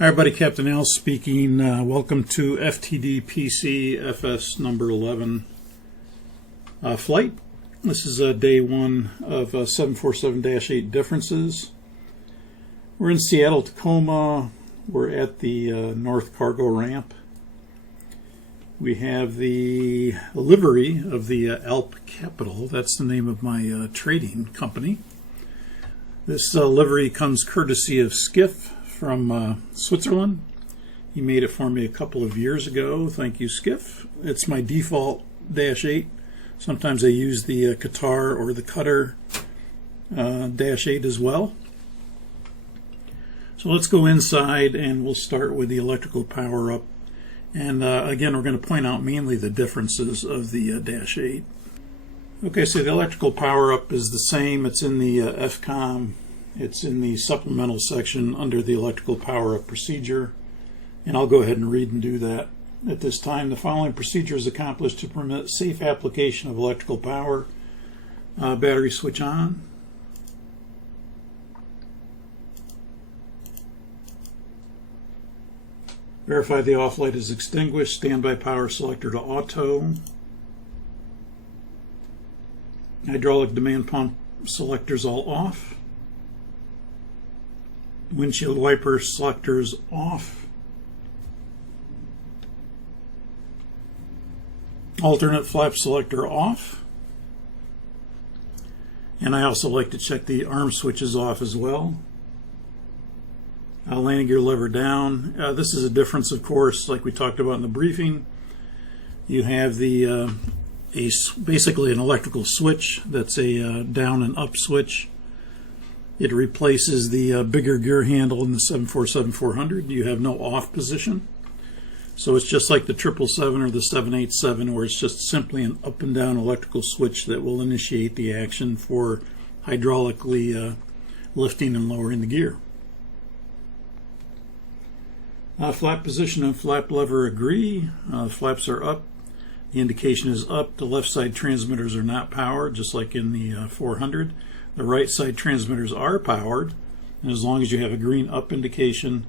Hi everybody, Captain Al speaking. Welcome to Ftd-Pc Fs number 11 flight. This is day one of 747-8 differences. We're in Seattle, Tacoma. We're at the North Cargo Ramp. We have the livery of the Alp Capital. That's the name of my trading company. This livery comes courtesy of Skiff from Switzerland. He made it for me a couple of years ago. Thank you, Skiff. It's my default -8. Sometimes I use the Qatar or the Qatar -8 as well. So let's go inside and we'll start with the electrical power up. And again, we're going to point out mainly the differences of the -8. Okay, so the electrical power up is the same. It's in the FCOM. It's in the supplemental section under the electrical power up procedure. And I'll go ahead and read and do that at this time. The following procedure is accomplished to permit safe application of electrical power. Battery switch on. Verify the off light is extinguished. Standby power selector to auto. Hydraulic demand pump selectors all off. Windshield wiper selectors off. Alternate flap selector off. And I also like to check the arm switches off as well. Landing gear lever down. This is a difference, of course, like we talked about in the briefing. You have the basically an electrical switch that's a down and up switch. It replaces the bigger gear handle in the 747-400. You have no off position. So it's just like the 777 or the 787, where it's just simply an up and down electrical switch that will initiate the action for hydraulically lifting and lowering the gear. Flap position and flap lever agree. Flaps are up. The indication is up. The left side transmitters are not powered, just like in the 400. The right side transmitters are powered, and as long as you have a green up indication,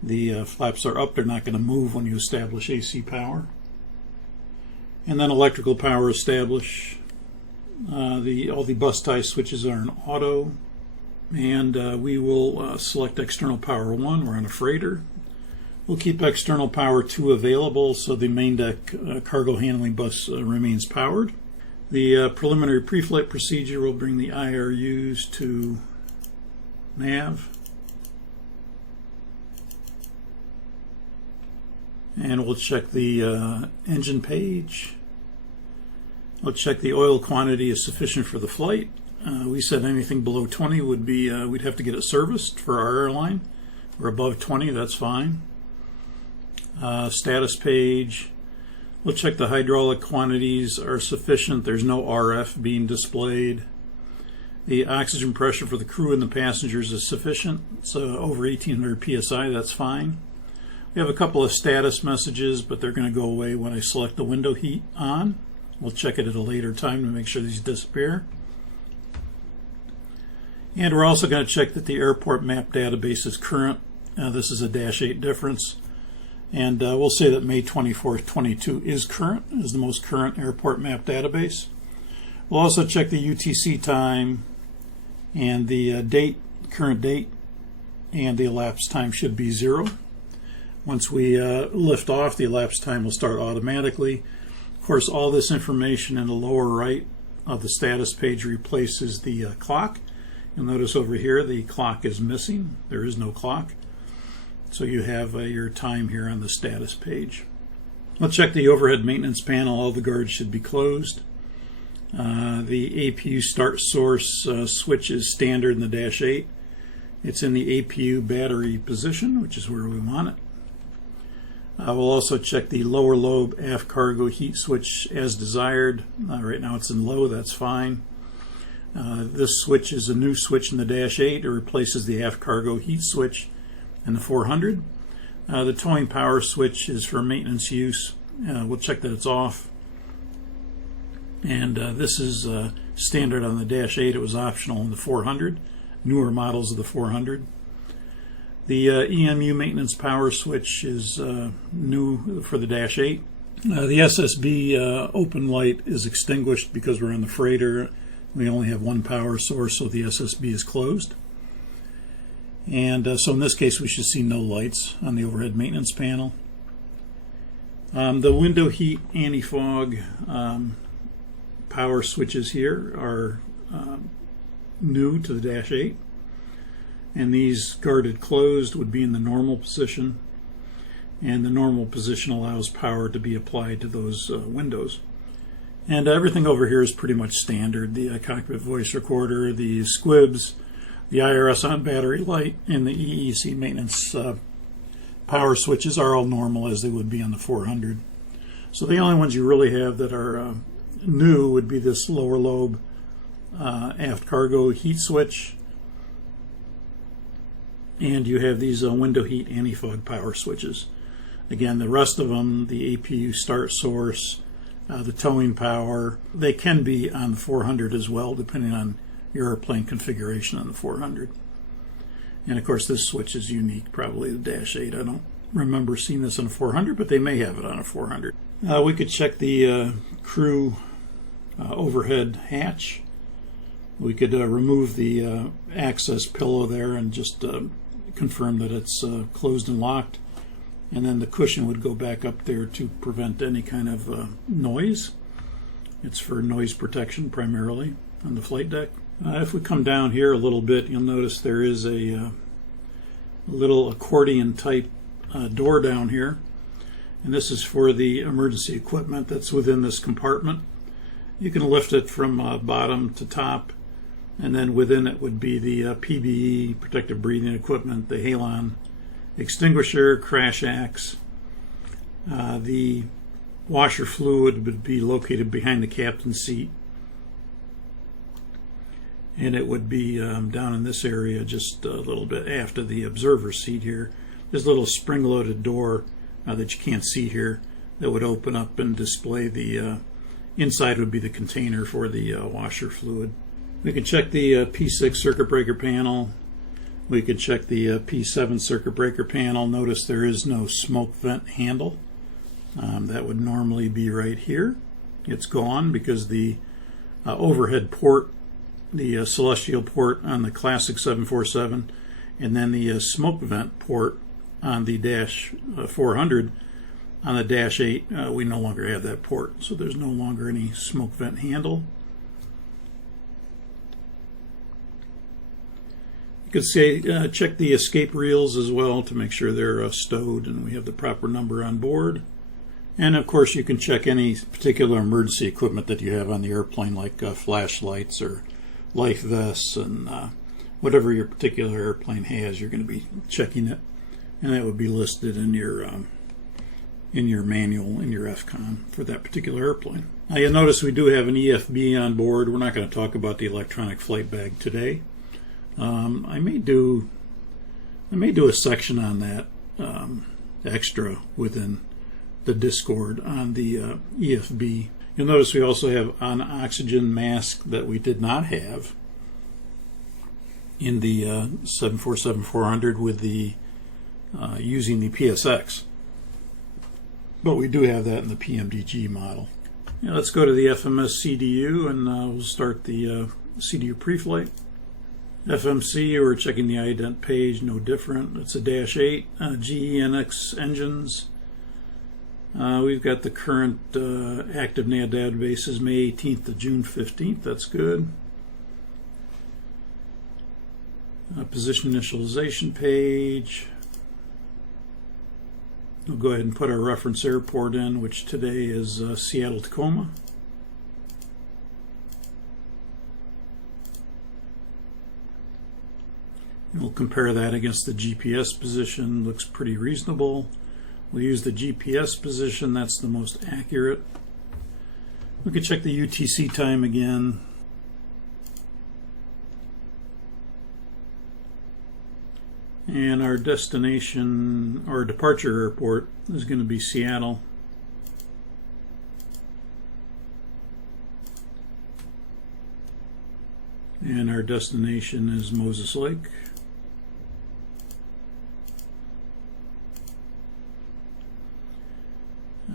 the flaps are up. They're not going to move when you establish AC power. And then electrical power establish. All the bus tie switches are in auto, and we will select external power 1. We're on a freighter. We'll keep external power 2 available, so the main deck cargo handling bus remains powered. The preliminary pre-flight procedure will bring the IRUs to nav. And we'll check the engine page. We'll check the oil quantity is sufficient for the flight. We said anything below 20 would be, we'd have to get it serviced for our airline. We're above 20, that's fine. Status page. We'll check the hydraulic quantities are sufficient. There's no RF being displayed. The oxygen pressure for the crew and the passengers is sufficient. It's over 1800 psi, that's fine. We have a couple of status messages, but they're going to go away when I select the window heat on. We'll check it at a later time to make sure these disappear. And we're also going to check that the airport map database is current. This is a -8 difference. And we'll say that May 24th, 22 is current, is the most current airport map database. We'll also check the UTC time and the date, current date, and the elapsed time should be 0. Once we lift off, the elapsed time will start automatically. Of course, all this information in the lower right of the status page replaces the clock. You'll notice over here the clock is missing. There is no clock. So you have your time here on the status page. Let's check the overhead maintenance panel. All the guards should be closed. The APU start source switch is standard in the -8. It's in the APU battery position, which is where we want it. We'll also check the lower lobe aft cargo heat switch as desired. Right now it's in low, that's fine. This switch is a new switch in the -8. It replaces the aft cargo heat switch in the 400. The towing power switch is for maintenance use. We'll check that it's off. And this is standard on the -8. It was optional in the 400, newer models of the 400. The EMU maintenance power switch is new for the Dash 8. The SSB open light is extinguished because we're on the freighter. We only have one power source, so the SSB is closed. And so in this case we should see no lights on the overhead maintenance panel. The window heat anti-fog power switches here are new to the Dash 8. And these guarded closed would be in the normal position. And the normal position allows power to be applied to those windows. And everything over here is pretty much standard. The cockpit voice recorder, the squibs, the IRS on battery light, and the EEC maintenance power switches are all normal as they would be on the 400. So the only ones you really have that are new would be this lower lobe aft cargo heat switch, and you have these window heat anti-fog power switches. Again, the rest of them, the APU start source, the towing power, they can be on the 400 as well, depending on your airplane configuration on the 400. And of course this switch is unique, probably the Dash 8. I don't remember seeing this on a 400, but they may have it on a 400. We could check the crew overhead hatch. We could remove the access pillow there and just confirm that it's closed and locked. And then the cushion would go back up there to prevent any kind of noise. It's for noise protection primarily on the flight deck. If we come down here a little bit, you'll notice there is a little accordion type door down here. And this is for the emergency equipment that's within this compartment. You can lift it from bottom to top, and then within it would be the PBE, protective breathing equipment, the halon extinguisher, crash axe. The washer fluid would be located behind the captain's seat, and it would be down in this area just a little bit after the observer's seat here. There's a little spring-loaded door that you can't see here that would open up and display the inside would be the container for the washer fluid. We can check the P6 circuit breaker panel. We could check the P7 circuit breaker panel. Notice there is no smoke vent handle. That would normally be right here. It's gone because the overhead port, the celestial port on the classic 747, and then the smoke vent port on the Dash 400, on the Dash 8, we no longer have that port. So there's no longer any smoke vent handle. You could say check the escape reels as well to make sure they're stowed and we have the proper number on board. And of course you can check any particular emergency equipment that you have on the airplane, like flashlights or life vests, and whatever your particular airplane has, you're going to be checking it, and that would be listed in your manual, in your FCON for that particular airplane. Now you'll notice we do have an EFB on board. We're not going to talk about the electronic flight bag today. I may do a section on that extra within the Discord on the EFB. You'll notice we also have an oxygen mask that we did not have in the 747-400 with the using the PSX, but we do have that in the PMDG model. Now let's go to the FMS CDU and we'll start the CDU pre-flight. FMC, we're checking the ident page, no different. It's a Dash 8 GENX engines. We've got the current active NAD databases May 18th to June 15th. That's good. Position initialization page. We'll go ahead and put our reference airport in, which today is Seattle-Tacoma. We'll compare that against the GPS position. Looks pretty reasonable. We'll use the GPS position. That's the most accurate. We can check the UTC time again. And our destination, or departure airport, is going to be Seattle. And our destination is Moses Lake.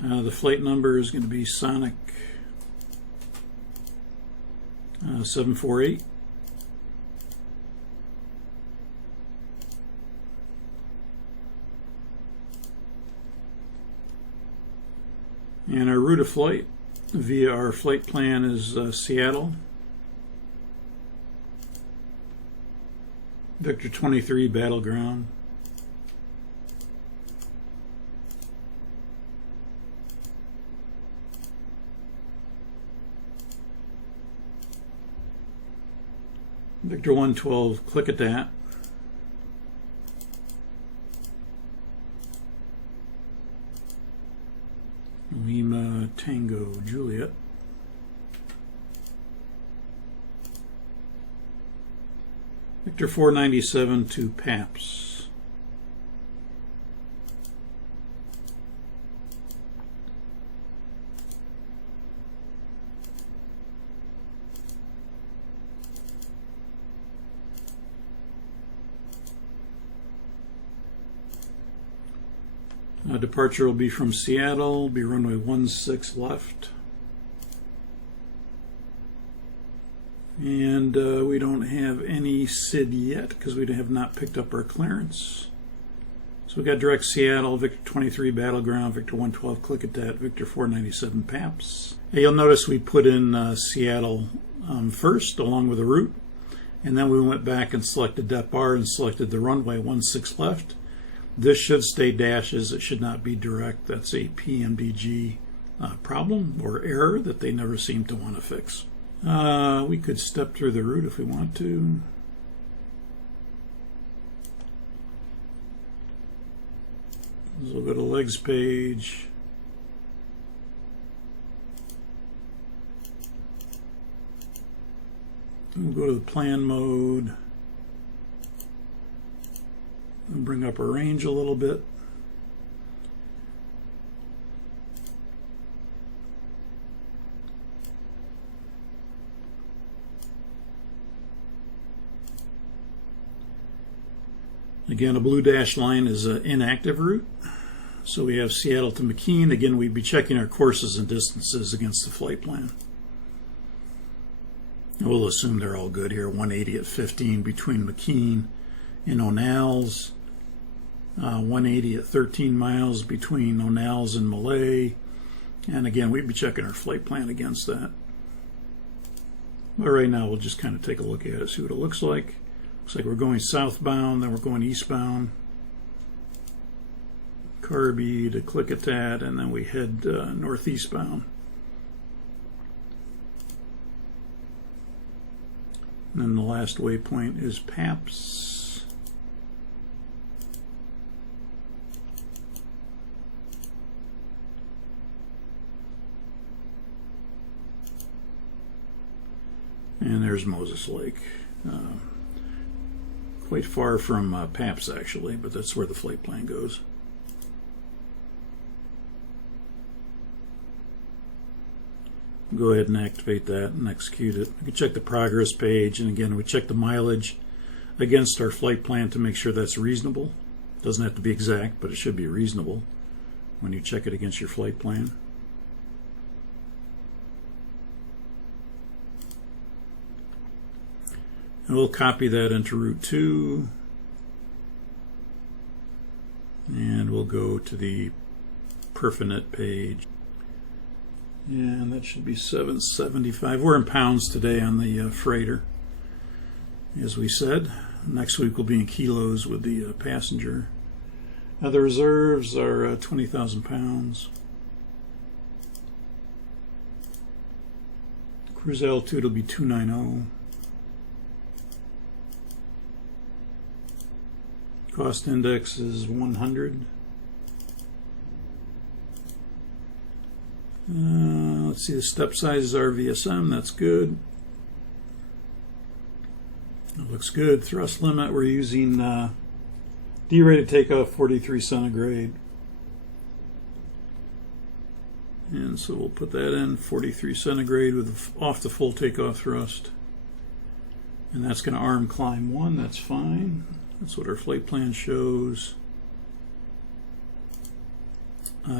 The flight number is going to be Sonic 748. And our route of flight via our flight plan is Seattle, Victor 23 Battleground, Victor 112, click at that. Lima Tango Juliet. Victor 497 to PAPS. Departure will be from Seattle, be runway 16 left. And we don't have any SID yet because we have not picked up our clearance. So we got direct Seattle, Victor 23 Battleground, Victor 112, click at that, Victor 497 PAPS. You'll notice we put in Seattle first along with the route, and then we went back and selected depart and selected the runway 16 left. This should stay dashes. It should not be direct. That's a PMDG problem or error that they never seem to want to fix. We could step through the route if we want to. We'll go to legs page. We'll go to the plan mode. And bring up our range a little bit. Again, a blue dashed line is an inactive route. So we have Seattle to McKean. Again, we'd be checking our courses and distances against the flight plan. We'll assume they're all good here. 180 at 15 between McKean and O'Neill's. 180 at 13 miles between O'Neill's and Malay. And again, we'd be checking our flight plan against that. But right now, we'll just kind of take a look at it, see what it looks like. Looks like we're going southbound, then we're going eastbound. Kirby to click at that, and then we head northeastbound. And then the last waypoint is PAPS. And there's Moses Lake. Quite far from PAPS actually, but that's where the flight plan goes. Go ahead and activate that and execute it. We can check the progress page, and again, we check the mileage against our flight plan to make sure that's reasonable. It doesn't have to be exact, but it should be reasonable when you check it against your flight plan. And we'll copy that into Route 2, and we'll go to the Perfinet page, and that should be 775. We're in pounds today on the freighter, as we said. Next week we'll be in kilos with the passenger. The reserves are 20,000 pounds. Cruise altitude will be 290. Cost index is 100. Let's see, the step size is RVSM, that's good. It looks good. Thrust limit, we're using D-rated takeoff 43 centigrade. And so we'll put that in 43 centigrade with off the full takeoff thrust. And that's going to arm climb 1, that's fine. That's what our flight plan shows.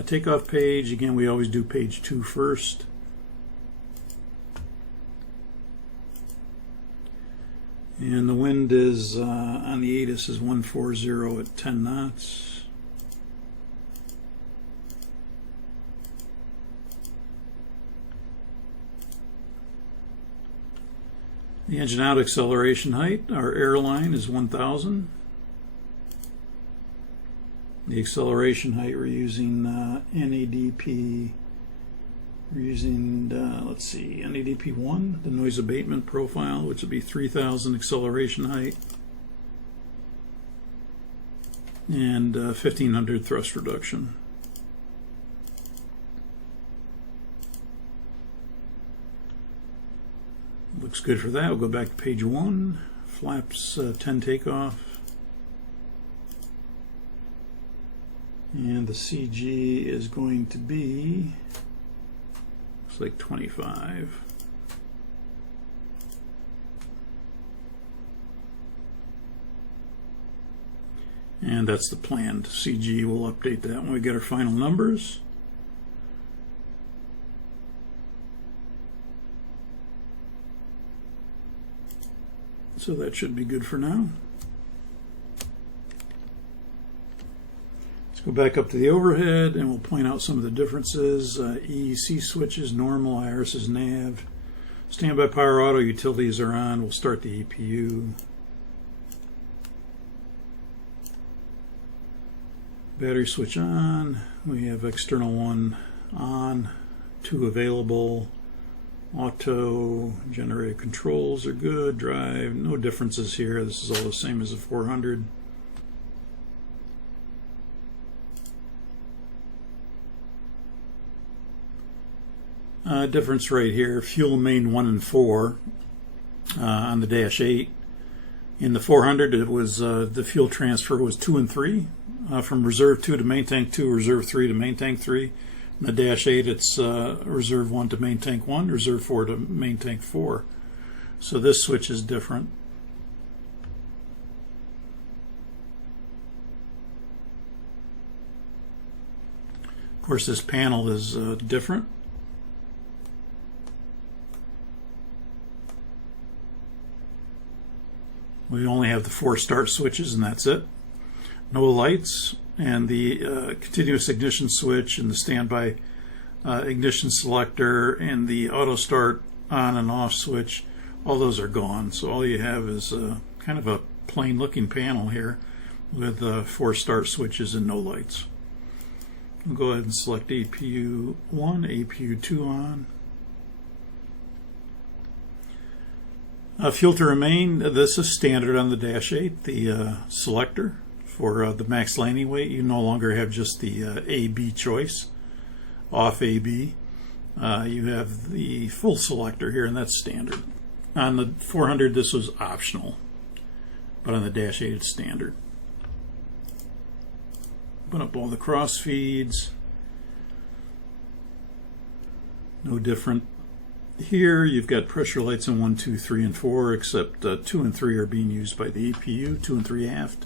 Takeoff page, again, we always do page 2 first. And the wind is, on the ATIS is 140 at 10 knots. The engine out acceleration height, our airline is 1,000. The acceleration height, we're using NADP. We're using, let's see, NADP 1, the noise abatement profile, which would be 3,000 acceleration height, and 1,500 thrust reduction. Looks good for that. We'll go back to page 1, flaps 10 takeoff. And the CG is going to be, looks like 25. And that's the planned CG. We'll update that when we get our final numbers. So that should be good for now. Let's go back up to the overhead and we'll point out some of the differences. EEC switches, normal, IRS is nav. Standby power auto, utilities are on. We'll start the EPU. Battery switch on. We have external one on, 2 available. Auto, generator controls are good. Drive, no differences here. This is all the same as the 400. Difference right here, fuel main 1 and 4 on the Dash 8. In the 400 it was the fuel transfer was 2 and 3 from reserve 2 to main tank 2, reserve 3 to main tank 3. In the Dash 8 it's reserve 1 to main tank 1, reserve 4 to main tank 4. So this switch is different. Of course this panel is different. We only have the 4 start switches and that's it. No lights, and the continuous ignition switch and the standby ignition selector and the auto start on and off switch, all those are gone. So all you have is kind of a plain looking panel here with 4 start switches and no lights. We'll go ahead and select APU 1, APU 2 on. Fuel to remain, this is standard on the Dash 8, the selector for the max landing weight. You no longer have just the AB choice, off AB. You have the full selector here, and that's standard. On the 400 this was optional, but on the Dash 8 it's standard. Open up all the cross feeds. No different. Here you've got pressure lights in 1, 2, 3, and 4, except 2 and 3 are being used by the EPU, 2 and 3 aft.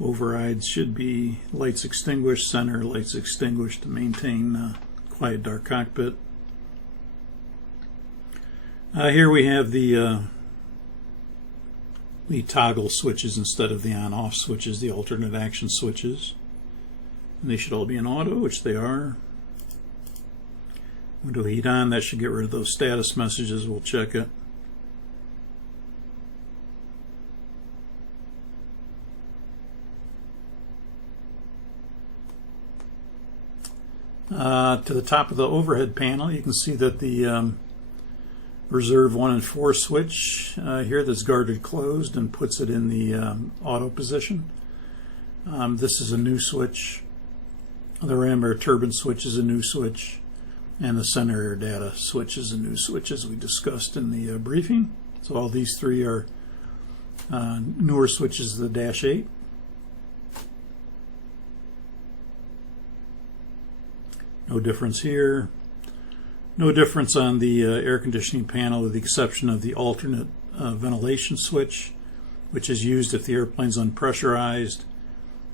Overrides should be lights extinguished, center lights extinguished to maintain quiet dark cockpit. Here we have the toggle switches instead of the on-off switches, the alternate action switches. And they should all be in auto, which they are. Window heat on, that should get rid of those status messages. We'll check it. To the top of the overhead panel, you can see that the reserve 1 and 4 switch here that's guarded closed and puts it in the auto position. This is a new switch. The ram air turbine switch is a new switch. And the center air data switch is a new switch, as we discussed in the briefing. So all these 3 are newer switches of the Dash 8. No difference here. No difference on the air conditioning panel, with the exception of the alternate ventilation switch, which is used if the airplane's unpressurized.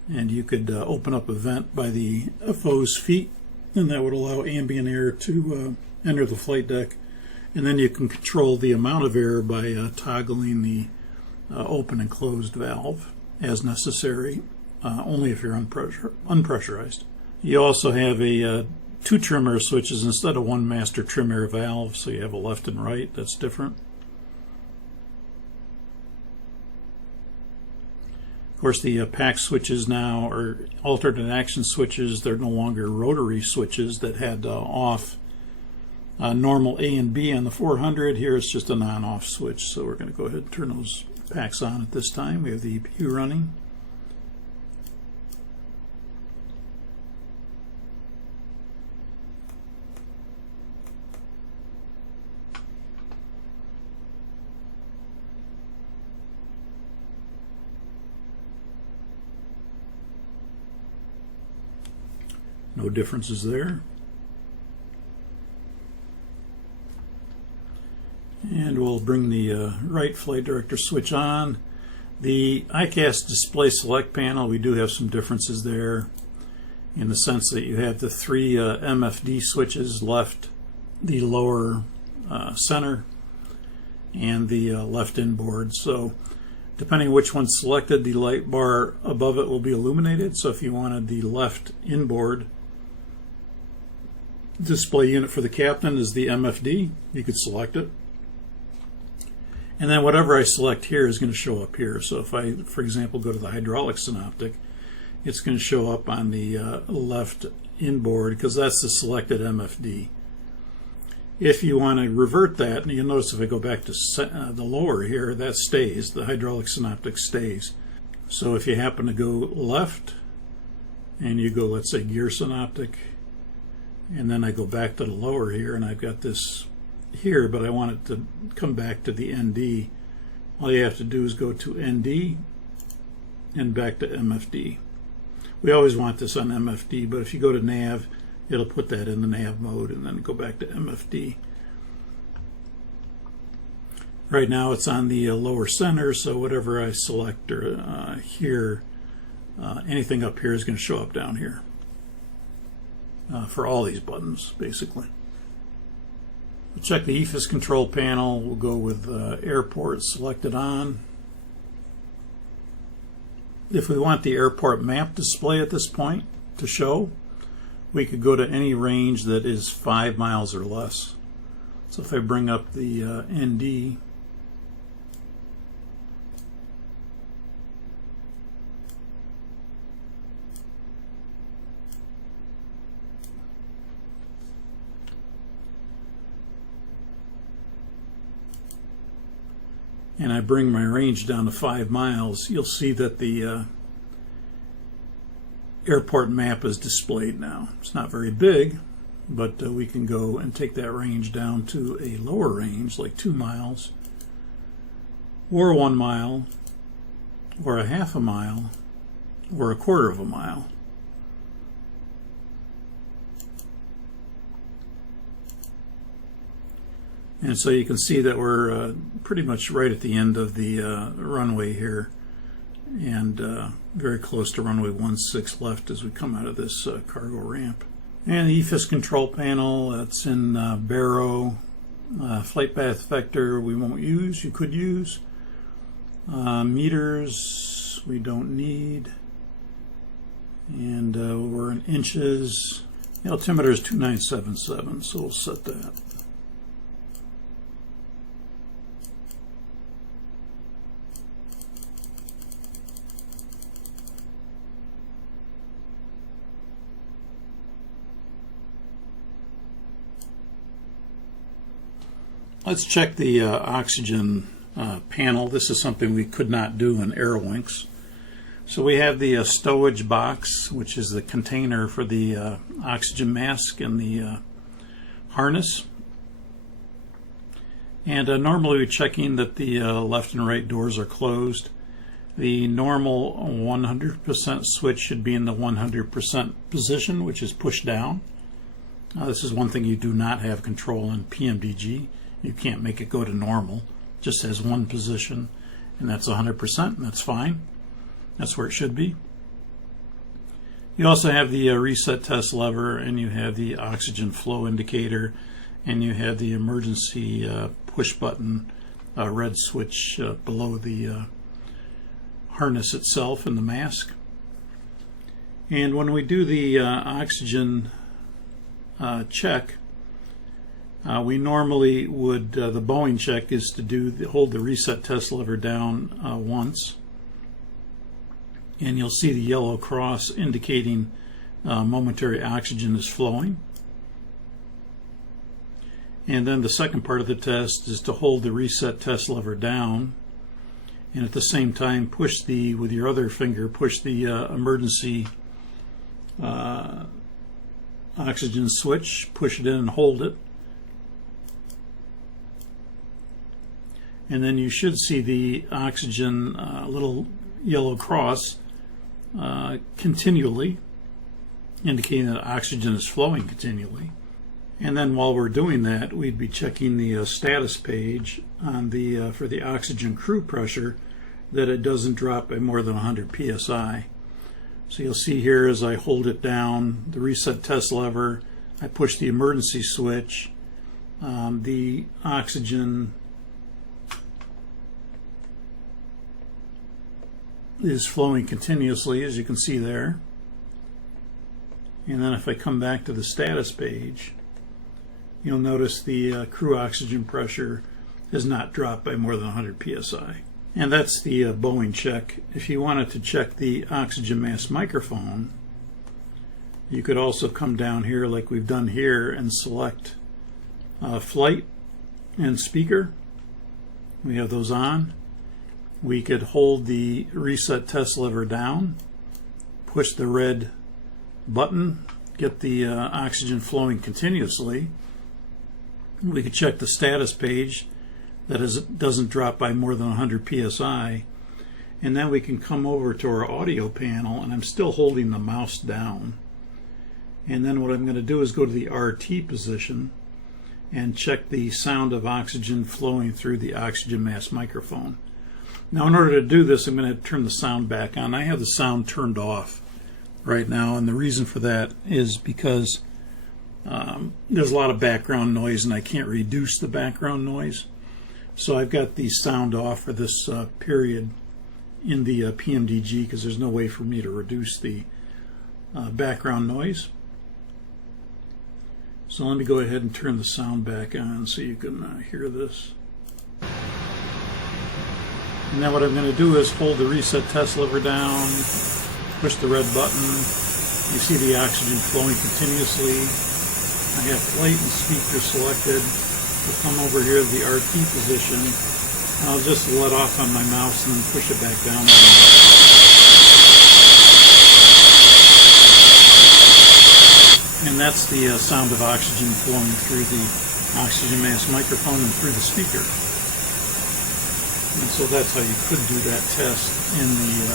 and you could open up a vent by the FO's feet, and that would allow ambient air to enter the flight deck. And then you can control the amount of air by toggling the open and closed valve as necessary, only if you're unpressurized. You also have a 2 trim air switches instead of 1 master trim air valve, so you have a left and right. That's different. Of course, the PAC switches now are alternate action switches. They're no longer rotary switches that had off normal A and B on the 400. Here it's just an on-off switch, so we're going to go ahead and turn those PACs on at this time. We have the EPU running. No differences there. And we'll bring the right flight director switch on. The ICAS display select panel, we do have some differences there in the sense that you have the 3 MFD switches left, the lower center, and the left inboard. So depending which one's selected, the light bar above it will be illuminated. So if you wanted the left inboard display unit for the captain is the MFD, you could select it. And then whatever I select here is going to show up here. So if I, for example, go to the hydraulic synoptic, it's going to show up on the left inboard because that's the selected MFD. If you want to revert that, and you'll notice if I go back to the lower here, that stays, the hydraulic synoptic stays. So if you happen to go left and you go, let's say, gear synoptic, and then I go back to the lower here and I've got this here, but I want it to come back to the ND. All you have to do is go to ND and back to MFD. We always want this on MFD, but if you go to nav, it'll put that in the nav mode and then go back to MFD. Right now it's on the lower center, so whatever I select here, anything up here is going to show up down here. For all these buttons, basically. We'll check the EFIS control panel. We'll go with airport selected on. If we want the airport map display at this point to show, we could go to any range that is 5 miles or less. So if I bring up the ND, and I bring my range down to 5 miles, you'll see that the airport map is displayed now. It's not very big, but we can go and take that range down to a lower range, like 2 miles, or 1 mile, or a half a mile, or a quarter of a mile. And so you can see that we're pretty much right at the end of the runway here, and very close to runway 16 left as we come out of this cargo ramp. And the EFIS control panel, that's in Baro. Flight path vector we won't use, you could use. Meters we don't need. And we're in inches. The altimeter is 2977, so we'll set that. Let's check the oxygen panel. This is something we could not do in Aerowinks. So we have the stowage box, which is the container for the oxygen mask and the harness. And normally we're checking that the left and right doors are closed. The normal 100% switch should be in the 100% position, which is pushed down. This is one thing you do not have control in PMDG. You can't make it go to normal. It just has one position, and that's 100%, and that's fine. That's where it should be. You also have the reset test lever, and you have the oxygen flow indicator, and you have the emergency push button red switch below the harness itself in the mask. And when we do the oxygen check, we normally would, the Boeing check is to hold the reset test lever down once, and you'll see the yellow cross indicating momentary oxygen is flowing. And then the second part of the test is to hold the reset test lever down, and at the same time with your other finger, push the emergency oxygen switch, push it in and hold it. And then you should see the oxygen little yellow cross continually, indicating that oxygen is flowing continually. And then while we're doing that, we'd be checking the status page on for the oxygen crew pressure, that it doesn't drop by more than 100 psi. So you'll see here as I hold it down, the reset test lever, I push the emergency switch, the oxygen is flowing continuously, as you can see there. And then if I come back to the status page, you'll notice the crew oxygen pressure has not dropped by more than 100 psi. And that's the Boeing check. If you wanted to check the oxygen mask microphone, you could also come down here like we've done here and select flight and speaker. We have those on. We could hold the reset test lever down, push the red button, get the oxygen flowing continuously. We could check the status page, that is, it doesn't drop by more than 100 psi. And then we can come over to our audio panel, and I'm still holding the mouse down. And then what I'm going to do is go to the RT position and check the sound of oxygen flowing through the oxygen mask microphone. Now, in order to do this, I'm going to turn the sound back on. I have the sound turned off right now, and the reason for that is because there's a lot of background noise, and I can't reduce the background noise. So I've got the sound off for this period in the PMDG, because there's no way for me to reduce the background noise. So let me go ahead and turn the sound back on so you can hear this. And then what I'm going to do is hold the reset test lever down, push the red button. You see the oxygen flowing continuously. I have flight and speaker selected. We'll come over here to the RT position. I'll just let off on my mouse and then push it back down. And that's the sound of oxygen flowing through the oxygen mask microphone and through the speaker. And so that's how you could do that test in the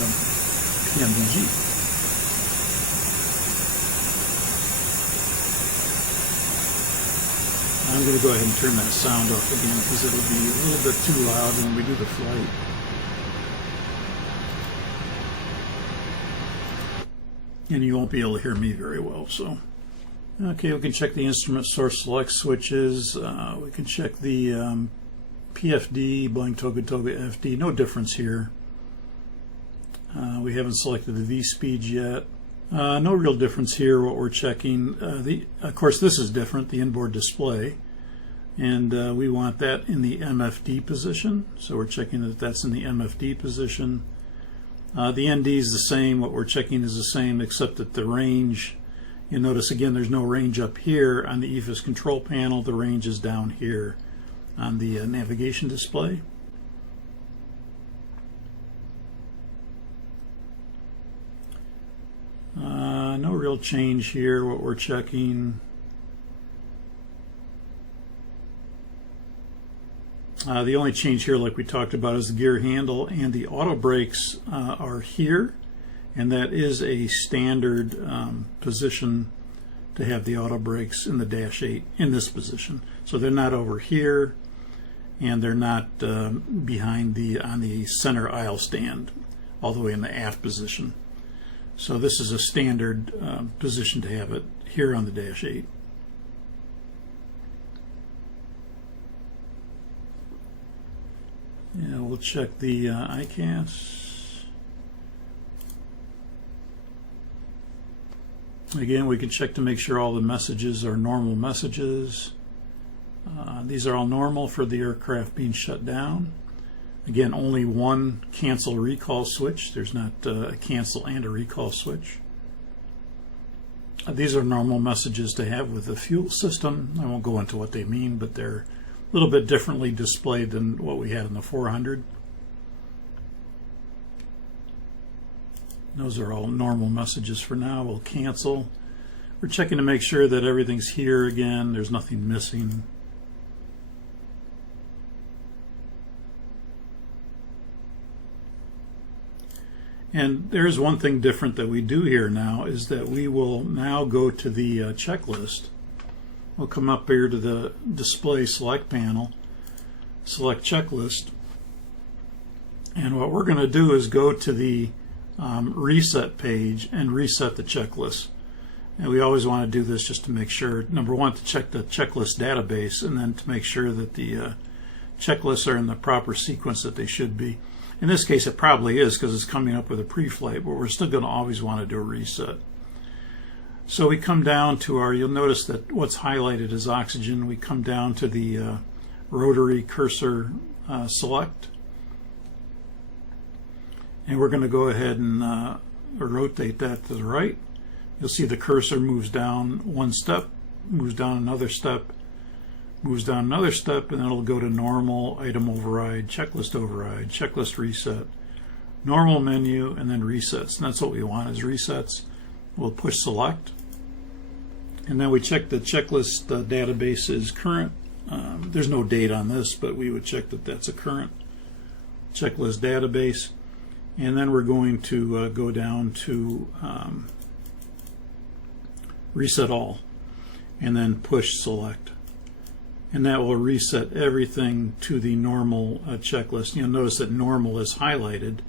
PMDG. I'm going to go ahead and turn that sound off again, because it'll be a little bit too loud when we do the flight. And you won't be able to hear me very well. So, okay, we can check the instrument source select switches. We can check the PFD, blank toga toga FD, no difference here. We haven't selected the V-speed yet. No real difference here what we're checking. Of course, this is different, the inboard display. And we want that in the MFD position. So we're checking that that's in the MFD position. The ND is the same. What we're checking is the same, except that the range, you'll notice again there's no range up here on the EFIS control panel. The range is down here on the navigation display. No real change here what we're checking. The only change here, like we talked about, is the gear handle, and the auto brakes are here, and that is a standard position to have the auto brakes in the Dash 8 in this position. So they're not over here, and they're not behind on the center aisle stand, all the way in the aft position. So this is a standard position to have it here on the Dash 8. Yeah, we'll check the ICAS. Again, we can check to make sure all the messages are normal messages. These are all normal for the aircraft being shut down. Again, only one cancel recall switch. There's not a cancel and a recall switch. These are normal messages to have with the fuel system. I won't go into what they mean, but they're a little bit differently displayed than what we had in the 400. Those are all normal messages for now. We'll cancel. We're checking to make sure that everything's here again. There's nothing missing. And there's one thing different that we do here now is that we will now go to the checklist. We'll come up here to the display select panel, select checklist, and what we're going to do is go to the reset page and reset the checklist. And we always want to do this just to make sure, number one, to check the checklist database, and then to make sure that the checklists are in the proper sequence that they should be. In this case, it probably is because it's coming up with a pre-flight, but we're still going to always want to do a reset. So we come down to our, you'll notice that what's highlighted is oxygen. We come down to the rotary cursor select. And we're going to go ahead and rotate that to the right. You'll see the cursor moves down one step, moves down another step, moves down another step, and then it'll go to normal, item override, checklist reset, normal menu, and then resets. And that's what we want is resets. We'll push select. And then we check the checklist database is current. There's no date on this, but we would check that that's a current checklist database. And then we're going to go down to reset all, and then push select. And that will reset everything to the normal checklist. You'll notice that normal is highlighted.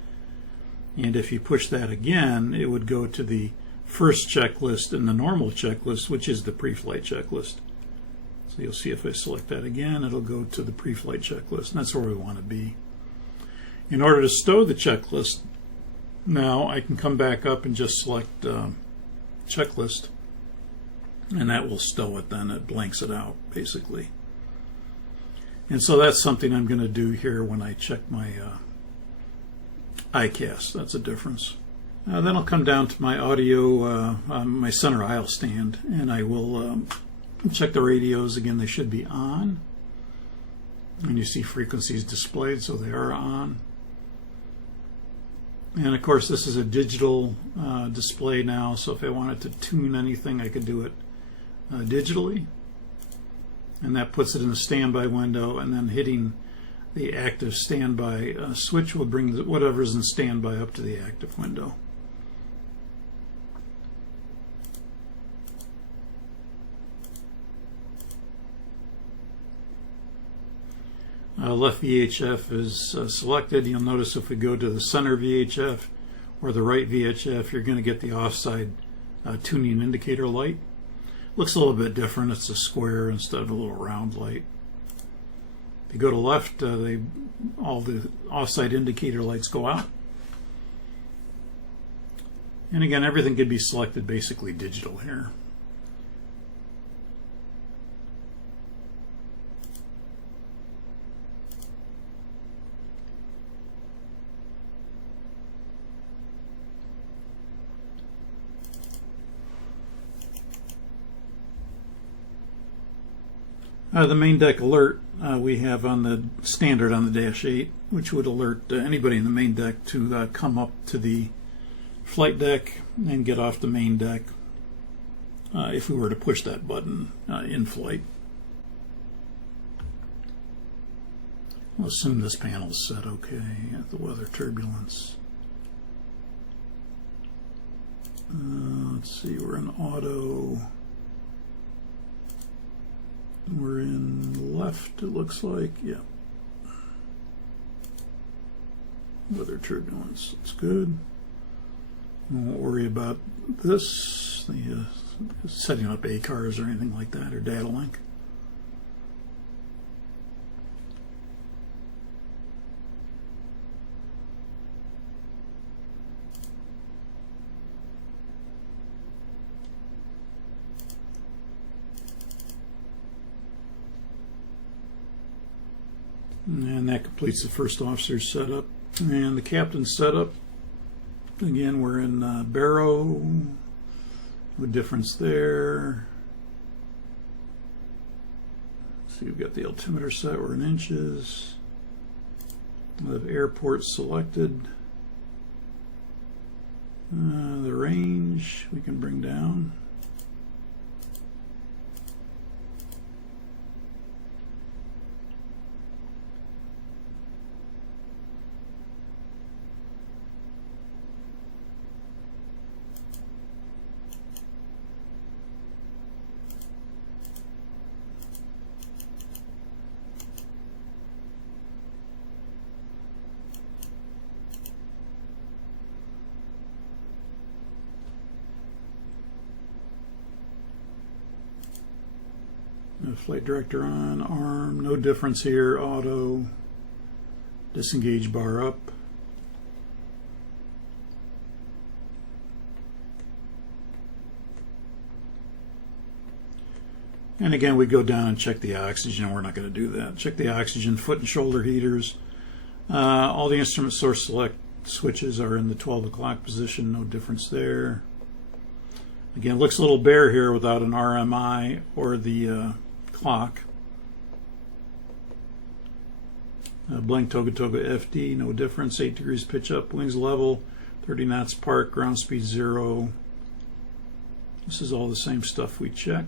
And if you push that again, it would go to the first checklist in the normal checklist, which is the pre-flight checklist. So you'll see if I select that again, it'll go to the pre-flight checklist. And that's where we want to be. In order to stow the checklist, now I can come back up and just select checklist, and that will stow it then. It blanks it out, basically. And so that's something I'm going to do here when I check my ICAS. That's a difference. Then I'll come down to my audio, my center aisle stand, and I will check the radios. Again, they should be on. And you see frequencies displayed, so they are on. And of course, this is a digital display now, so if I wanted to tune anything, I could do it digitally. And that puts it in the standby window, and then hitting the active standby switch will bring whatever's in standby up to the active window. Left VHF is selected. You'll notice if we go to the center VHF or the right VHF, you're going to get the offside tuning indicator light. Looks a little bit different. It's a square instead of a little round light. If you go to left, all the offside indicator lights go out. And again, everything could be selected basically digital here. The main deck alert we have on the standard on the Dash 8, which would alert anybody in the main deck to come up to the flight deck and get off the main deck if we were to push that button in flight. I'll assume this panel is set okay at the weather turbulence. Let's see, we're in auto. We're in left, it looks like. Yeah. Weather turbulence, it's good. We won't worry about this, the setting up ACARs or anything like that, or data link. And that completes the first officer's setup. And the captain's setup, again, we're in Barrow. No difference there. See, we've got the altimeter set, we're in inches. We have airport selected. The range we can bring down. Flight director on, arm, no difference here, auto, disengage bar up. And again, we go down and check the oxygen. We're not going to do that. Check the oxygen, foot and shoulder heaters. All the instrument source select switches are in the 12 o'clock position, no difference there. Again, it looks a little bare here without an RMI or the clock. Blink Toga Toga FD, no difference. 8 degrees pitch up, wings level, 30 knots park, ground speed 0. This is all the same stuff we check.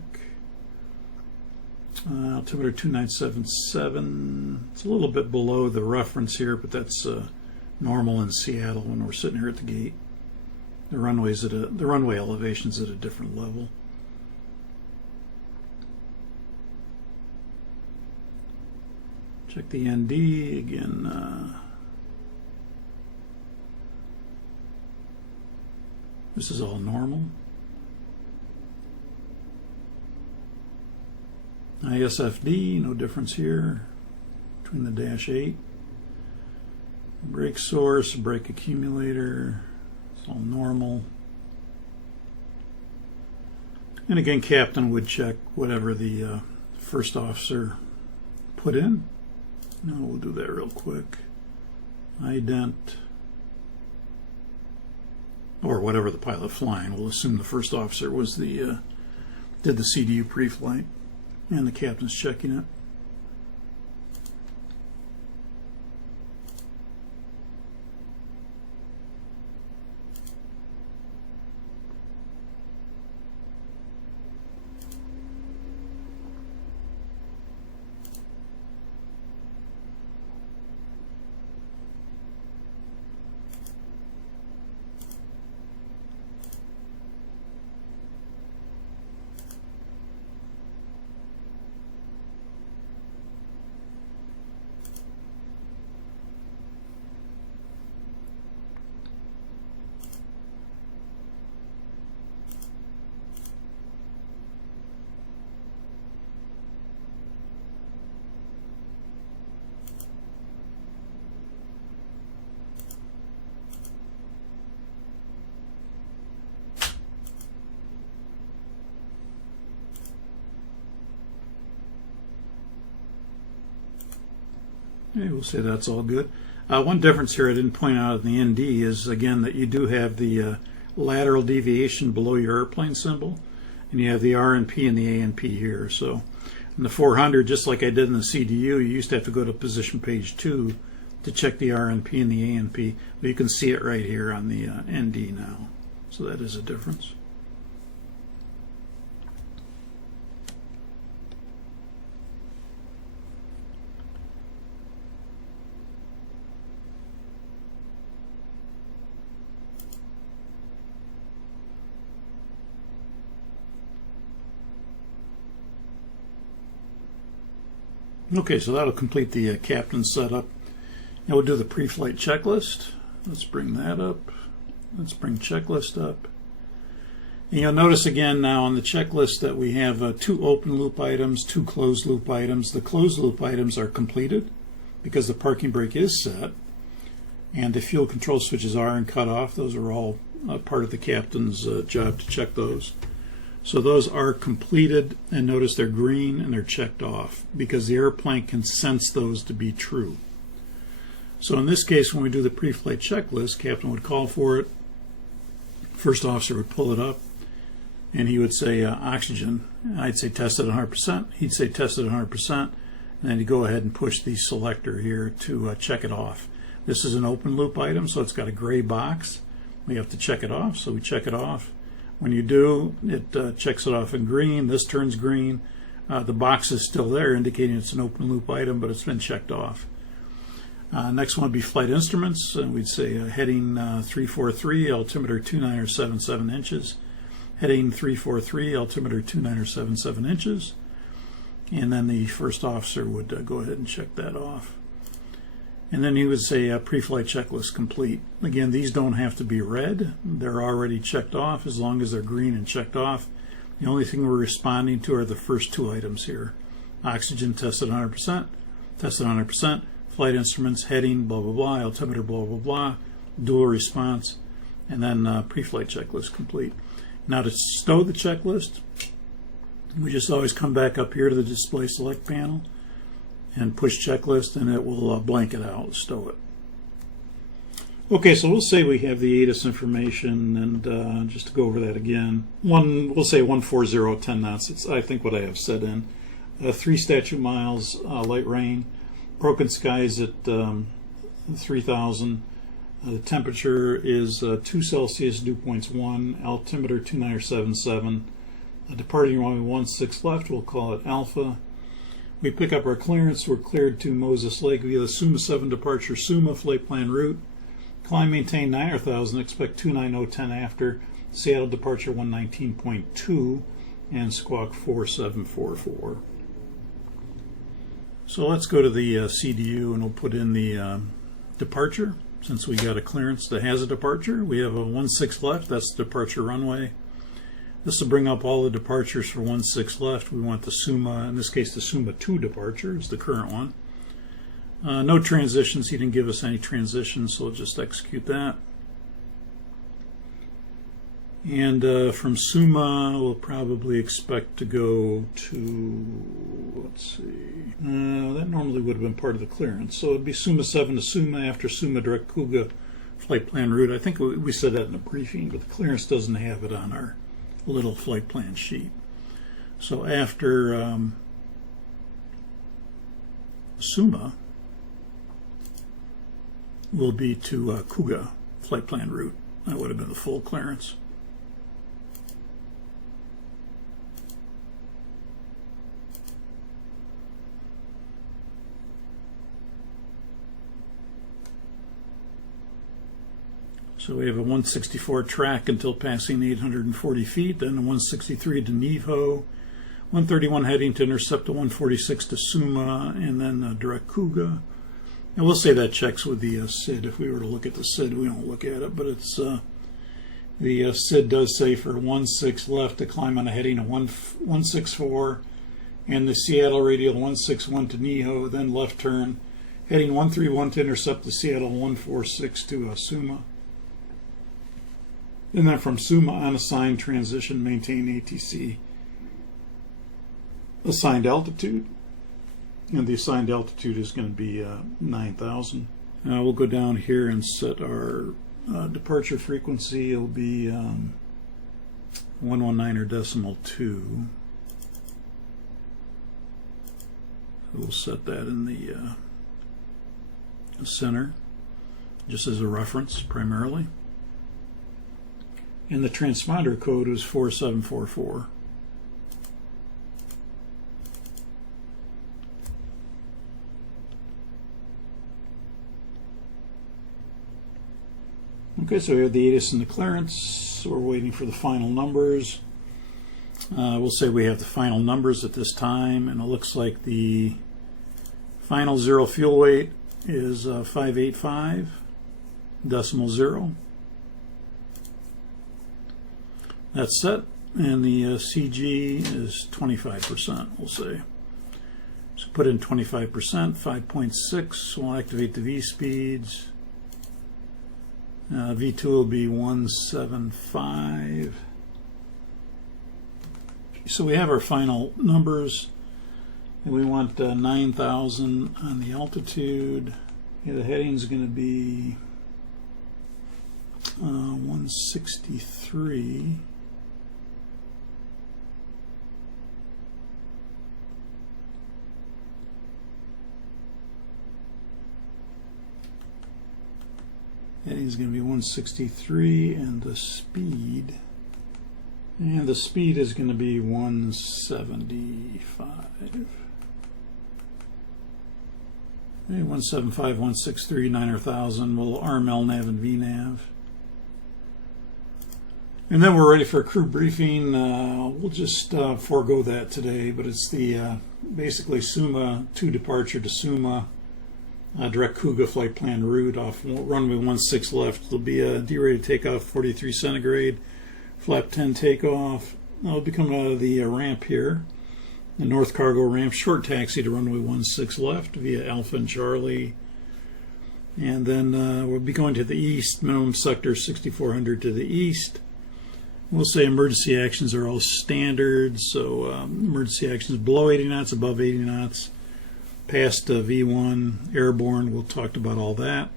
Altimeter 2977. It's a little bit below the reference here, but that's normal in Seattle when we're sitting here at the gate. The runway elevation's at a different level. Check the ND again. This is all normal. ISFD, no difference here between the -8. Brake source, brake accumulator, it's all normal. And again, captain would check whatever the first officer put in. No, we'll do that real quick. Ident, or whatever the pilot flying. We'll assume the first officer was the did the CDU pre-flight, and the captain's checking it. Okay, we'll say that's all good. One difference here I didn't point out in the ND is, again, that you do have the lateral deviation below your airplane symbol, and you have the RNP and the ANP here. So in the 400, just like I did in the CDU, you used to have to go to position page 2 to check the RNP and the ANP, but you can see it right here on the ND now. So that is a difference. Okay, so that'll complete the captain setup. Now we'll do the pre-flight checklist. Let's bring that up. Let's bring checklist up. And you'll notice again now on the checklist that we have 2 open loop items, 2 closed loop items. The closed loop items are completed because the parking brake is set, and the fuel control switches are and cut off. Those are all part of the captain's job to check those. So those are completed, and notice they're green and they're checked off because the airplane can sense those to be true. So in this case, when we do the pre-flight checklist, captain would call for it. First officer would pull it up, and he would say oxygen. I'd say tested 100%. He'd say tested 100%, and then he'd go ahead and push the selector here to check it off. This is an open loop item, so it's got a gray box. We have to check it off, so we check it off. When you do, it checks it off in green. This turns green. The box is still there, indicating it's an open loop item, but it's been checked off. Next one would be flight instruments, and we'd say heading 343, altimeter 2977 inches. Heading 343, altimeter 2977 inches. And then the first officer would go ahead and check that off. And then he would say pre-flight checklist complete. Again, these don't have to be red. They're already checked off as long as they're green and checked off. The only thing we're responding to are the first 2 items here. Oxygen tested 100%, tested 100%, flight instruments, heading, blah, blah, blah, altimeter, blah, blah, blah, dual response, and then pre-flight checklist complete. Now to stow the checklist, we just always come back up here to the display select panel and push checklist, and it will blank it out, stow it. Okay, so we'll say we have the ATIS information, and just to go over that again, we'll say 140, 10 knots. It's, I think, what I have set in. 3 statute miles, light rain, broken skies at 3,000. The temperature is 2 Celsius, dew points 1, altimeter 2977. Departing runway 16 left, we'll call it Alpha. We pick up our clearance. We're cleared to Moses Lake via the Suma 7 departure Suma flight plan route. Climb maintain 9,000, expect 29010 after. Seattle departure 119.2 and squawk 4744. So let's go to the CDU, and we'll put in the departure. Since we got a clearance that has a departure, we have a 16 left. That's the departure runway. This will bring up all the departures for 16 left. We want the Suma, in this case the Suma 2 departure is the current one. No transitions. He didn't give us any transitions, so we'll just execute that. And from Suma, we'll probably expect to go to, let's see, that normally would have been part of the clearance. So it'd be Suma 7 to Suma after Suma direct Kuga flight plan route. I think we said that in the briefing, but the clearance doesn't have it on our little flight plan sheet. So after Suma will be to Kuga flight plan route. That would have been the full clearance. So we have a 164 track until passing 840 feet, then a 163 to Nevo, 131 heading to intercept a 146 to Suma, and then direct Kuga. And we'll say that checks with the SID. If we were to look at the SID, we don't look at it, but it's the SID does say for 16 left to climb on a heading of 164, and the Seattle radial 161 to Neho, then left turn, heading 131 to intercept the Seattle 146 to Suma. And then from Suma on assigned transition, maintain ATC assigned altitude. And the assigned altitude is going to be 9,000. Now we'll go down here and set our departure frequency. It'll be 119.2. We'll set that in the center, just as a reference primarily. And the transponder code was 4744. Okay, so we have the ATIS and the clearance. We're waiting for the final numbers. We'll say we have the final numbers at this time, and it looks like the final zero fuel weight is 585.0. That's set, and the CG is 25%, we'll say. So put in 25%, 5.6, we'll activate the V speeds. V2 will be 175. So we have our final numbers, and we want 9,000 on the altitude. Yeah, the heading is going to be 163. Heading is going to be 163, and the speed is going to be 175. Okay, 175, 163, 9,000. We'll RML nav and VNav. And then we're ready for a crew briefing. We'll just forego that today, but it's the basically Suma to departure to Suma. Direct Kuga flight plan route off runway 16 left. There'll be a D-rated takeoff, 43 centigrade, flap 10 takeoff. That'll become the ramp here, the north cargo ramp, short taxi to runway 16 left via Alpha and Charlie. And then we'll be going to the east, minimum sector 6400 to the east. We'll say emergency actions are all standard, so emergency actions below 80 knots, above 80 knots. Past V1, airborne, we'll talk about all that.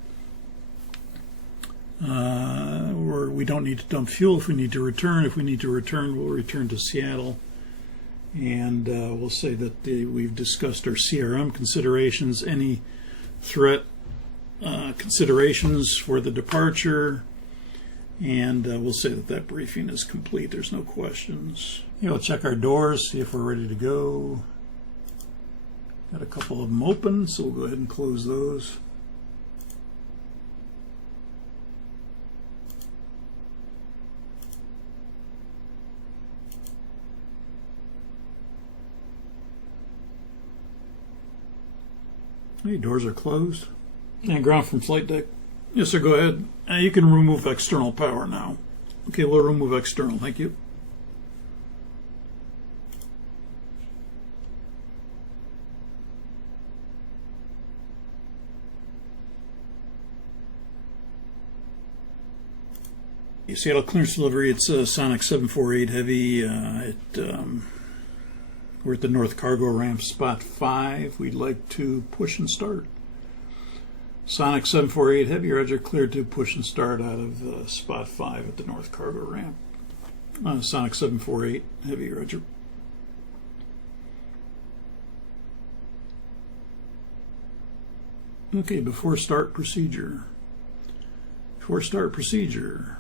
We don't need to dump fuel if we need to return. If we need to return, we'll return to Seattle. And we'll say that we've discussed our CRM considerations, any threat considerations for the departure. And we'll say that that briefing is complete. There's no questions. We'll check our doors, see if we're ready to go. Got a couple of them open, so we'll go ahead and close those. Okay, doors are closed. And ground from flight deck. Yes, sir, go ahead. You can remove external power now. Okay, we'll remove external. Thank you. Seattle clearance delivery, it's Sonic 748 Heavy. We're at the North Cargo Ramp, spot 5. We'd like to push and start. Sonic 748 Heavy, roger, cleared to push and start out of spot 5 at the North Cargo Ramp. Sonic 748 Heavy, roger. Okay, before start procedure. Before start procedure.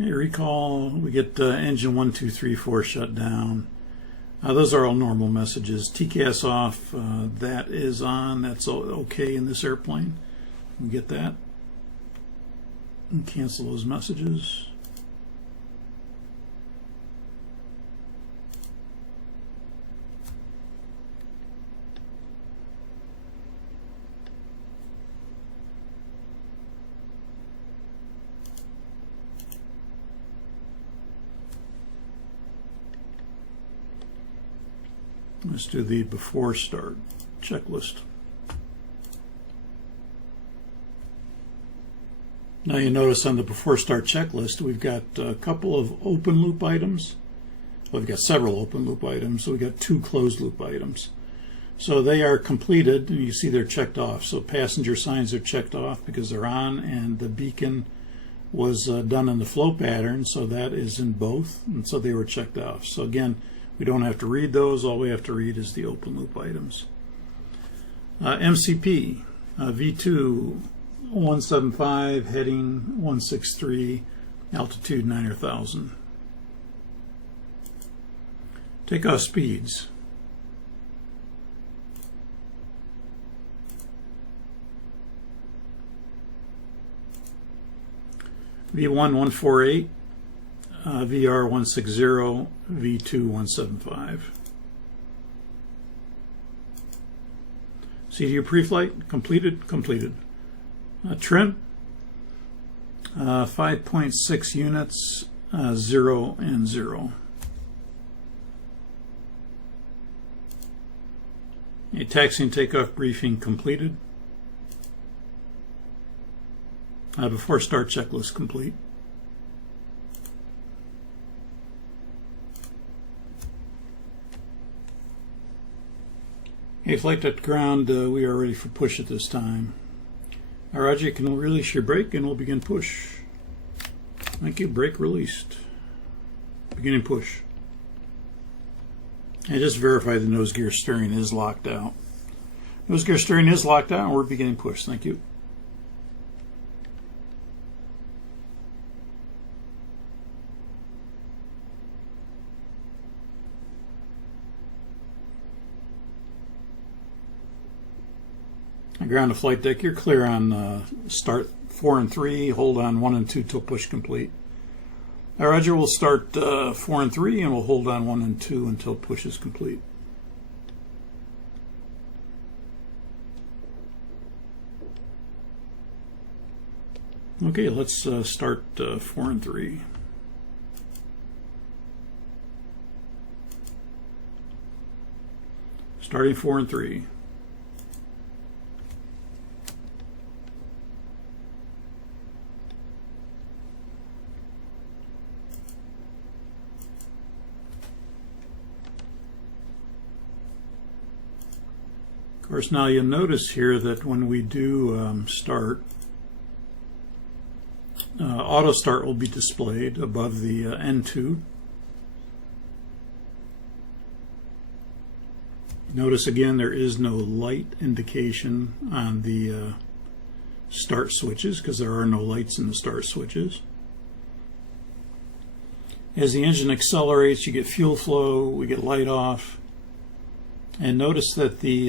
Okay, recall, we get engine 1, 2, 3, 4 shut down. Those are all normal messages. TCAS off, that is on, that's okay in this airplane. We get that. And cancel those messages. Let's do the before start checklist. Now you notice on the before start checklist we've got a couple of open loop items. Well, we've got several open loop items, so we've got 2 closed loop items. So they are completed, and you see they're checked off. So passenger signs are checked off because they're on, and the beacon was done in the flow pattern, so that is in both, and so they were checked off. So again, we don't have to read those. All we have to read is the open loop items. MCP, V2, 175, heading 163, altitude 9,000. Takeoff speeds. V1 148, VR 160, V2 175. CDU pre-flight completed. Trim 5.6 units, 0 and 0. A taxi and takeoff briefing completed. Before start checklist complete. Okay, flight to ground, we are ready for push at this time. Roger, you can release your brake and we'll begin push. Thank you, brake released. Beginning push. And just verify the nose gear steering is locked out. Nose gear steering is locked out and we're beginning push. Thank you. Ground to flight deck, you're clear on start 4 and 3, hold on 1 and 2 till push complete. Roger, we'll start 4 and 3 and we'll hold on 1 and 2 until push is complete. Okay, let's start 4 and 3. Starting 4 and 3. Of course, now you'll notice here that when we do start, auto start will be displayed above the N2. Notice again there is no light indication on the start switches because there are no lights in the start switches. As the engine accelerates, you get fuel flow, we get light off. And notice that we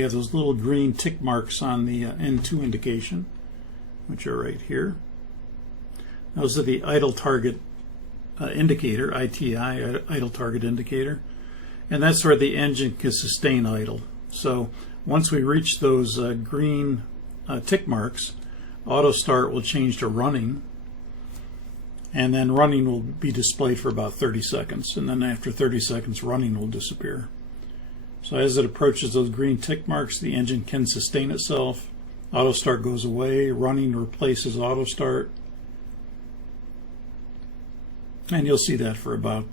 have those little green tick marks on the N2 indication, which are right here. Those are the idle target indicator, ITI, idle target indicator. And that's where the engine can sustain idle. So once we reach those green tick marks, auto start will change to running. And then running will be displayed for about 30 seconds. And then after 30 seconds, running will disappear. So as it approaches those green tick marks, the engine can sustain itself. Auto start goes away. Running replaces auto start. And you'll see that for about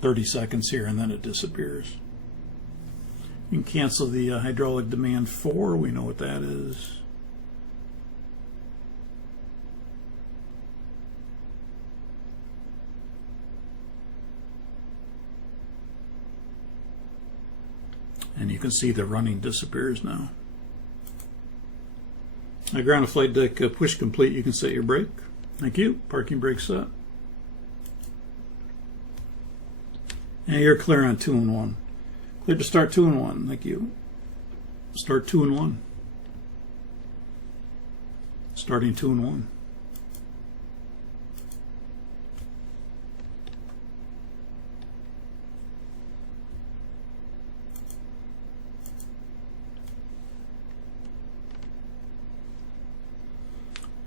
30 seconds here, and then it disappears. You can cancel the hydraulic demand 4. We know what that is. And you can see the running disappears now. Ground to flight deck push complete. You can set your brake. Thank you. Parking brake set. And you're clear on 2 and 1. Clear to start 2 and 1. Thank you. Start 2 and 1. Starting 2 and 1.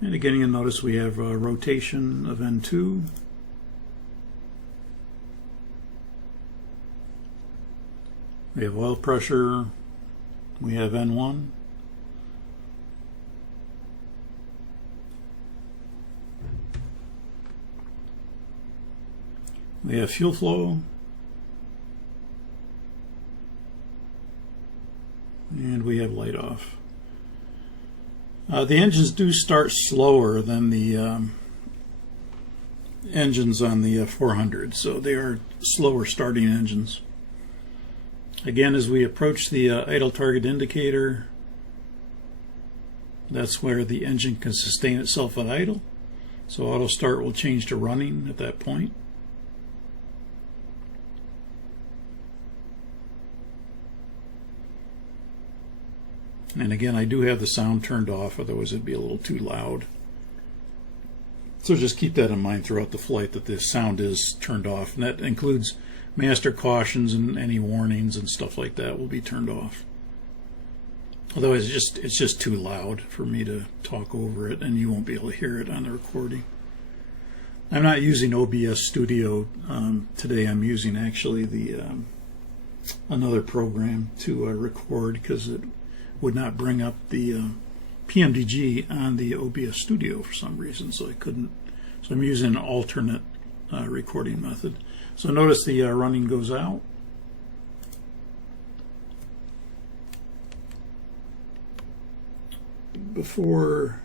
And again, you'll notice we have a rotation of N2. We have oil pressure. We have N1. We have fuel flow. And we have light off. The engines do start slower than the engines on the 400, so they are slower starting engines. Again, as we approach the idle target indicator, that's where the engine can sustain itself at idle. So auto start will change to running at that point. And again, I do have the sound turned off, otherwise it'd be a little too loud. So just keep that in mind throughout the flight, that the sound is turned off, and that includes master cautions and any warnings and stuff like that will be turned off. Otherwise, it's just too loud for me to talk over it, and you won't be able to hear it on the recording. I'm not using OBS Studio today. I'm using actually the another program to record, because it would not bring up the PMDG on the OBS Studio for some reason, so I couldn't. So I'm using an alternate recording method. So notice the running goes out. Before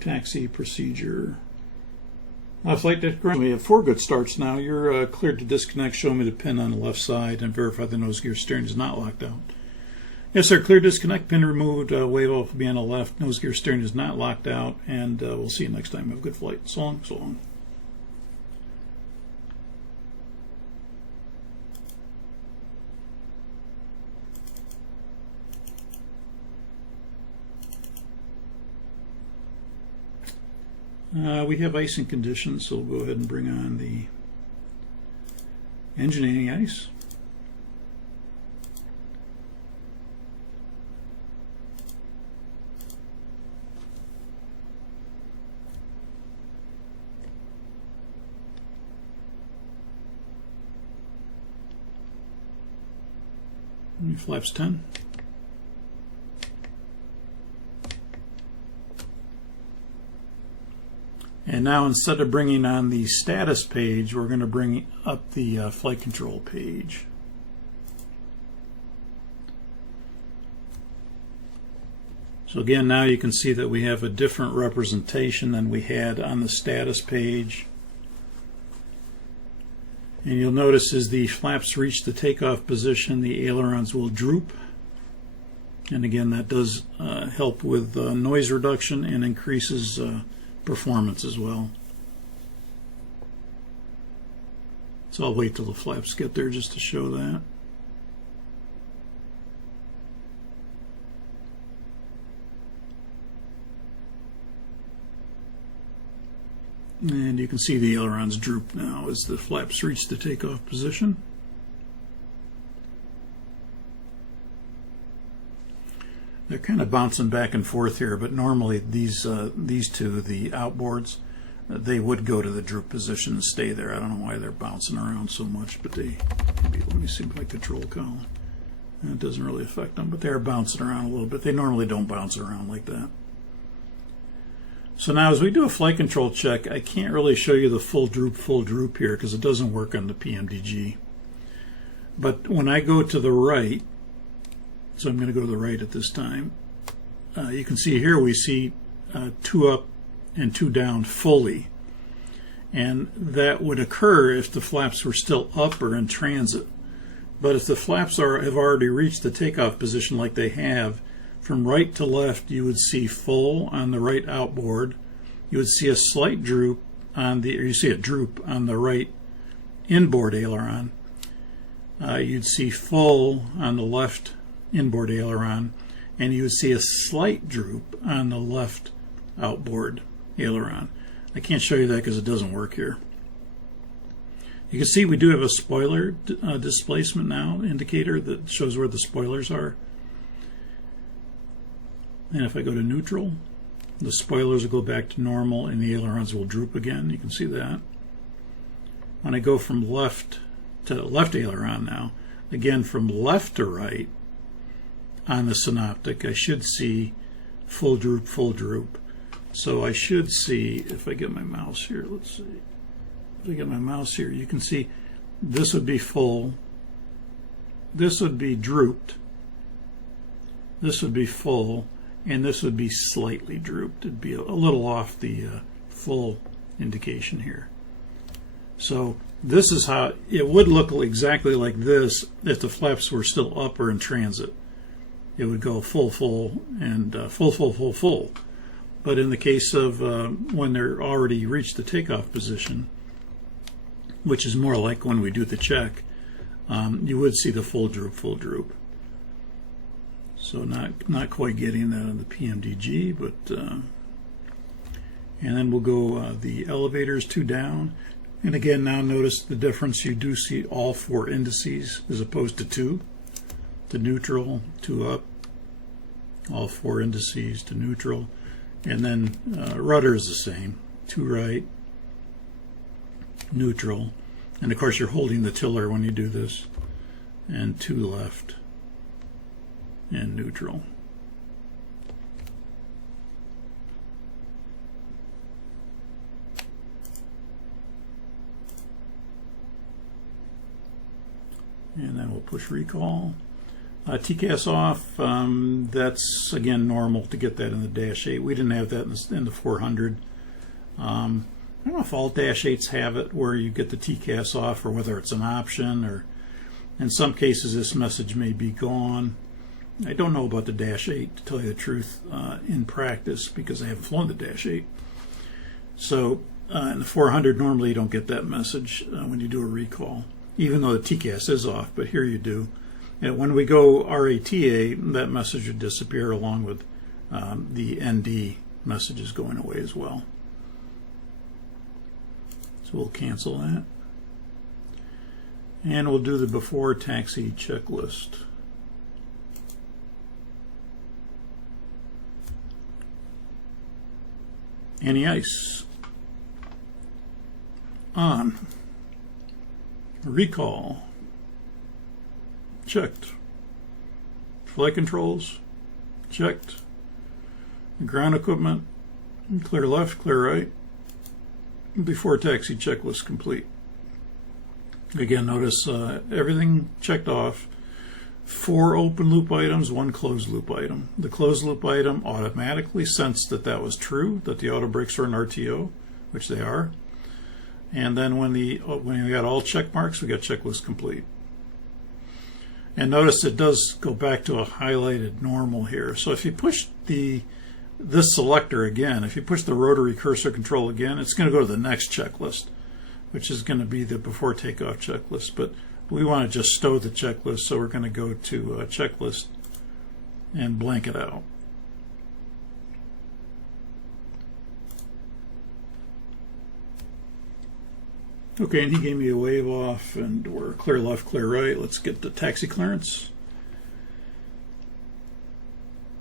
taxi procedure. Flight deck, we have 4 good starts now. You're cleared to disconnect. Show me the pin on the left side and verify the nose gear steering is not locked out. Yes, sir. Clear disconnect. Pin removed. Wave off will be on the left. Nose gear steering is not locked out. And we'll see you next time. Have a good flight. So long. So long. We have icing conditions, so we'll go ahead and bring on the engine anti-ice. Flaps 10. And now, instead of bringing on the status page, we're going to bring up the flight control page. So again, now you can see that we have a different representation than we had on the status page. And you'll notice as the flaps reach the takeoff position, the ailerons will droop. And again, that does help with noise reduction and increases performance as well. So I'll wait till the flaps get there just to show that. And you can see the ailerons droop now as the flaps reach the takeoff position. They're kind of bouncing back and forth here, but normally these two, the outboards, they would go to the droop position and stay there. I don't know why they're bouncing around so much, but they, let me see my control column. It doesn't really affect them, but they're bouncing around a little bit. They normally don't bounce around like that. So now as we do a flight control check, I can't really show you the full droop here because it doesn't work on the PMDG. But when I go to the right, so I'm going to go to the right at this time, you can see here we see 2 up and 2 down fully. And that would occur if the flaps were still up or in transit. But if the flaps have already reached the takeoff position like they have, from right to left you would see full on the right outboard. You would see a slight droop on the, or you see a droop on the right inboard aileron. You'd see full on the left inboard aileron, and you would see a slight droop on the left outboard aileron. I can't show you that because it doesn't work here. You can see we do have a spoiler displacement now indicator that shows where the spoilers are. And if I go to neutral, the spoilers will go back to normal and the ailerons will droop again. You can see that. When I go from left to left aileron now, again from left to right on the synoptic, I should see full droop, full droop. So I should see, if I get my mouse here, let's see. If I get my mouse here, you can see this would be full, this would be drooped, this would be full, and this would be slightly drooped. It'd be a little off the full indication here. So this is how it would look exactly like this if the flaps were still up or in transit. It would go full, full, and full, full, full, full. But in the case of when they're already reached the takeoff position, which is more like when we do the check, you would see the full droop, full droop. So not quite getting that on the PMDG, but and then we'll go the elevators 2 down. And again, now notice the difference. You do see all 4 indices as opposed to 2. To neutral, 2 up, all 4 indices to neutral. And then rudder is the same, 2 right, neutral. And of course you're holding the tiller when you do this. And 2 left and neutral. And then we'll push recall. TCAS off, that's again normal to get that in the Dash 8. We didn't have that in the 400. I don't know if all Dash 8s have it where you get the TCAS off, or whether it's an option, or in some cases this message may be gone. I don't know about the Dash 8, to tell you the truth, in practice, because I haven't flown the Dash 8. So in the 400 normally you don't get that message when you do a recall, even though the TCAS is off, but here you do. And when we go RATA, that message would disappear along with the ND messages going away as well. So we'll cancel that. And we'll do the before taxi checklist. Anti-ice. On. Recall. Checked. Flight controls. Checked. Ground equipment. Clear left, clear right. Before taxi checklist complete. Again, notice everything checked off. 4 open loop items, 1 closed loop item. The closed loop item automatically sensed that that was true, that the auto brakes were an RTO, which they are. And then when we got all check marks, we got checklist complete. And notice it does go back to a highlighted normal here. So if you push this selector again, if you push the rotary cursor control again, it's going to go to the next checklist, which is going to be the before takeoff checklist. But we want to just stow the checklist, so we're going to go to checklist and blank it out. Okay, and he gave me a wave off, and we're clear left, clear right. Let's get the taxi clearance.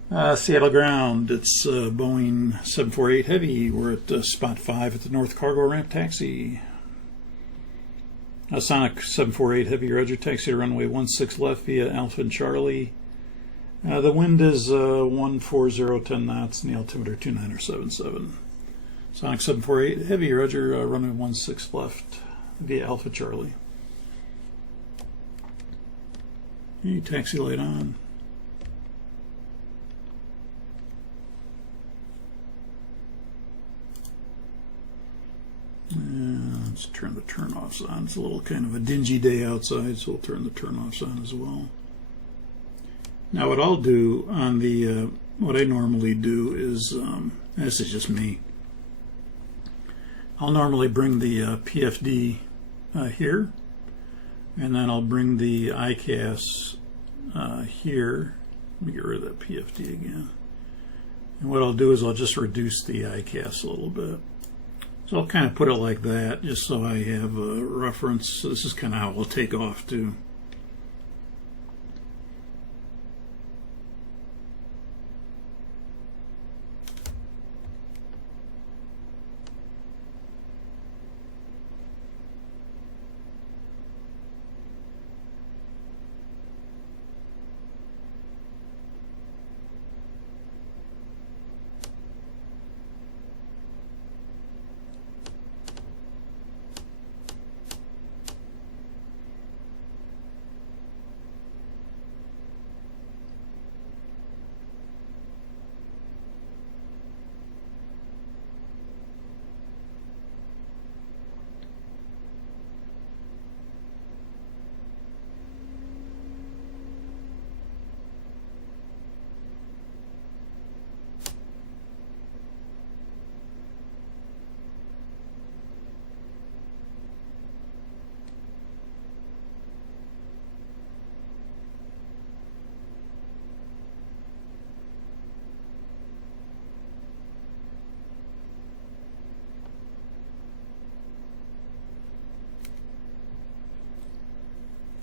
Seattle ground, it's Boeing 748 Heavy. We're at spot 5 at the North Cargo Ramp taxi. Sonic 748 Heavy, roger, taxi to runway 16 left via Alpha and Charlie. The wind is 140, 10 knots, and the altimeter 2977. Sonic 748 Heavy, roger, runway 16 left via Alpha Charlie. Okay, taxi light on. Let's turn the turn-offs on. It's a little kind of a dingy day outside, so we'll turn the turn-offs on as well. Now what I'll do on the, what I normally do is, this is just me, I'll normally bring the PFD here, and then I'll bring the ICAS here. Let me get rid of that PFD again. And what I'll do is I'll just reduce the ICAS a little bit. So I'll kind of put it like that, just so I have a reference. So this is kind of how we'll take off too.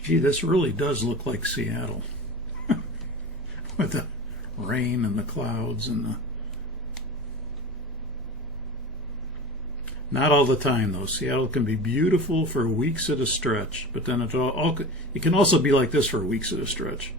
Gee, this really does look like Seattle with the rain and the clouds and the... Not all the time, though. Seattle can be beautiful for weeks at a stretch, but then it can also be like this for weeks at a stretch.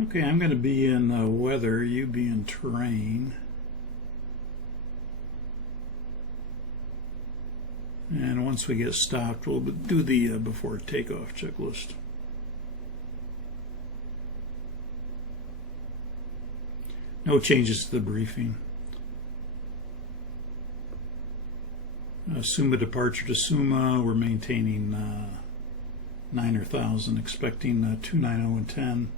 Okay, I'm going to be in weather, you be in terrain. And once we get stopped, we'll do the before takeoff checklist. No changes to the briefing. Suma departure to Suma, we're maintaining 9 or 1,000, expecting 290 and 10.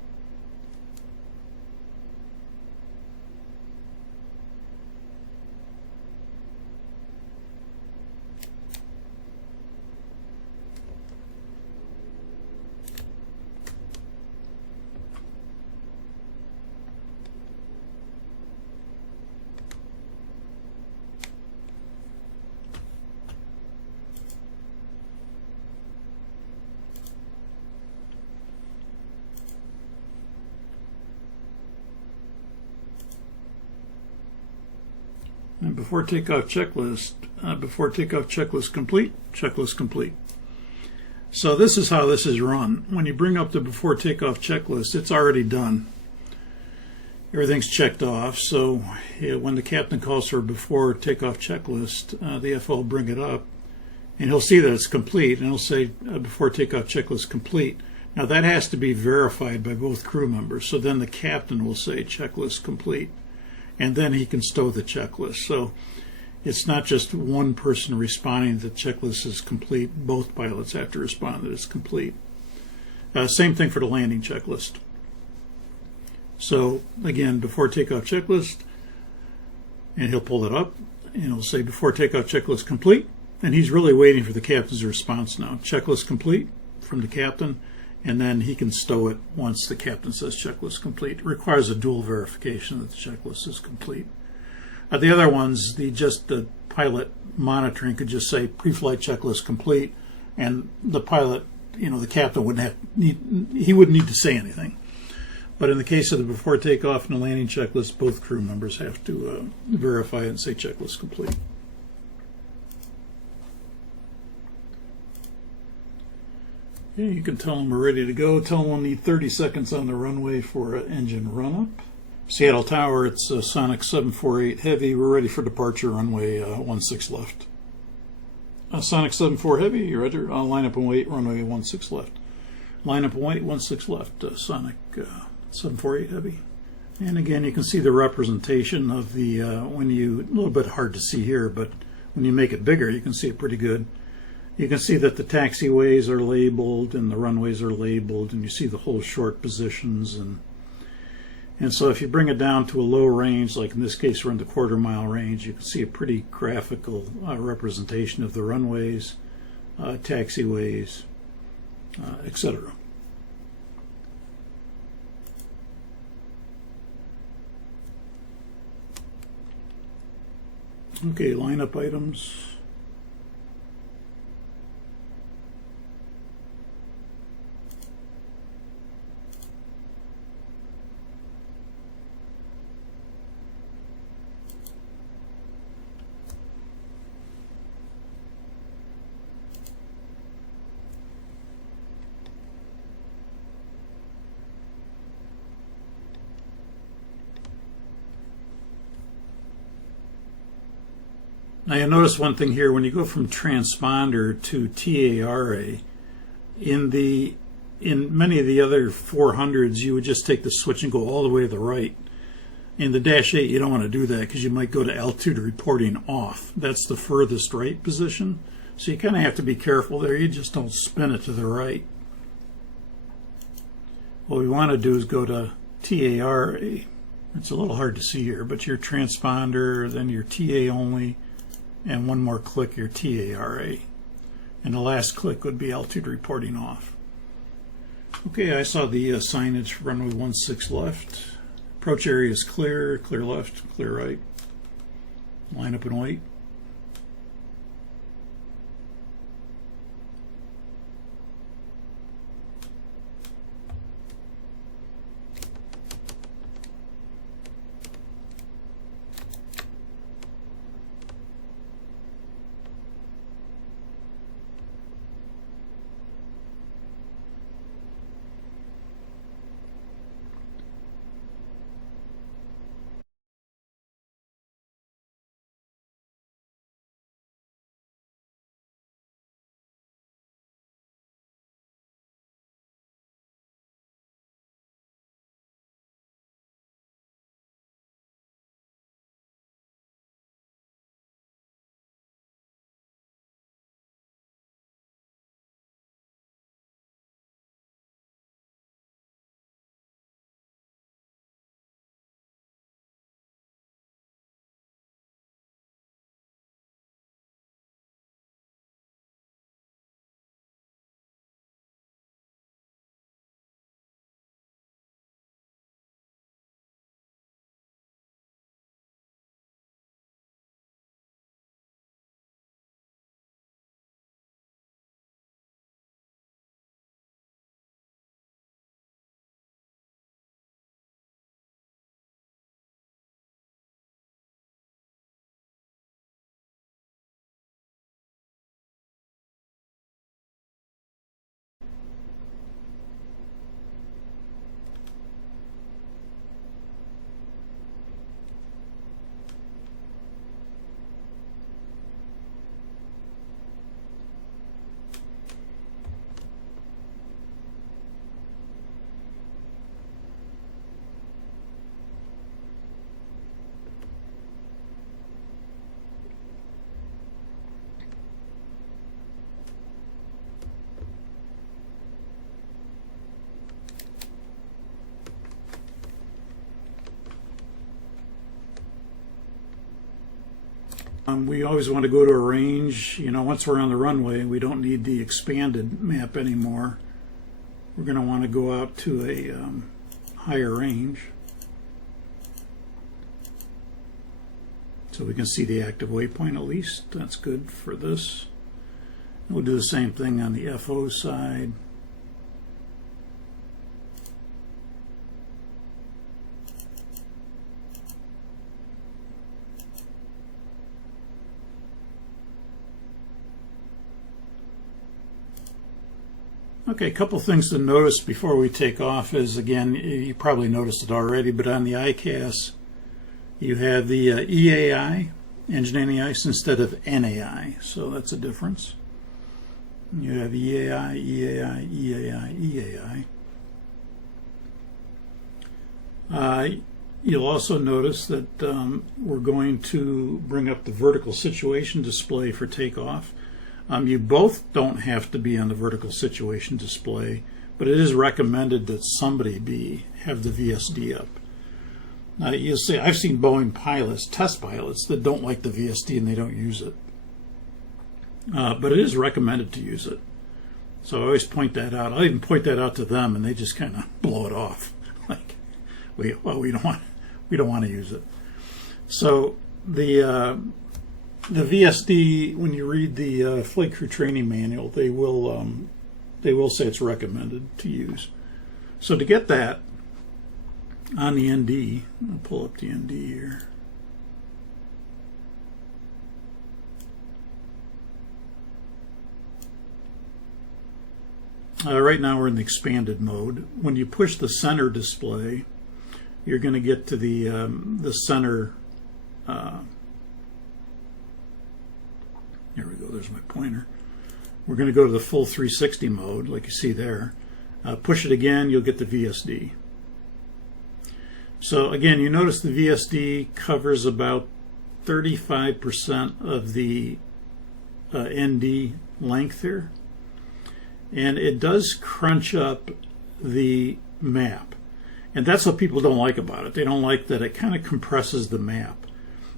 And before takeoff checklist complete, checklist complete. So this is how this is run. When you bring up the before takeoff checklist, it's already done. Everything's checked off. So when the captain calls for a before takeoff checklist, the FO will bring it up, and he'll see that it's complete, and he'll say before takeoff checklist complete. Now that has to be verified by both crew members. So then the captain will say checklist complete, and then he can stow the checklist. So it's not just one person responding that the checklist is complete. Both pilots have to respond that it's complete. Same thing for the landing checklist. So again, before takeoff checklist, and he'll pull it up, and he'll say before takeoff checklist complete, and he's really waiting for the captain's response now. Checklist complete from the captain, and then he can stow it once the captain says checklist complete. It requires a dual verification that the checklist is complete. The other ones, the pilot monitoring could just say pre-flight checklist complete, and the pilot, the captain wouldn't need to say anything. But in the case of the before takeoff and the landing checklist, both crew members have to verify it and say checklist complete. Okay, you can tell them we're ready to go. Tell them we'll need 30 seconds on the runway for engine run-up. Seattle Tower, it's Sonic 748 Heavy. We're ready for departure, runway 16 left. Sonic 74 Heavy, you ready? Line up and wait, runway 16 left. Line up and wait, 16 left. Sonic 748 Heavy. And again, you can see the representation of the, a little bit hard to see here, but when you make it bigger, you can see it pretty good. You can see that the taxiways are labeled and the runways are labeled, and you see the whole short positions. And so if you bring it down to a low range, like in this case we're in the quarter-mile range, you can see a pretty graphical representation of the runways, taxiways, etc. Okay, lineup items. Now you'll notice one thing here, when you go from transponder to TARA, in many of the other 400s you would just take the switch and go all the way to the right. In the Dash 8 you don't want to do that because you might go to altitude reporting off. That's the furthest right position. So you kind of have to be careful there. You just don't spin it to the right. What we want to do is go to TARA. It's a little hard to see here, but your transponder, then your TA only, and one more click, your TARA. And the last click would be altitude reporting off. Okay, I saw the signage for runway 16 left. Approach area is clear, clear left, clear right. Line up and wait. We always want to go to a range. Once we're on the runway, we don't need the expanded map anymore. We're going to want to go out to a higher range so we can see the active waypoint at least. That's good for this. We'll do the same thing on the FO side. Okay, a couple things to notice before we take off is, again, you probably noticed it already, but on the ICAS, you have the EAI, engine anti-ice, instead of NAI, so that's a difference. You have EAI, EAI, EAI, EAI. You'll also notice that we're going to bring up the vertical situation display for takeoff. You both don't have to be on the vertical situation display, but it is recommended that somebody have the VSD up. Now, you'll see, I've seen Boeing pilots, test pilots, that don't like the VSD and they don't use it. But it is recommended to use it. So I always point that out. I even point that out to them, and they just kind of blow it off. Like, we don't want to use it. So the VSD, when you read the flight crew training manual, they will say it's recommended to use. So to get that on the ND, I'll pull up the ND here. Right now we're in the expanded mode. When you push the center display, you're going to get to the center. Here we go, there's my pointer. We're going to go to the full 360 mode, like you see there. Push it again, you'll get the VSD. So again, you notice the VSD covers about 35% of the ND length here. And it does crunch up the map. And that's what people don't like about it. They don't like that it kind of compresses the map.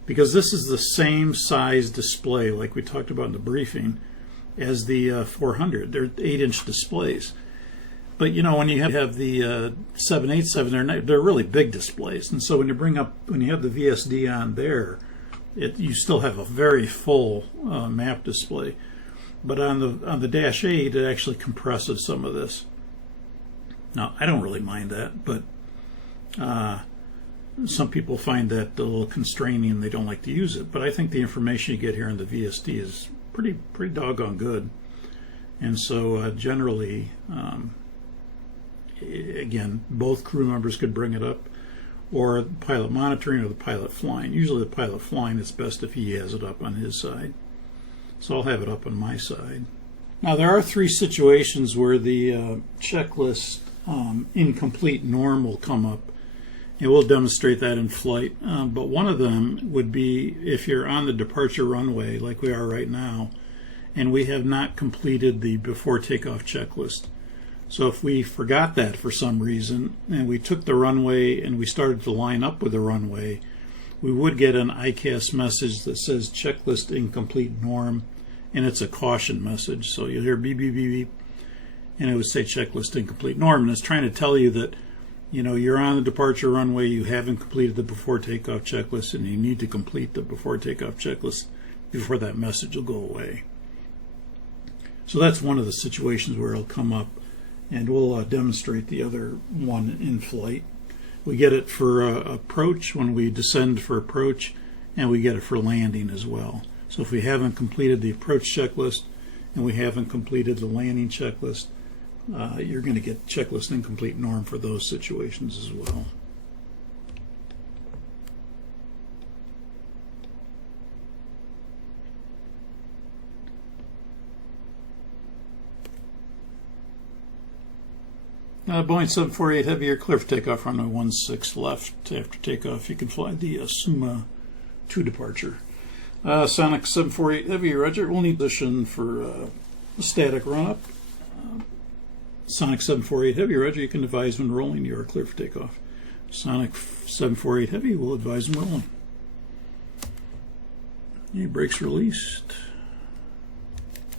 Because this is the same size display, like we talked about in the briefing, as the 400. They're 8-inch displays. But you know, when you have the 787, they're really big displays. And so when you have the VSD on there, you still have a very full map display. But on the Dash 8, it actually compresses some of this. Now, I don't really mind that, but some people find that a little constraining and they don't like to use it. But I think the information you get here in the VSD is pretty doggone good. And so generally, again, both crew members could bring it up, or the pilot monitoring or the pilot flying. Usually the pilot flying is best if he has it up on his side. So I'll have it up on my side. Now there are 3 situations where the checklist incomplete norm will come up. And we'll demonstrate that in flight. But one of them would be if you're on the departure runway like we are right now, and we have not completed the before takeoff checklist. So if we forgot that for some reason, and we took the runway and we started to line up with the runway, we would get an ICAS message that says checklist incomplete norm, and it's a caution message. So you'll hear beep, beep, beep, beep, and it would say checklist incomplete norm, and it's trying to tell you that, you know, you're on the departure runway, you haven't completed the before takeoff checklist, and you need to complete the before takeoff checklist before that message will go away. So that's one of the situations where it'll come up, and we'll demonstrate the other one in flight. We get it for approach when we descend for approach, and we get it for landing as well. So if we haven't completed the approach checklist and we haven't completed the landing checklist, you're going to get checklist incomplete norm for those situations as well. Boeing 748 Heavy, you're clear for takeoff, runway 16 left. After takeoff, you can fly the Suma 2 departure. Sonic 748 Heavy, Roger. We'll need position for static run-up. Sonic 748 Heavy, Roger. You can advise when rolling. You are clear for takeoff. Sonic 748 Heavy will advise when rolling. Your brakes released.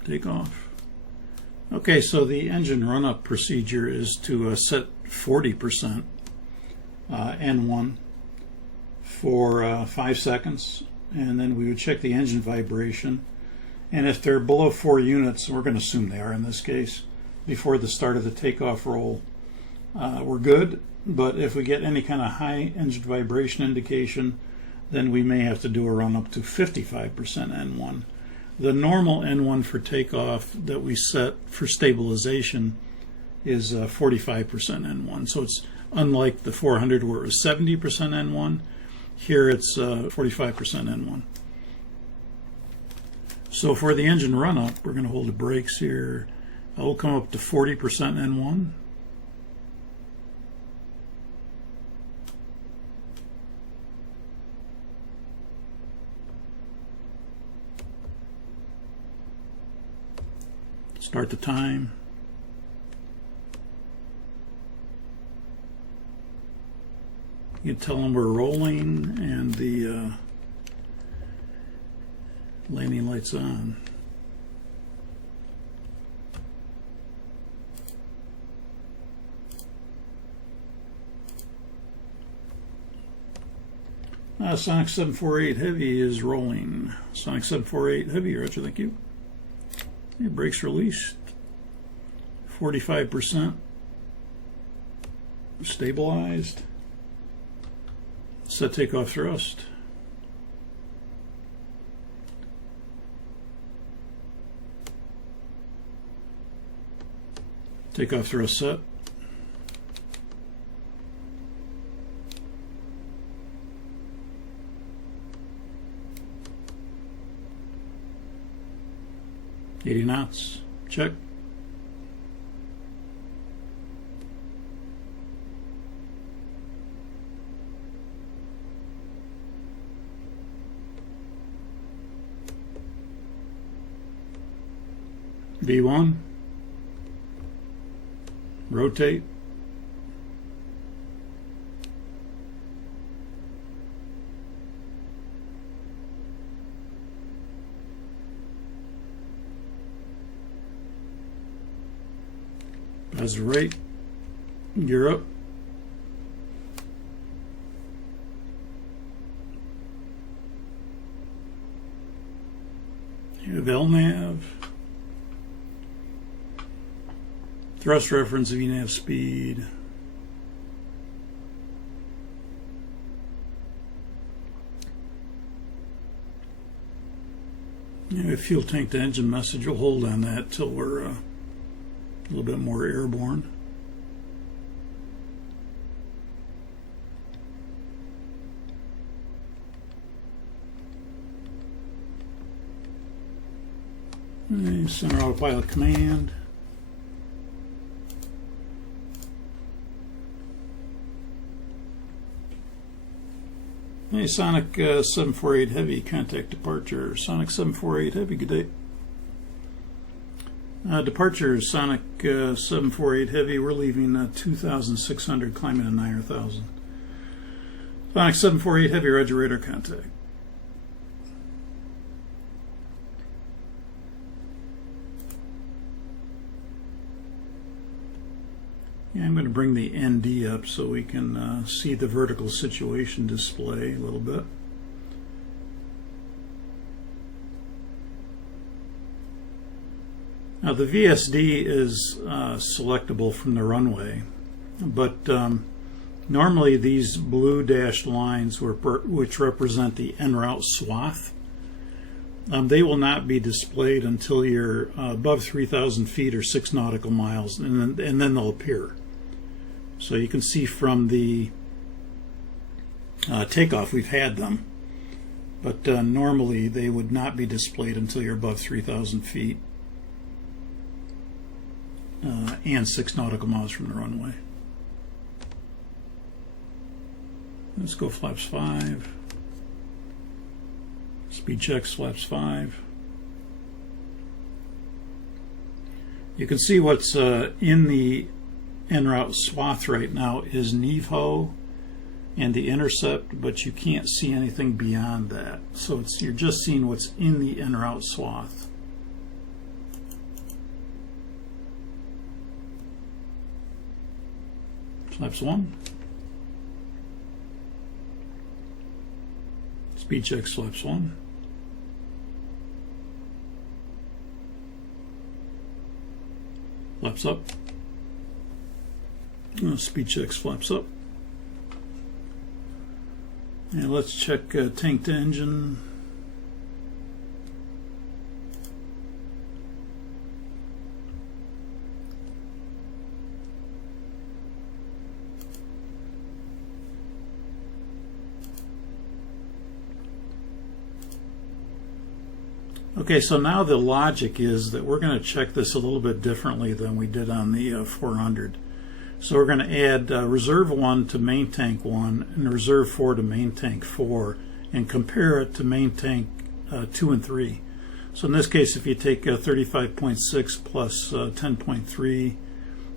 Takeoff. Okay, so the engine run-up procedure is to set 40% N1 for 5 seconds, and then we would check the engine vibration. And if they're below 4 units, we're going to assume they are in this case, before the start of the takeoff roll, we're good. But if we get any kind of high engine vibration indication, then we may have to do a run-up to 55% N1. The normal N1 for takeoff that we set for stabilization is 45% N1. So it's unlike the 400 where it was 70% N1. Here it's 45% N1. So for the engine run up, we're going to hold the brakes here. We'll come up to 40% N1. Start the time. You can tell them we're rolling and the landing lights on. Sonic 748 Heavy is rolling. Sonic 748 Heavy, Roger, thank you. Yeah, brakes released. 45%. Stabilized. Set takeoff thrust. Takeoff thrust set. $80 knots. Check. V1. Rotate. As rate, gear up. LNAV. Thrust reference, VNAV speed. Fuel tank to engine message, we'll hold on that till we're a little bit more airborne. Center autopilot command. Hey, Sonic 748 Heavy, contact departure. Sonic 748 Heavy, good day. Departure, Sonic 748 Heavy, we're leaving 2,600, climbing to 9,000. Sonic 748 Heavy, roger, radar contact. Yeah, I'm going to bring the ND up so we can see the vertical situation display a little bit. Now the VSD is selectable from the runway, but normally these blue dashed lines which represent the en route swath, they will not be displayed until you're above 3,000 feet or 6 nautical miles, and then they'll appear. So you can see from the takeoff we've had them, but normally they would not be displayed until you're above 3,000 feet and 6 nautical miles from the runway. Let's go flaps 5. Speed checks flaps 5. You can see what's in the en route swath right now is NEVHO and the intercept, but you can't see anything beyond that. So you're just seeing what's in the en route swath. Flaps 1. Speed checks flaps 1. Flaps up. Speed checks flaps up. And let's check tank to engine. Okay, so now the logic is that we're going to check this a little bit differently than we did on the 400. So we're going to add reserve 1 to main tank 1 and reserve 4 to main tank 4 and compare it to main tank 2 and 3. So in this case, if you take 35.6 plus 10.3,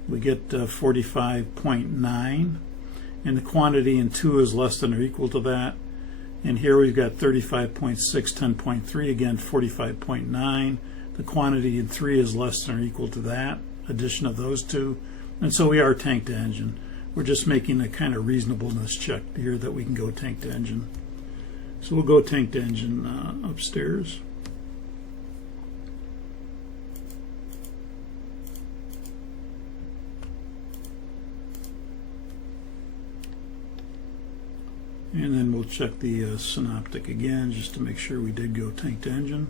we get 45.9, and the quantity in 2 is less than or equal to that. And here we've got 35.6, 10.3, again 45.9. The quantity in 3 is less than or equal to that, addition of those two. And so we are tank to engine. We're just making a kind of reasonableness check here that we can go tank to engine. So we'll go tank to engine upstairs. And then we'll check the synoptic again just to make sure we did go tank to engine.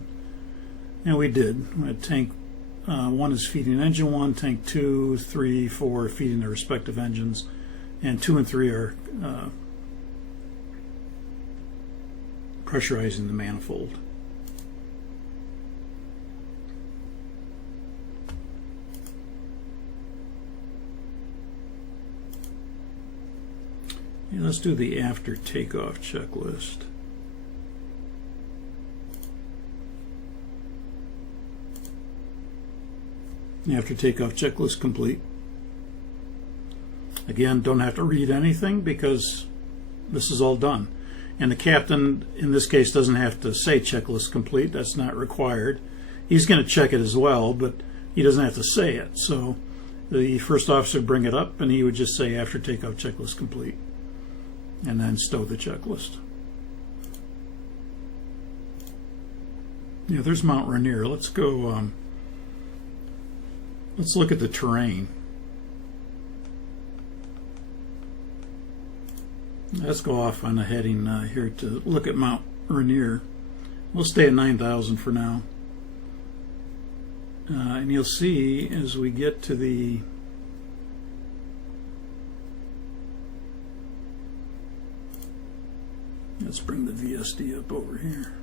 And we did. Tank 1 is feeding engine 1, tank 2, 3, 4 feeding their respective engines, and 2 and 3 are pressurizing the manifold. Yeah, let's do the after takeoff checklist. After takeoff checklist complete. Again, don't have to read anything because this is all done. And the captain, in this case, doesn't have to say checklist complete. That's not required. He's going to check it as well, but he doesn't have to say it. So the first officer would bring it up, and he would just say after takeoff checklist complete, and then stow the checklist. Yeah, there's Mount Rainier. Let's go. Let's look at the terrain. Let's go off on a heading here to look at Mount Rainier. We'll stay at 9,000 for now. And you'll see as we get to the let's bring the VSD up over here.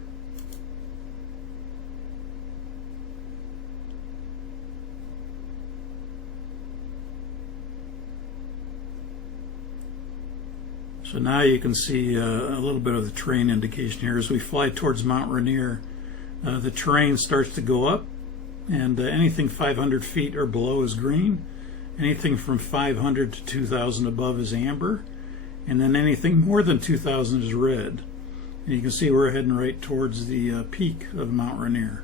So now you can see a little bit of the terrain indication here. As we fly towards Mount Rainier, the terrain starts to go up, and anything 500 feet or below is green. Anything from 500 to 2,000 above is amber. And then anything more than 2,000 is red. And you can see we're heading right towards the peak of Mount Rainier.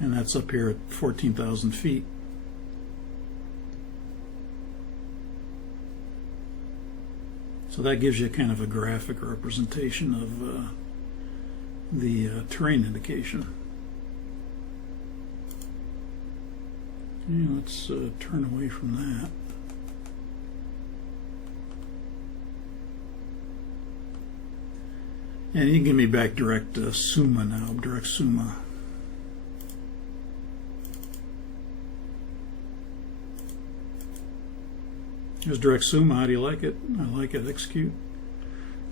And that's up here at 14,000 feet. So that gives you kind of a graphic representation of the terrain indication. Okay, let's turn away from that. And you can give me back direct SUMA now, direct SUMA. Here's direct SUMA. How do you like it? I like it. Execute.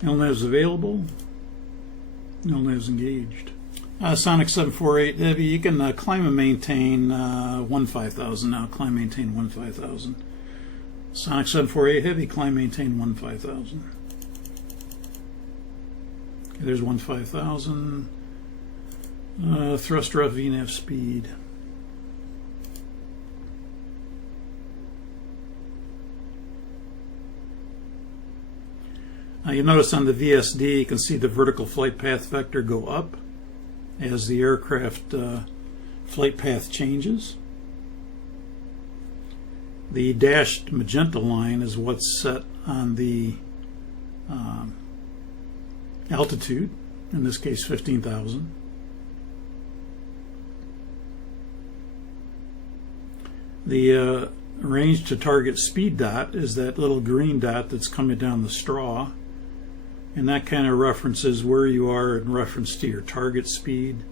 LNAV's available. LNAV's engaged. Sonic 748 Heavy, you can climb and maintain 15,000 now. Climb, maintain 15,000. Sonic 748 Heavy, climb, maintain 15,000. Okay, there's 15,000. Thruster off VNAV speed. You notice on the VSD you can see the vertical flight path vector go up as the aircraft flight path changes. The dashed magenta line is what's set on the altitude, in this case 15,000. The range to target speed dot is that little green dot that's coming down the straw. And that kind of references where you are in reference to your target speed.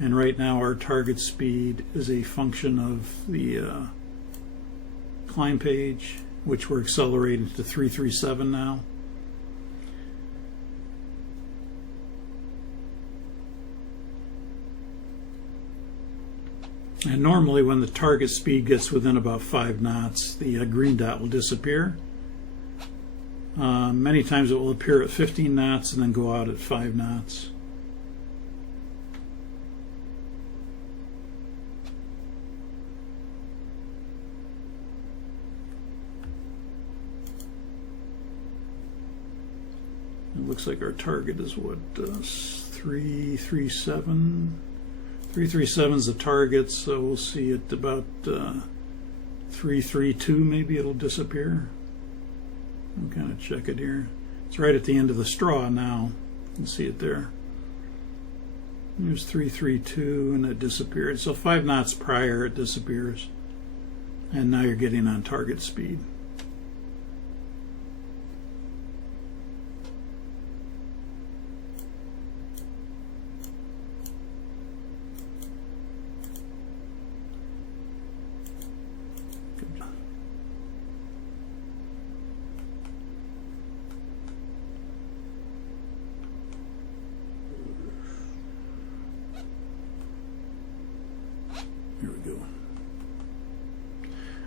And right now our target speed is a function of the climb page, which we're accelerating to 337 now. And normally when the target speed gets within about 5 knots, the green dot will disappear. Many times it will appear at 15 knots and then go out at 5 knots. It looks like our target is what, 337? 337 is the target, so we'll see at about 332 maybe it'll disappear. I'll kind of check it here. It's right at the end of the straw now. You can see it there. There's 332 and it disappeared. So 5 knots prior it disappears. And now you're getting on target speed. Here we go.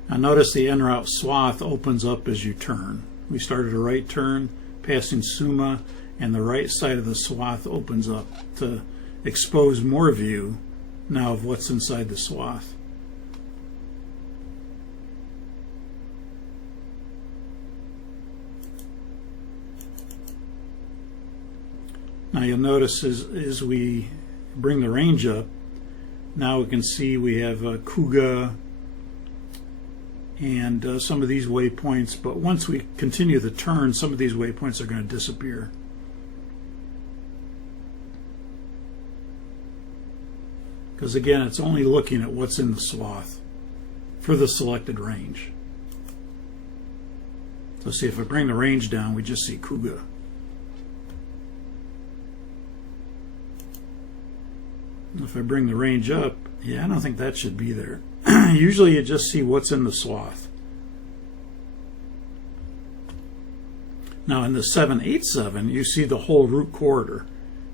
Now notice the en route swath opens up as you turn. We started a right turn, passing Summa, and the right side of the swath opens up to expose more view now of what's inside the swath. Now you'll notice as we bring the range up, now we can see we have Kuga and some of these waypoints, but once we continue the turn, some of these waypoints are going to disappear. Because again, it's only looking at what's in the swath for the selected range. So see, if I bring the range down, we just see Kuga. If I bring the range up, yeah, I don't think that should be there. Usually you just see what's in the swath. Now in the 787, you see the whole route corridor.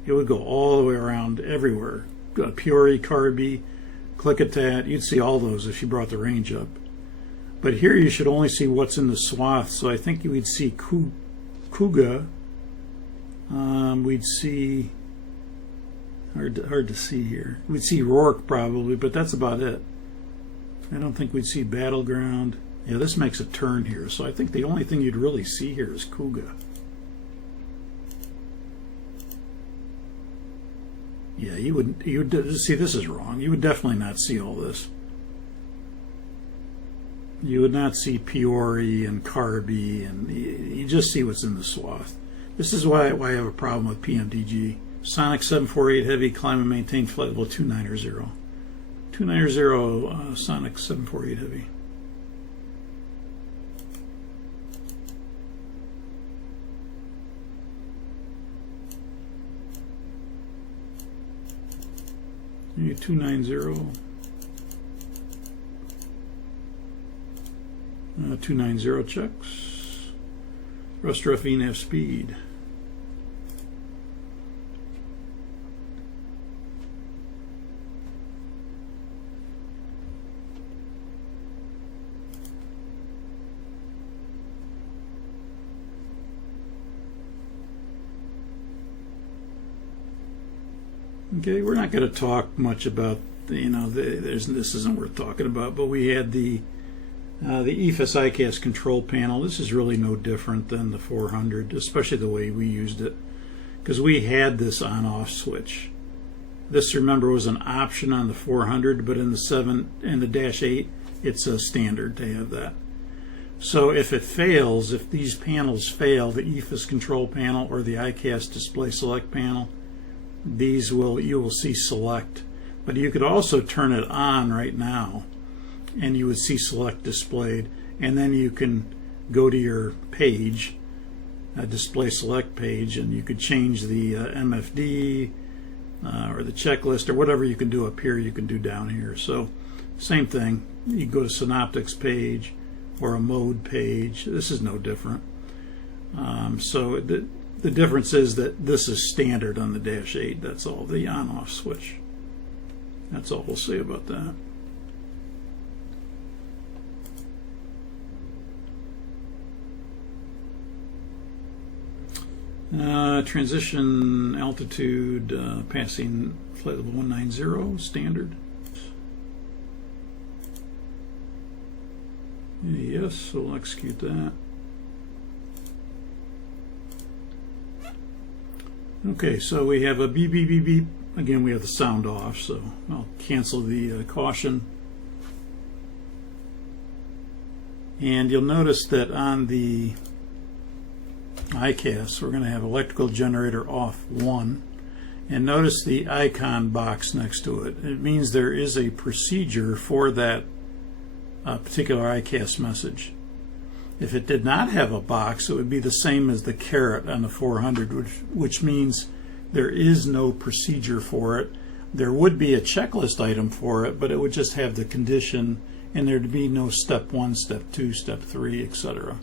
It would go all the way around everywhere. Peoria, Carby, Klickitat, you'd see all those if you brought the range up. But here you should only see what's in the swath, so I think you would see Kuga. We'd see... Hard to see here. We'd see Rourke probably, but that's about it. I don't think we'd see Battleground. Yeah, this makes a turn here, so I think the only thing you'd really see here is Kuga. Yeah, you would see, this is wrong. You would definitely not see all this. You would not see Peoria and Carby, and you just see what's in the swath. This is why I have a problem with PMDG. Sonic 748 Heavy, climb and maintain flight level 290. 290 Sonic 748 Heavy. You 290. 290 checks. Thrust rough ENAV speed. Okay, we're not going to talk much about, this isn't worth talking about, but we had the EFS ICAS control panel. This is really no different than the 400, especially the way we used it, because we had this on-off switch. This, remember, was an option on the 400, but in the 7 and the -8, it's a standard to have that. So if it fails, if these panels fail, the EFS control panel or the ICAS display select panel, you will see select, but you could also turn it on right now and you would see select displayed, and then you can go to your page, display select page, and you could change the MFD or the checklist or whatever you can do up here, you can do down here. So same thing, you go to synoptics page or a mode page. This is no different. So the difference is that this is standard on the -8. That's all, the on-off switch. That's all we'll say about that. Transition altitude passing flight level 190 standard. Yes, so we'll execute that. Okay, so we have a beep, beep, beep, beep. Again, we have the sound off, so I'll cancel the caution. And you'll notice that on the ICAS, we're going to have electrical generator off 1. And notice the icon box next to it. It means there is a procedure for that particular ICAS message. If it did not have a box, it would be the same as the caret on the 400, which means there is no procedure for it. There would be a checklist item for it, but it would just have the condition, and there'd be no step 1, step 2, step 3, etc.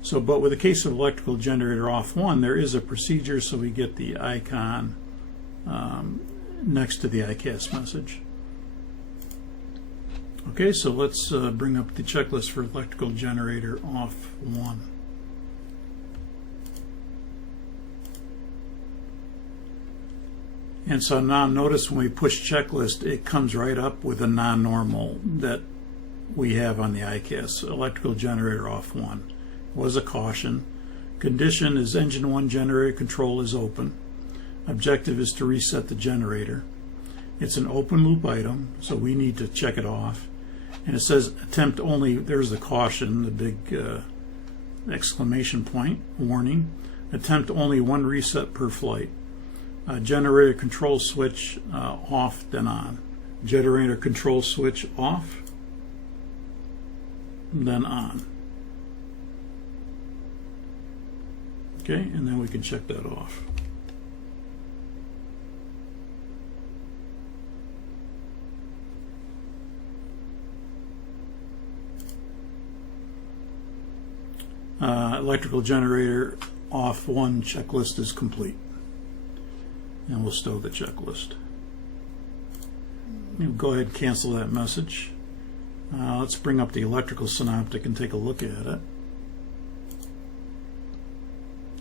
So, but with the case of electrical generator off 1, there is a procedure, so we get the icon next to the ICAS message. Okay, so let's bring up the checklist for electrical generator off 1. And so now notice when we push checklist, it comes right up with a non-normal that we have on the ICAS, electrical generator off 1. Was a caution. Condition is engine 1 generator control is open. Objective is to reset the generator. It's an open loop item, so we need to check it off. And it says attempt only, there's the caution, the big exclamation point, warning. Attempt only 1 reset per flight. Generator control switch off, then on. Generator control switch off, then on. Okay, and then we can check that off. Electrical generator off 1 checklist is complete. And we'll stow the checklist. We'll go ahead and cancel that message. Let's bring up the electrical synoptic and take a look at it.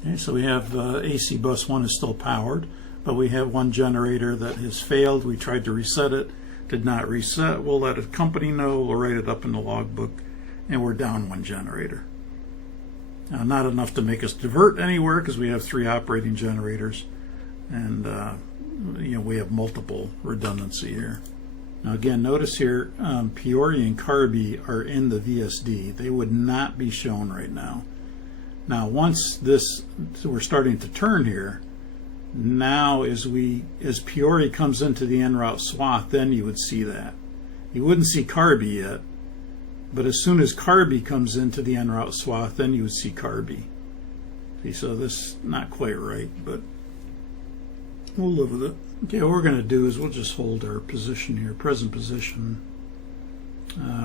Okay, so we have AC bus 1 is still powered, but we have 1 generator that has failed. We tried to reset it, did not reset. We'll let a company know, we'll write it up in the logbook, and we're down 1 generator. Not enough to make us divert anywhere because we have 3 operating generators, and we have multiple redundancy here. Now again, notice here Peoria and Carby are in the VSD. They would not be shown right now. Now once we're starting to turn here, now as Peoria comes into the en route swath, then you would see that. You wouldn't see Carby yet, but as soon as Carby comes into the en route swath, then you would see Carby. See, so this is not quite right, but we'll live with it. Okay, what we're going to do is we'll just hold our position here, present position,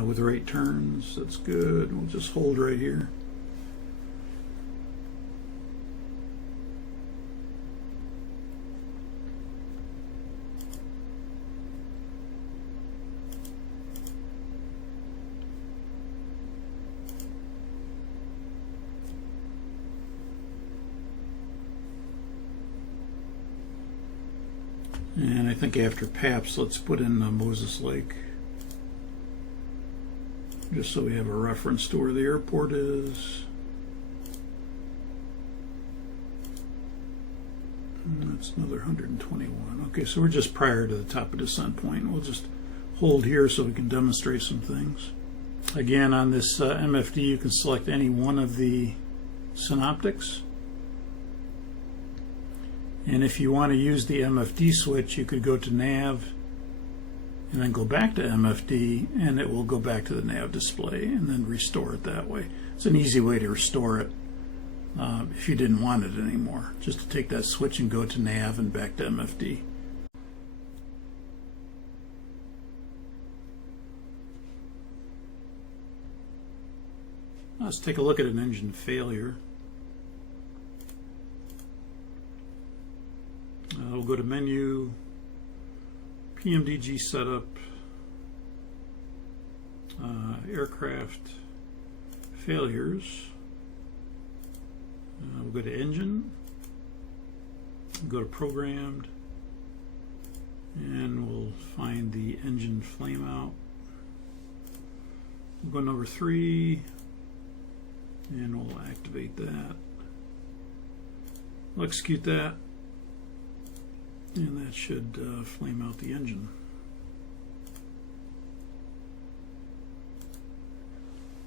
with right turns. That's good. We'll just hold right here. And I think after PAPS, let's put in Moses Lake, just so we have a reference to where the airport is. And that's another 121. Okay, so we're just prior to the top of descent point. We'll just hold here so we can demonstrate some things. Again, on this MFD, you can select any one of the synoptics. And if you want to use the MFD switch, you could go to nav and then go back to MFD, and it will go back to the nav display and then restore it that way. It's an easy way to restore it if you didn't want it anymore, just to take that switch and go to nav and back to MFD. Let's take a look at an engine failure. We'll go to menu, PMDG setup, aircraft failures. We'll go to engine, Go to programmed, and we'll find the engine flame out. We'll go number 3, and we'll activate that. We'll execute that, and that should flame out the engine.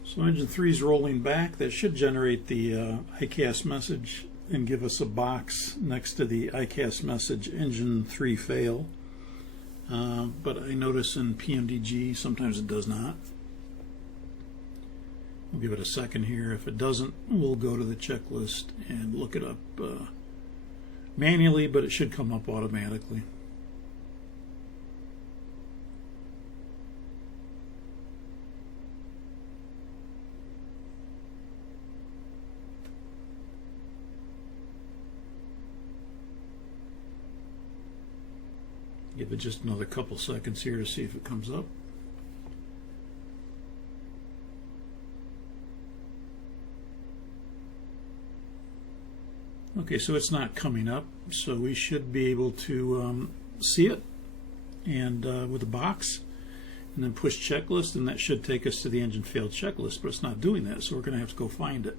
So engine 3 is rolling back. That should generate the ICAS message and give us a box next to the ICAS message, engine 3 fail. But I notice in PMDG sometimes it does not. We'll give it a second here. If it doesn't, we'll go to the checklist and look it up manually, but it should come up automatically. Give it just another couple seconds here to see if it comes up. Okay, so it's not coming up, so we should be able to see it and with a box, and then push checklist, and that should take us to the engine failed checklist, but it's not doing that, so we're going to have to go find it.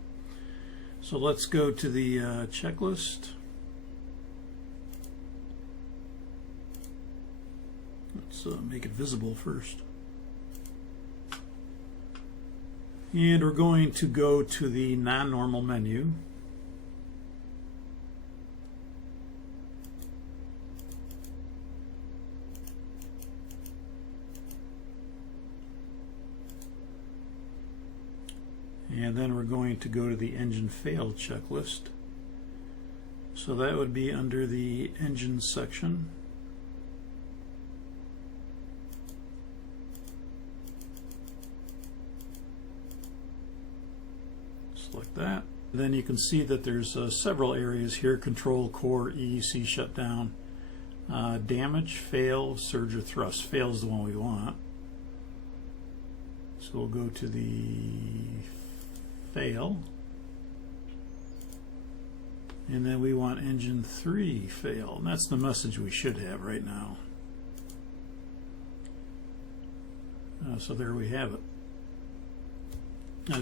So let's go to the checklist. Let's make it visible first. And we're going to go to the non-normal menu. And then we're going to go to the engine fail checklist. So that would be under the engine section. Select that. Then you can see that there's several areas here: control, core, EEC shutdown, damage, fail, surge or thrust. Fail is the one we want. So we'll go to the fail, and then we want engine 3 fail, and that's the message we should have right now. So there we have it.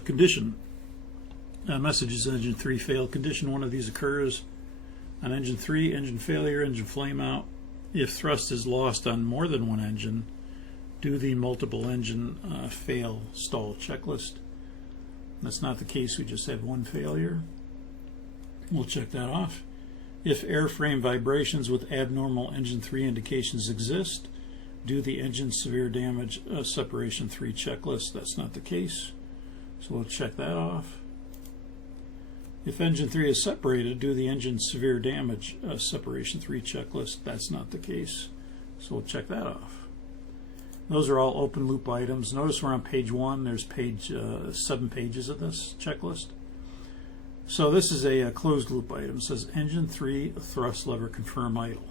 Condition messages: engine 3 fail. Condition: one of these occurs on engine 3, engine failure, engine flame out. If thrust is lost on more than one engine, do the multiple engine fail stall checklist. That's not the case, we just have one failure. We'll check that off. If airframe vibrations with abnormal engine 3 indications exist, do the engine severe damage separation 3 checklist. That's not the case, so we'll check that off. If engine 3 is separated, do the engine severe damage separation 3 checklist. That's not the case, so we'll check that off. Those are all open loop items. Notice we're on page 1. There's 7 pages of this checklist. So this is a closed loop item. It says engine 3 thrust lever confirm idle.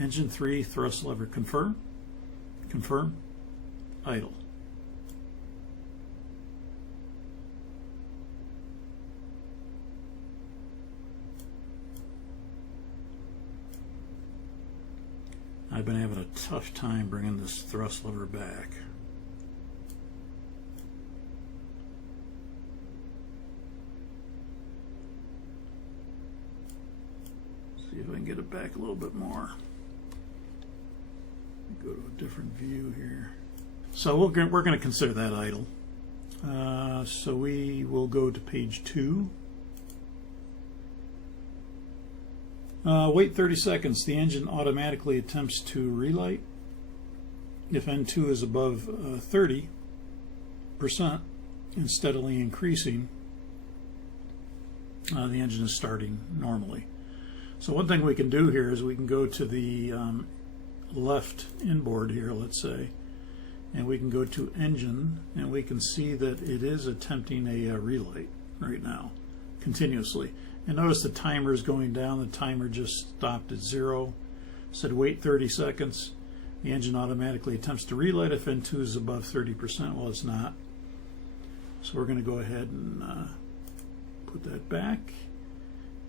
Engine 3 thrust lever confirm, idle. I've been having a tough time bringing this thrust lever back. See if I can get it back a little bit more. Go to a different view here. So we're going to consider that idle. So we will go to page 2. Wait 30 seconds. The engine automatically attempts to relight. If N2 is above 30% and steadily increasing, the engine is starting normally. So one thing we can do here is we can go to the left inboard here, let's say, and we can go to engine, and we can see that it is attempting a relight right now continuously. And notice the timer is going down. The timer just stopped at 0. Said wait 30 seconds. The engine automatically attempts to relight if N2 is above 30%. Well, it's not. So we're going to go ahead and put that back.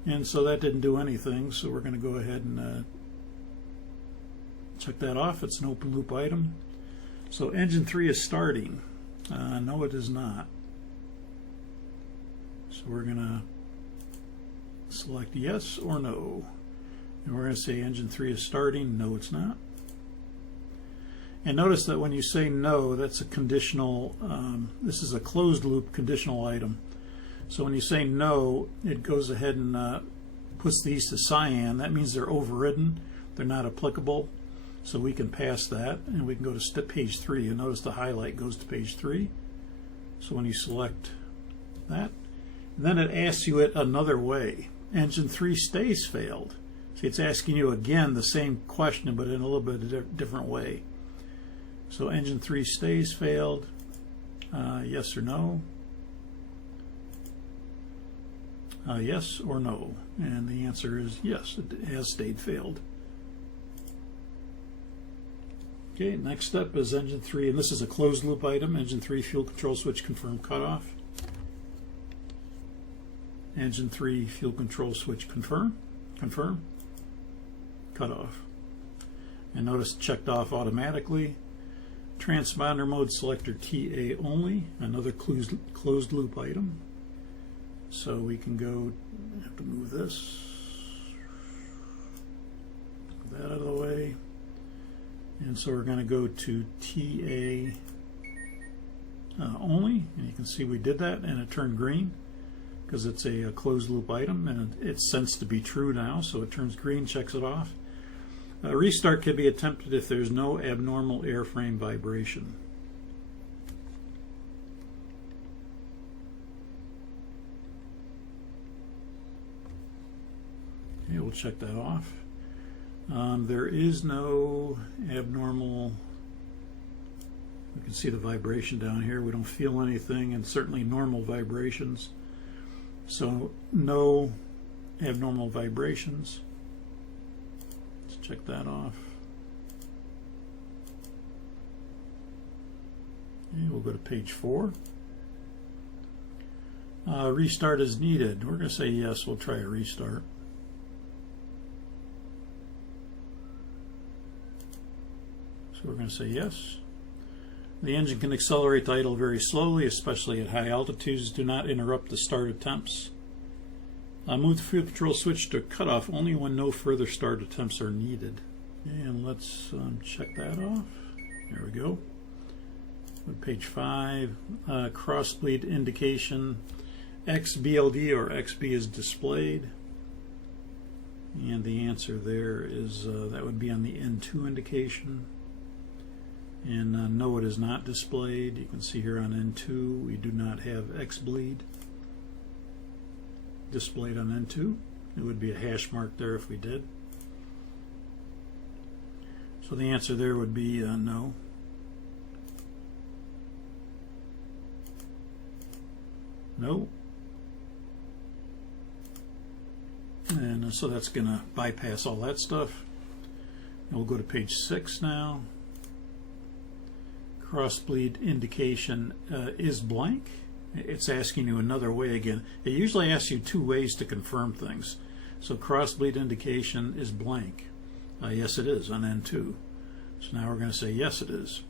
And so that didn't do anything, so we're going to go ahead and check that off. It's an open loop item. So engine 3 is starting. No, it is not. So we're going to select yes or no. And we're going to say engine 3 is starting. No, it's not. And notice that when you say no, that's a conditional, this is a closed loop conditional item. So when you say no, it goes ahead and puts these to cyan. That means they're overridden. They're not applicable. So we can pass that, and we can go to page 3. You'll notice the highlight goes to page 3. So when you select that, then it asks you it another way. Engine 3 stays failed. See, it's asking you again the same question, but in a little bit of a different way. So engine 3 stays failed. Yes or no? Yes or no? And the answer is yes, it has stayed failed. Okay, next step is engine 3, and this is a closed loop item. Engine 3 fuel control switch confirm cutoff. Engine 3 fuel control switch confirm, cutoff. And notice checked off automatically. Transponder mode selector TA only, another closed loop item. So we can go, I have to move this, move that out of the way. And so we're going to go to TA only, and you can see we did that, and it turned green because it's a closed loop item, and it's sensed to be true now, so it turns green, checks it off. A restart can be attempted if there's no abnormal airframe vibration. Okay, we'll check that off. There is no abnormal, you can see the vibration down here. We don't feel anything, and certainly normal vibrations. So no abnormal vibrations. Let's check that off. Okay, we'll go to page 4. Restart is needed. We're going to say yes. We'll try a restart. So we're going to say yes. The engine can accelerate to idle very slowly, especially at high altitudes. Do not interrupt the start attempts. Move the fuel control switch to cutoff only when no further start attempts are needed. And let's check that off. There we go. Page 5, crossbleed indication. XBLD or XB is displayed. And the answer there is that would be on the N2 indication. And no, it is not displayed. You can see here on N2 we do not have X bleed displayed on N2. It would be a hash mark there if we did. So the answer there would be no. No. And so that's going to bypass all that stuff. And we'll go to page 6 now. Crossbleed indication is blank. It's asking you another way again. It usually asks you 2 ways to confirm things. So crossbleed indication is blank. Yes, it is on N2. So now we're going to say yes, it is.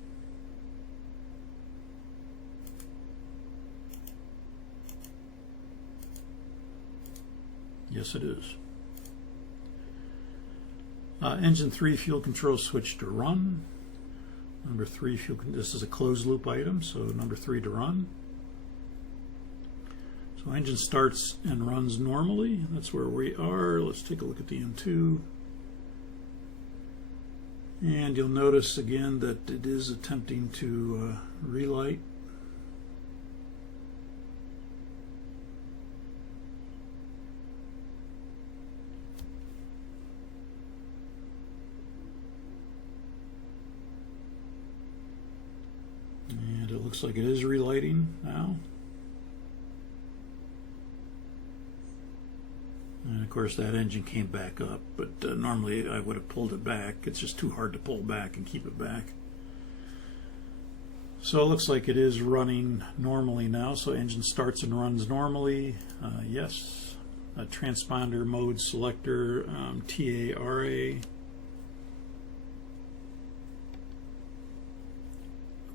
Yes, it is. Engine 3 fuel control switch to run. Number 3 fuel. This is a closed loop item, so number 3 to run. So engine starts and runs normally. That's where we are. Let's take a look at the N2. And you'll notice again that it is attempting to relight. And it looks like it is relighting now. And of course that engine came back up, but normally I would have pulled it back. It's just too hard to pull back and keep it back. So it looks like it is running normally now. So engine starts and runs normally. Yes. transponder mode selector, TARA.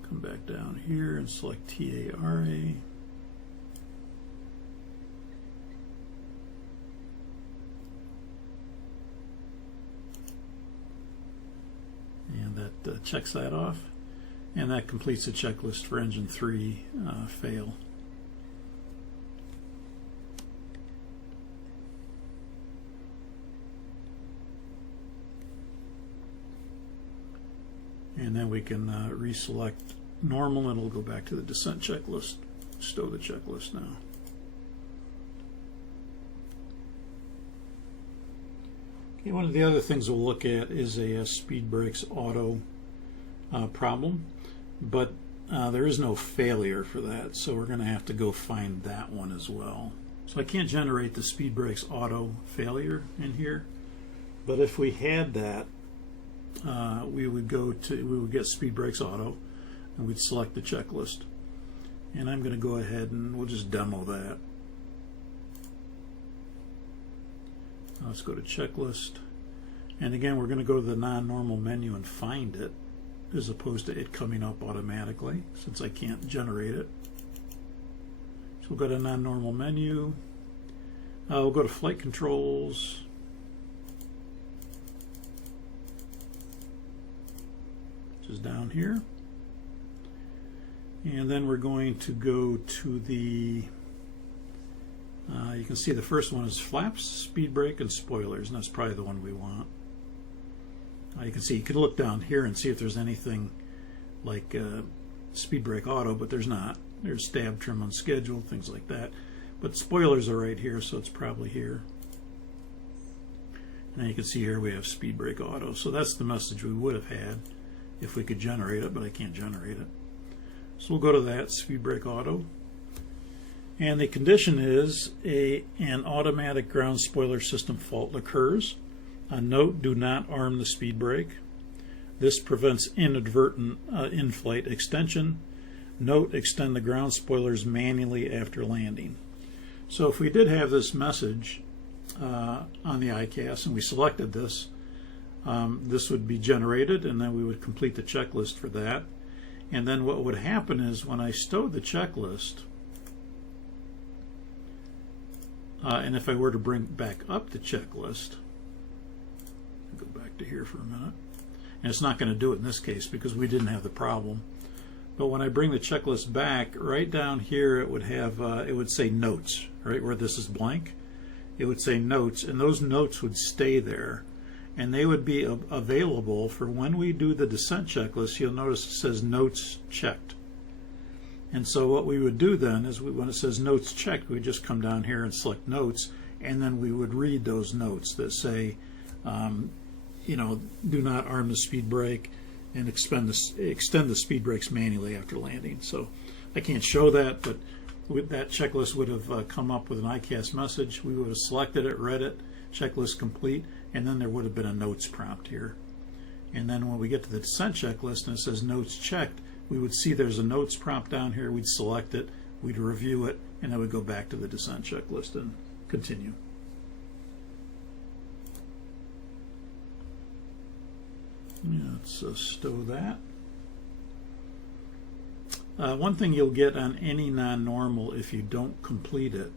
Come back down here and select TARA. And that checks that off. And that completes the checklist for engine 3 fail. And then we can reselect normal, and it'll go back to the descent checklist. Stow the checklist now. Okay, one of the other things we'll look at is a speed brakes auto problem, but there is no failure for that, so we're going to have to go find that one as well. So I can't generate the speed brakes auto failure in here, but if we had that, we would get speed brakes auto, and we'd select the checklist. And I'm going to go ahead and we'll just demo that. Let's go to checklist, and again we're going to go to the non-normal menu and find it, as opposed to it coming up automatically, since I can't generate it. So we'll go to non-normal menu. We'll go to flight controls. Which is down here. And then we're going to go to the, you can see the first one is flaps, speed brake, and spoilers, and that's probably the one we want. You can see, you can look down here and see if there's anything like speed brake auto, but there's not. There's stab trim unscheduled, things like that. But spoilers are right here, so it's probably here. And you can see here we have speed brake auto. So that's the message we would have had if we could generate it, but I can't generate it. So we'll go to that, speed brake auto. And the condition is an automatic ground spoiler system fault occurs. Note, do not arm the speed brake. This prevents inadvertent in-flight extension. Note, extend the ground spoilers manually after landing. So if we did have this message on the ICAS and we selected this, this would be generated, and then we would complete the checklist for that. And then what would happen is when I stowed the checklist, and if I were to bring back up the checklist, go back to here for a minute, and it's not going to do it in this case because we didn't have the problem. But when I bring the checklist back, right down here it would have it would say notes, right where this is blank. It would say notes, and those notes would stay there, and they would be available for when we do the descent checklist. You'll notice it says notes checked. And so what we would do then is when it says notes checked, we just come down here and select notes, and then we would read those notes that say, you know, do not arm the speed brake and extend the speed brakes manually after landing. So I can't show that, but that checklist would have come up with an ICAS message. We would have selected it, read it, checklist complete, and then there would have been a notes prompt here. And then when we get to the descent checklist and it says notes checked, we would see there's a notes prompt down here. We'd select it, we'd review it, and then we'd go back to the descent checklist and continue. Yeah, let's stow that. One thing you'll get on any non-normal if you don't complete it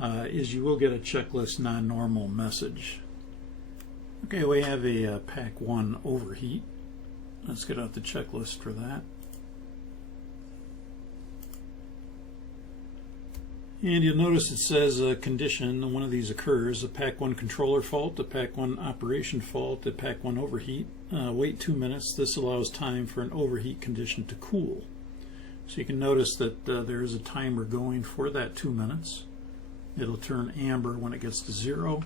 is you will get a checklist non-normal message. Okay, we have a Pack 1 overheat. Let's get out the checklist for that. And you'll notice it says a condition, one of these occurs, a Pack 1 controller fault, a Pack 1 operation fault, a Pack 1 overheat. Wait 2 minutes. This allows time for an overheat condition to cool. So you can notice that there is a timer going for that 2 minutes. It'll turn amber when it gets to 0,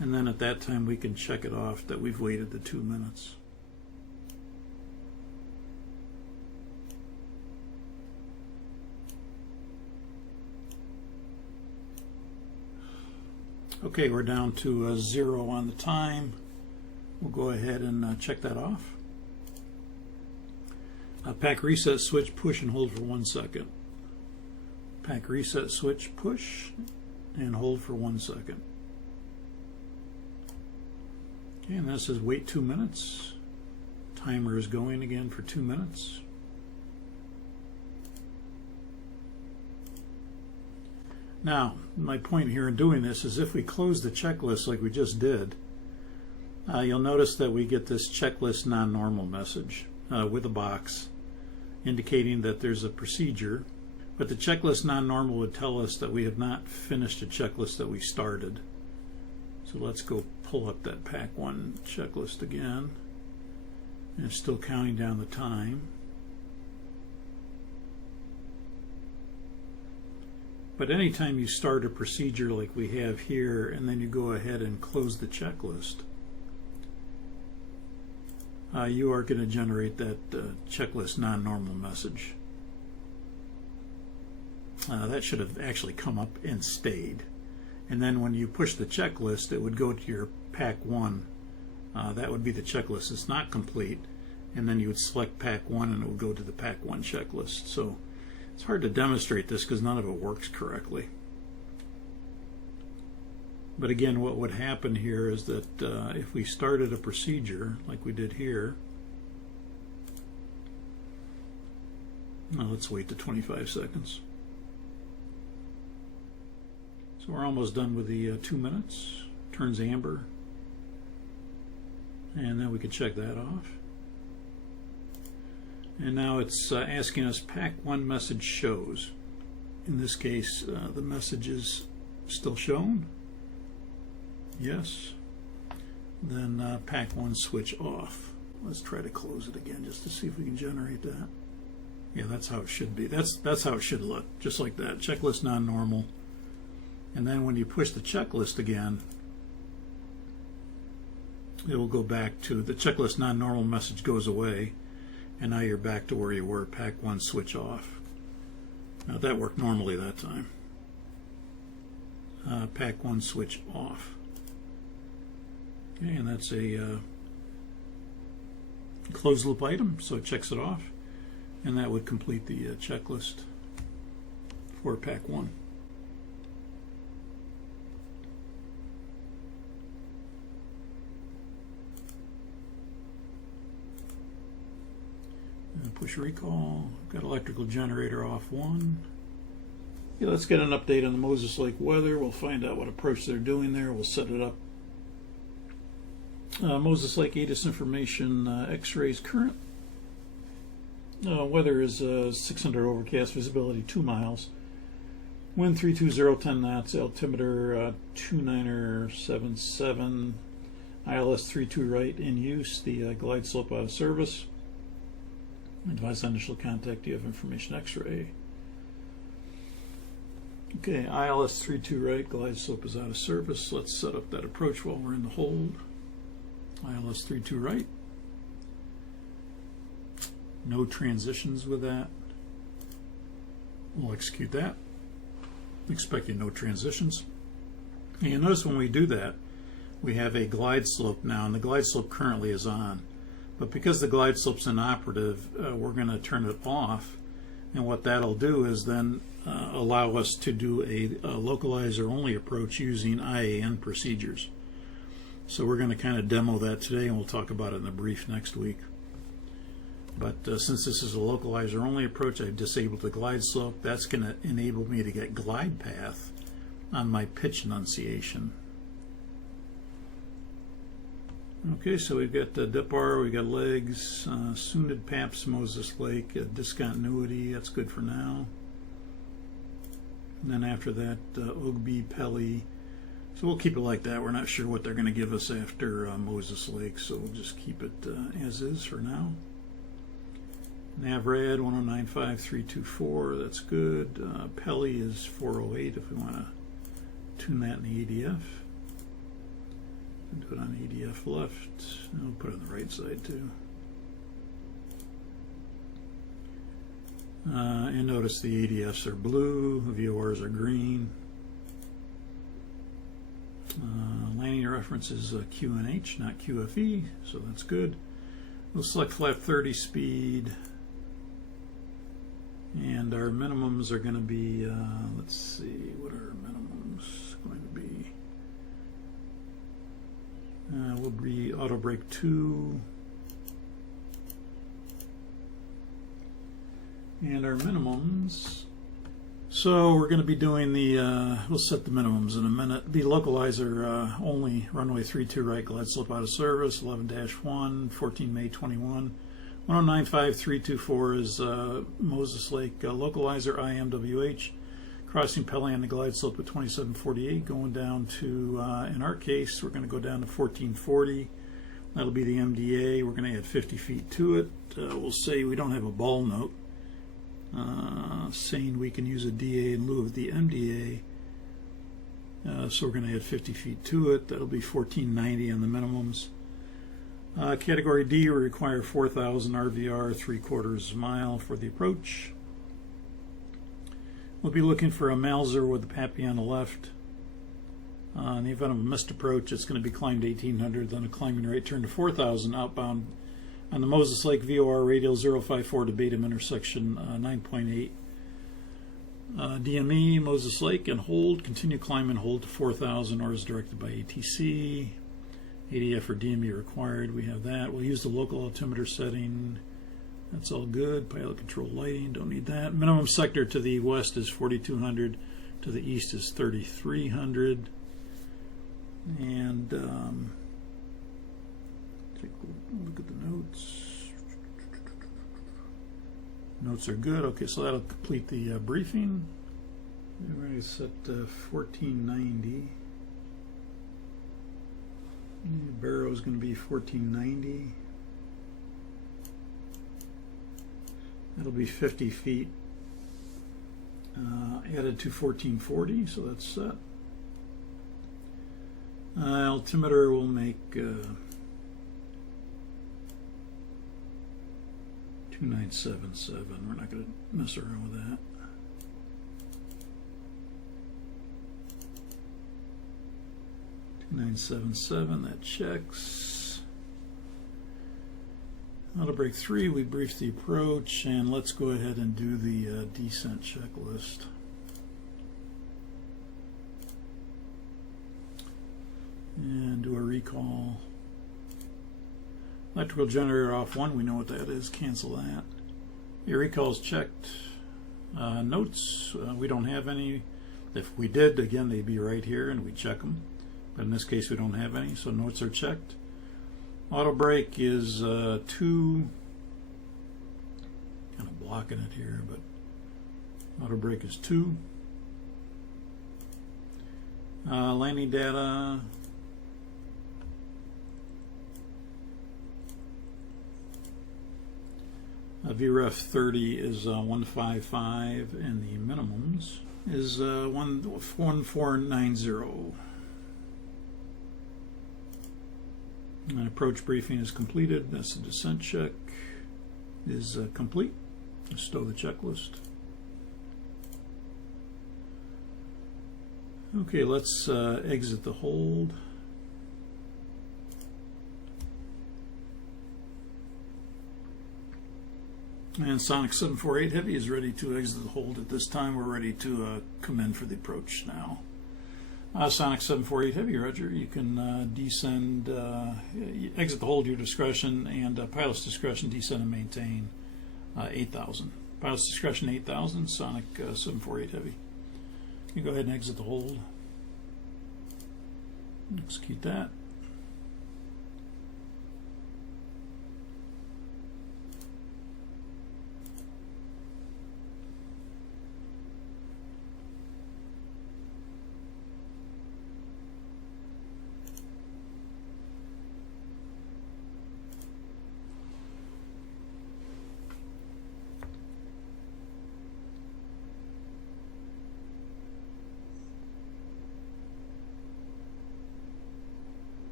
and then at that time we can check it off that we've waited the 2 minutes. Okay, we're down to 0 on the time. We'll go ahead and check that off. Pack reset switch, push and hold for 1 second. Pack reset switch, push, and hold for 1 second. Okay, and that says wait 2 minutes. Timer is going again for 2 minutes. Now, my point here in doing this is if we close the checklist like we just did, you'll notice that we get this checklist non-normal message with a box indicating that there's a procedure, but the checklist non-normal would tell us that we have not finished a checklist that we started. So let's go pull up that Pack 1 checklist again. And it's still counting down the time. But anytime you start a procedure like we have here and then you go ahead and close the checklist, you are going to generate that checklist non-normal message. That should have actually come up and stayed. And then when you push the checklist, it would go to your Pack 1. That would be the checklist. It's not complete. And then you would select Pack 1 and it would go to the Pack 1 checklist. So it's hard to demonstrate this because none of it works correctly. But again, what would happen here is that if we started a procedure like we did here, now let's wait to 25 seconds. So we're almost done with the 2 minutes. Turns amber. And then we can check that off. And now it's asking us Pack 1 message shows. In this case, the message is still shown. Yes. Then Pack 1 switch off. Let's try to close it again just to see if we can generate that. Yeah, that's how it should be. That's how it should look, just like that. Checklist non-normal. And then when you push the checklist again, it will go back to the checklist non-normal message goes away, and now you're back to where you were. Pack 1 switch off. Now that worked normally that time. Pack 1 switch off. Okay, and that's a closed loop item, so it checks it off, and that would complete the checklist for Pack 1. Push recall. Got electrical generator off 1. Yeah, let's get an update on the Moses Lake weather. We'll find out what approach they're doing there. We'll set it up. Moses Lake ATIS information, X-rays current. Weather is 600 overcast, visibility 2 miles. Wind 320, 10 knots, altimeter 2977, ILS 32 right in use, the glide slope out of service. Advise on initial contact, you have information X-ray. Okay, ILS 32 right, glide slope is out of service. Let's set up that approach while we're in the hold. ILS 32 right. No transitions with that. We'll execute that. Expecting no transitions. And you'll notice when we do that, we have a glide slope now, and the glide slope currently is on. But because the glide slope's inoperative, we're going to turn it off. And what that'll do is then allow us to do a localizer only approach using IAN procedures. So we're going to kind of demo that today, and we'll talk about it in the brief next week. But since this is a localizer only approach, I've disabled the glide slope. That's going to enable me to get glide path on my pitch enunciation. Okay, so we've got DIPAR, we've got legs, Sooned PAPS, Moses Lake, discontinuity, that's good for now. And then after that, Ogbe, Pelly. So we'll keep it like that. We're not sure what they're going to give us after Moses Lake, so we'll just keep it as is for now. NavRad 1095324, that's good. Pelly is 408 if we want to tune that in the ADF. Do it on ADF left. We'll put it on the right side too. And notice the ADFs are blue, VORs are green. Landing reference is QNH, not QFE, so that's good. We'll select flap 30 speed. And our minimums are going to be, let's see, what are our minimums? Will be auto brake 2. And our minimums. So we're going to be doing the, we'll set the minimums in a minute. Be localizer only, runway 32 right, glide slope out of service, 11-1, 14 May 21. 1095-324 is Moses Lake localizer, IMWH. Crossing Pele on the glide slope at 2748, going down to, in our case, we're going to go down to 1440. That'll be the MDA. We're going to add 50 feet to it. We'll say we don't have a ball note. Saying we can use a DA in lieu of the MDA. So we're going to add 50 feet to it. That'll be 1490 on the minimums. Category D, we require 4,000 RVR, 3/4 mile for the approach. We'll be looking for a Mauser with the Pappy on the left. In the event of a missed approach, it's going to be climbed 1800, then a climbing right turn to 4,000 outbound on the Moses Lake VOR radial 054 to Batum intersection 9.8. DME, Moses Lake, and hold. Continue climb and hold to 4,000 or as directed by ATC. ADF or DME required. We have that. We'll use the local altimeter setting. That's all good. Pilot control lighting, don't need that. Minimum sector to the west is 4,200. To the east is 3,300. And take a look at the notes. Notes are good. Okay, so that'll complete the briefing. We're ready to set 1490. Barrow is going to be 1490. That'll be 50 feet added to 1440, so that's set. Altimeter will make 2977. We're not going to mess around with that. That checks. Auto brake 3, we briefed the approach, and let's go ahead and do the descent checklist. And do a recall. Electrical generator off 1, we know what that is, cancel that. Your recall's checked. Notes, we don't have any. If we did, again, they'd be right here and we check them. But in this case, we don't have any, so notes are checked. Auto brake is 2. Kind of blocking it here, but auto brake is 2. Landing data. VREF 30 is 155, and the minimums is 1490. An approach briefing is completed. That's the descent check is complete. Stow the checklist. Okay, let's exit the hold. And Sonic 748 Heavy is ready to exit the hold at this time. We're ready to come in for the approach now. Sonic 748 Heavy, Roger. You can descend, exit the hold at your discretion, and pilot's discretion, descend and maintain 8,000. Pilot's discretion 8,000, Sonic 748 Heavy. You go ahead and exit the hold. Execute that.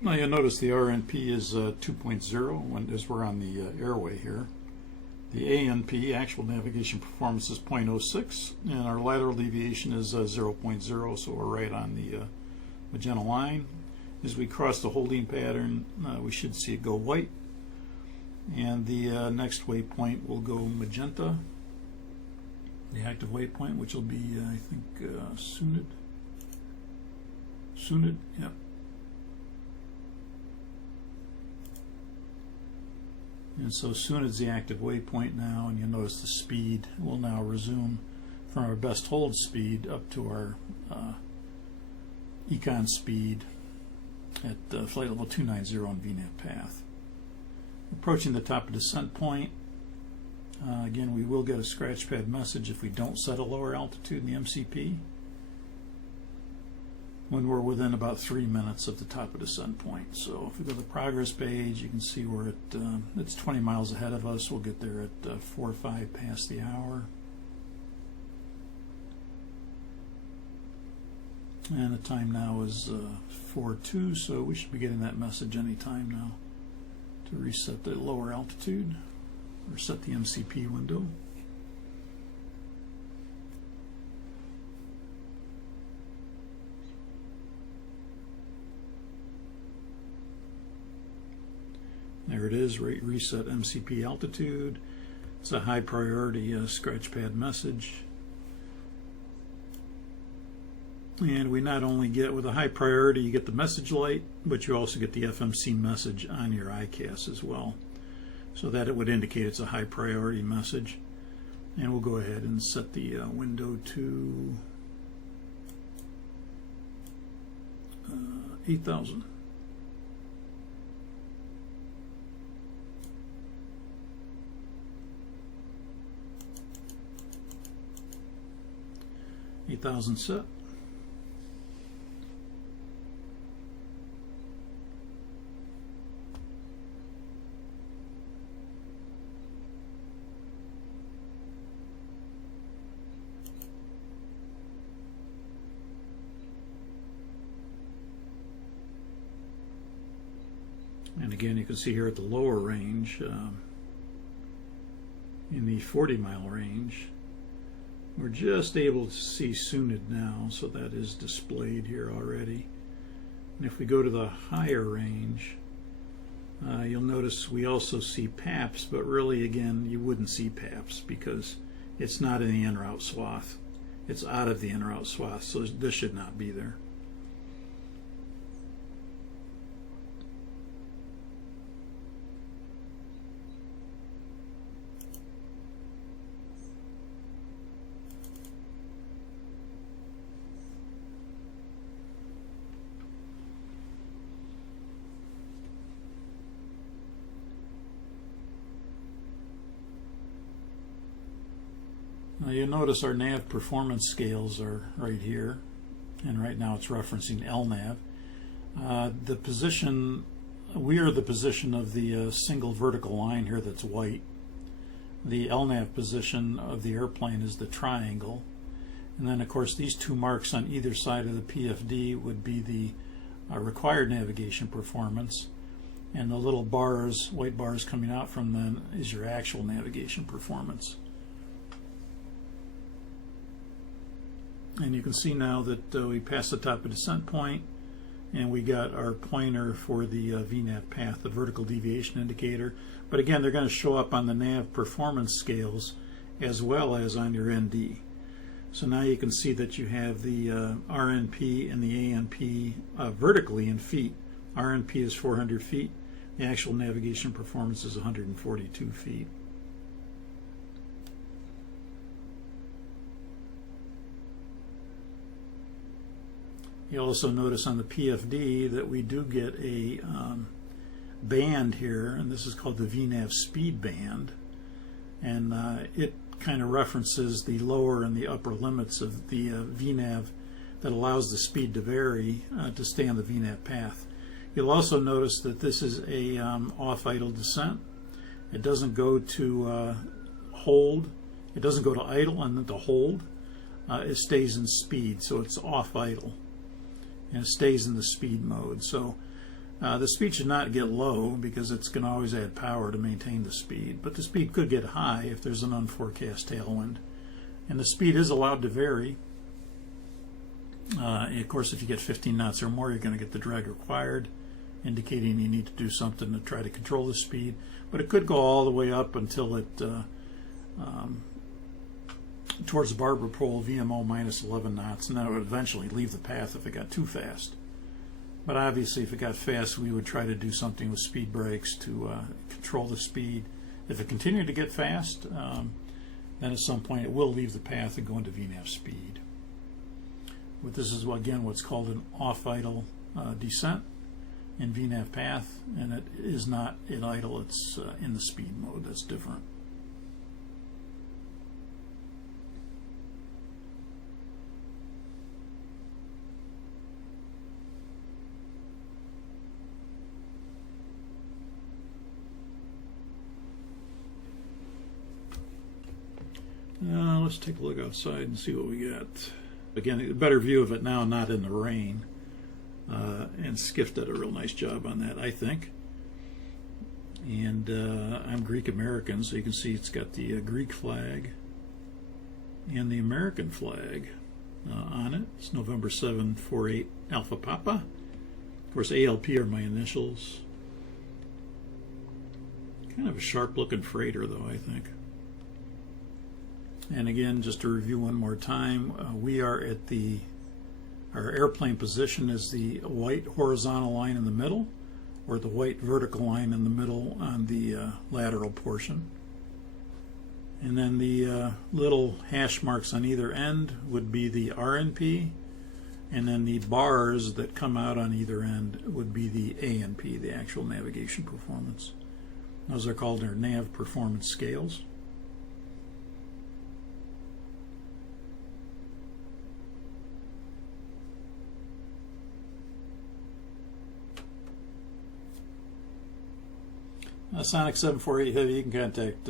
Now you'll notice the RNP is 2.0 as we're on the airway here. The ANP, actual navigation performance, is 0.06, and our lateral deviation is 0.0, so we're right on the magenta line. As we cross the holding pattern, we should see it go white, and the next waypoint will go magenta, the active waypoint, which will be I think Sunid, yep. And so Sunid's the active waypoint now, and you'll notice the speed will now resume from our best hold speed up to our econ speed at flight level 290 on VNAV path. Approaching the top of descent point, again we will get a scratch pad message if we don't set a lower altitude in the MCP when we're within about 3 minutes of the top of descent point. So if we go to the progress page, you can see we're at it's 20 miles ahead of us. We'll get there at 4 or 5 past the hour. And the time now is 4:02, so we should be getting that message any time now to reset the lower altitude or set the MCP window. There it is, reset MCP altitude. It's a high priority scratch pad message. And we not only get, with a high priority, you get the message light, but you also get the FMC message on your ICAS as well. So that it would indicate it's a high priority message. And we'll go ahead and set the window to 8,000. Set. And again, you can see here at the lower range, in the 40-mile range, we're just able to see Sunid now, so that is displayed here already. And if we go to the higher range, you'll notice we also see PAPS, but really, again, you wouldn't see PAPS because it's not in the en route swath. It's out of the en route swath, so this should not be there. Now you'll notice our nav performance scales are right here, and right now it's referencing LNAV. The position, we are the position of the single vertical line here that's white. The LNAV position of the airplane is the triangle, and then of course these two marks on either side of the PFD would be the required navigation performance, and the little bars, white bars coming out from them, is your actual navigation performance. And you can see now that we passed the top of descent point, and we got our pointer for the VNAV path, the vertical deviation indicator. But again, they're going to show up on the nav performance scales as well as on your ND. So now you can see that you have the RNP and the ANP vertically in feet. RNP is 400 feet. The actual navigation performance is 142 feet. You also notice on the PFD that we do get a band here, and this is called the VNAV speed band, and it kind of references the lower and the upper limits of the VNAV that allows the speed to vary to stay on the VNAV path. You'll also notice that this is a off-idle descent. It doesn't go to hold, it doesn't go to idle and then to hold. It stays in speed, so it's off-idle, and it stays in the speed mode. So the speed should not get low because it's going to always add power to maintain the speed, but the speed could get high if there's an unforecast tailwind. And the speed is allowed to vary Of course, if you get 15 knots or more, you're going to get the drag required, indicating you need to do something to try to control the speed. But it could go all the way up until it towards the barber pole, VMO minus 11 knots, and then it would eventually leave the path if it got too fast. But obviously, if it got fast, we would try to do something with speed brakes to control the speed. If it continued to get fast, then at some point it will leave the path and go into VNAV speed. But this is, again, what's called an off-idle descent in VNAV path, and it is not in idle, it's in the speed mode. That's different. Let's take a look outside and see what we got. Again, a better view of it now, not in the rain. And Skiff did a real nice job on that, I think. And I'm Greek American, so you can see it's got the Greek flag and the American flag on it. It's November 748 Alpha Papa. Of course, ALP are my initials. Kind of a sharp-looking freighter, though, I think. And again, just to review one more time, we are at our airplane position is the white horizontal line in the middle, or the white vertical line in the middle on the lateral portion. And then the little hash marks on either end would be the RNP, and then the bars that come out on either end would be the ANP, the actual navigation performance. Those are called our nav performance scales. Sonic 748 Heavy, you can contact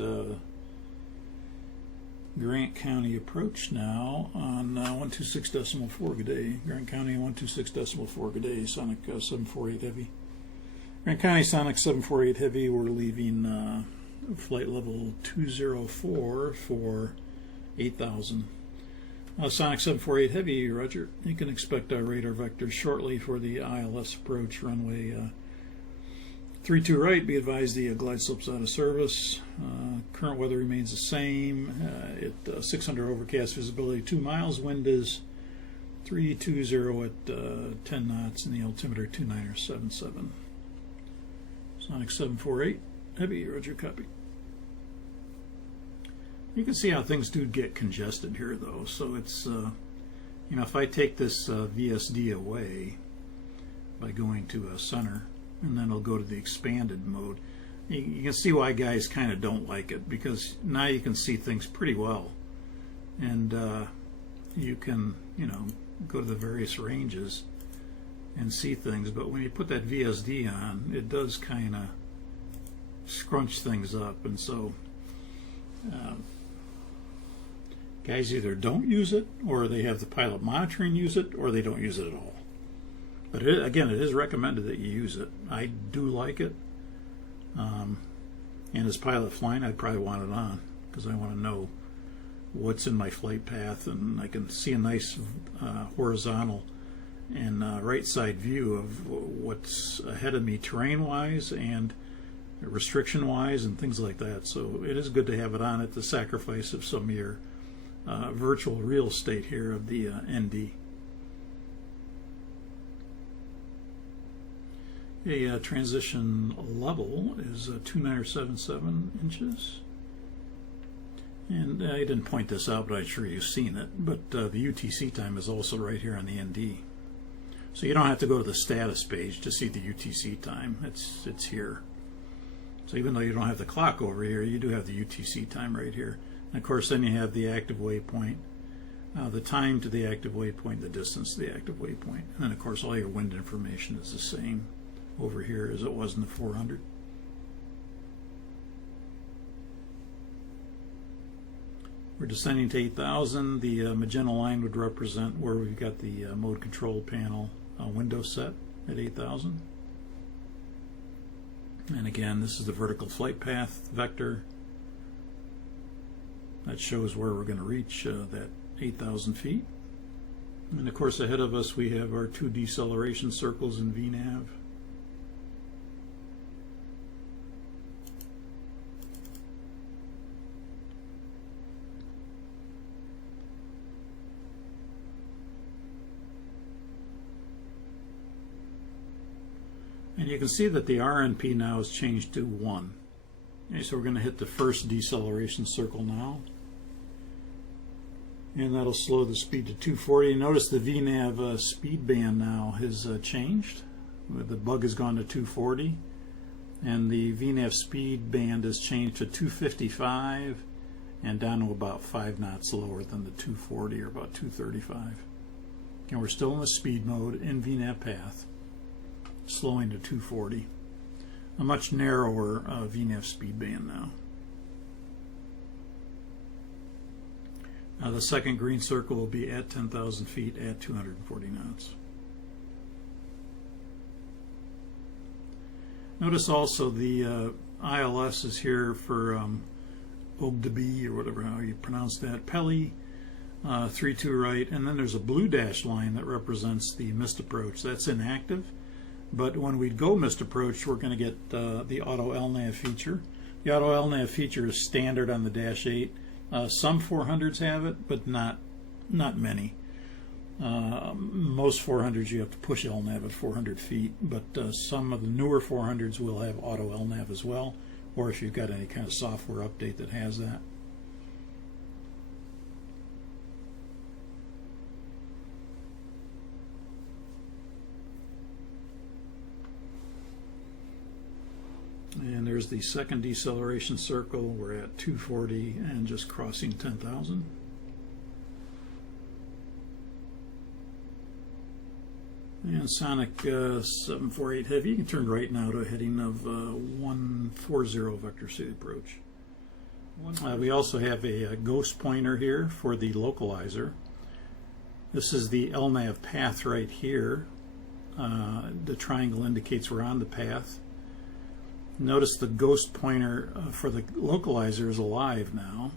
Grant County Approach now on 126.4. Good day. Grant County 126.4. Good day. Sonic 748 Heavy. Grant County Sonic 748 Heavy, we're leaving flight level 204 for 8,000. Sonic 748 Heavy, Roger. You can expect our radar vectors shortly for the ILS approach runway 32 right. Be advised the glide slope's out of service. Current weather remains the same. At 600 overcast visibility, 2 miles. Wind is 320 at 10 knots, and the altimeter 2977. Sonic 748 Heavy, Roger, copy. You can see how things do get congested here, though. So it's, if I take this VSD away by going to center, and then I'll go to the expanded mode. You can see why guys kind of don't like it, because now you can see things pretty well, and you can go to the various ranges and see things. But when you put that VSD on, it does kind of scrunch things up, and so guys either don't use it, or they have the pilot monitoring use it, or they don't use it at all. But again, it is recommended that you use it. I do like it. And as pilot flying, I'd probably want it on, because I want to know what's in my flight path, and I can see a nice horizontal and right side view of what's ahead of me terrain-wise and restriction-wise and things like that. So it is good to have it on at the sacrifice of some of your virtual real estate here of the ND. A transition level is 2977 inches. And I didn't point this out, but I'm sure you've seen it. But the UTC time is also right here on the ND. So you don't have to go to the status page to see the UTC time. It's here. So even though you don't have the clock over here, you do have the UTC time right here. And of course, then you have the active waypoint, the time to the active waypoint, the distance to the active waypoint. And then, of course, all your wind information is the same over here as it was in the 400. We're descending to 8,000. The magenta line would represent where we've got the mode control panel window set at 8,000. And again, this is the vertical flight path vector. That shows where we're going to reach that 8,000 feet. And of course ahead of us we have our 2 deceleration circles in VNAV. And you can see that the RNP now has changed to 1. Okay, so we're going to hit the first deceleration circle now. And that'll slow the speed to 240. Notice the VNAV speed band now has changed. The bug has gone to 240. And the VNAV speed band has changed to 255 and down to about 5 knots lower than the 240, or about 235. And we're still in the speed mode in VNAV path, slowing to 240. A much narrower VNAV speed band now. The second green circle will be at 10,000 feet at 240 knots. Notice also the ILS is here for Ogdeby, or whatever how you pronounce that, Pelly, 3-2 right, and then there's a blue dash line that represents the missed approach. That's inactive, but when we go missed approach, we're going to get the auto LNAV feature. The auto LNAV feature is standard on the Dash 8. Some 400s have it, but not many. Most 400s you have to push LNAV at 400 feet, but some of the newer 400s will have auto LNAV as well, or if you've got any kind of software update that has that. And there's the second deceleration circle. We're at 240 and just crossing 10,000. And Sonic 748 Heavy, you can turn right now to a heading of 140 vector city approach. We also have a ghost pointer here for the localizer. This is the LNAV path right here. The triangle indicates we're on the path. Notice the ghost pointer for the localizer is alive now.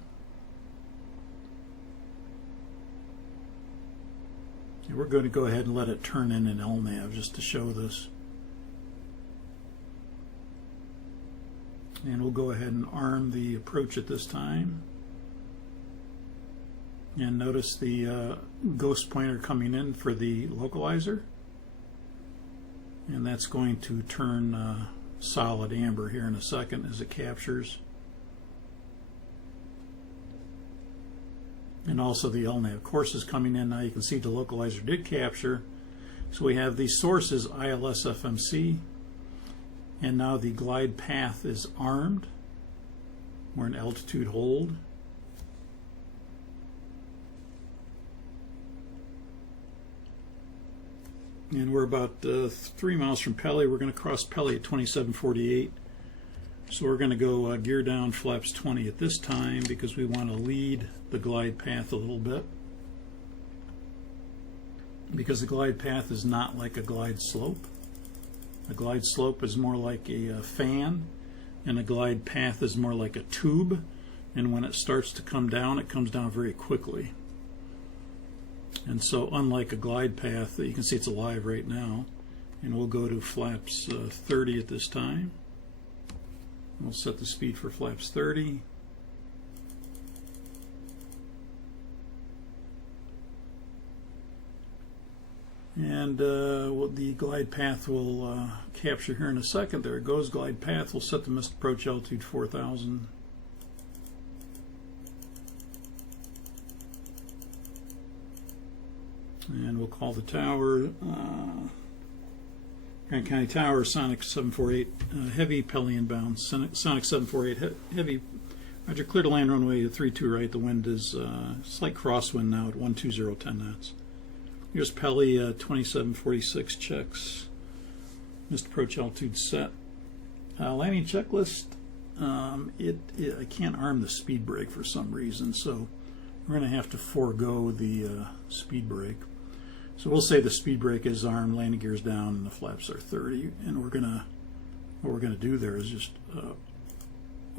And we're going to go ahead and let it turn in an LNAV just to show this. And we'll go ahead and arm the approach at this time. And notice the ghost pointer coming in for the localizer. And that's going to turn solid amber here in a second as it captures. And also the LNAV course is coming in now. You can see the localizer did capture. So we have the source is ILS FMC, and now the glide path is armed. We're in altitude hold. And we're about 3 miles from Pelly. We're going to cross Pelly at 2748. So we're going to go gear down flaps 20 at this time because we want to lead the glide path a little bit. Because the glide path is not like a glide slope. A glide slope is more like a fan, and a glide path is more like a tube. And when it starts to come down, it comes down very quickly. And so unlike a glide path, you can see it's alive right now. And we'll go to flaps 30 at this time. We'll set the speed for flaps 30. And the glide path will capture here in a second. There it goes, glide path. We'll set the missed approach altitude 4,000. And we'll call the tower Grant County Tower, Sonic 748 Heavy, Pelly inbound. Sonic 748 Heavy, roger, clear to land runway 32 right. The wind is slight crosswind now at 120, 10 knots. Here's Pelly 2746 checks. Missed approach altitude set. Landing checklist. I can't arm the speed brake for some reason, so we're going to have to forego the speed brake. So we'll say the speed brake is armed, landing gears down, and the flaps are 30. And what we're gonna do there is just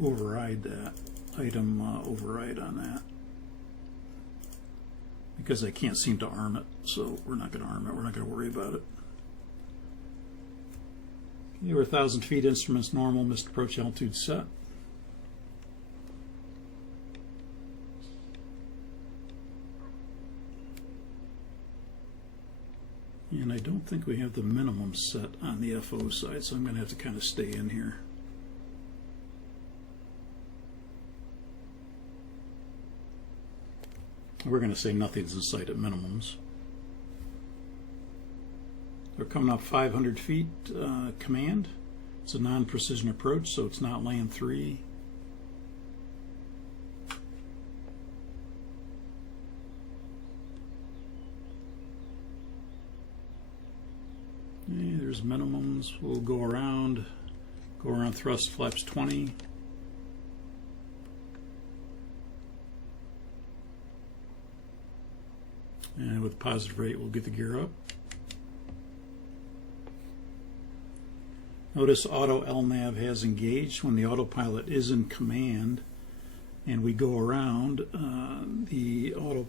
override that item override on that, because I can't seem to arm it, so we're not going to arm it. We're not going to worry about it. Okay, we're 1,000 feet, instruments normal, missed approach altitude set. And I don't think we have the minimum set on the FO side, so I'm going to have to kind of stay in here. We're going to say nothing's in sight at minimums. We're coming up 500 feet command. It's a non-precision approach, so it's not land 3. Okay, there's minimums. We'll go around thrust flaps 20. And with positive rate, we'll get the gear up. Notice auto LNAV has engaged when the autopilot is in command, and we go around. The auto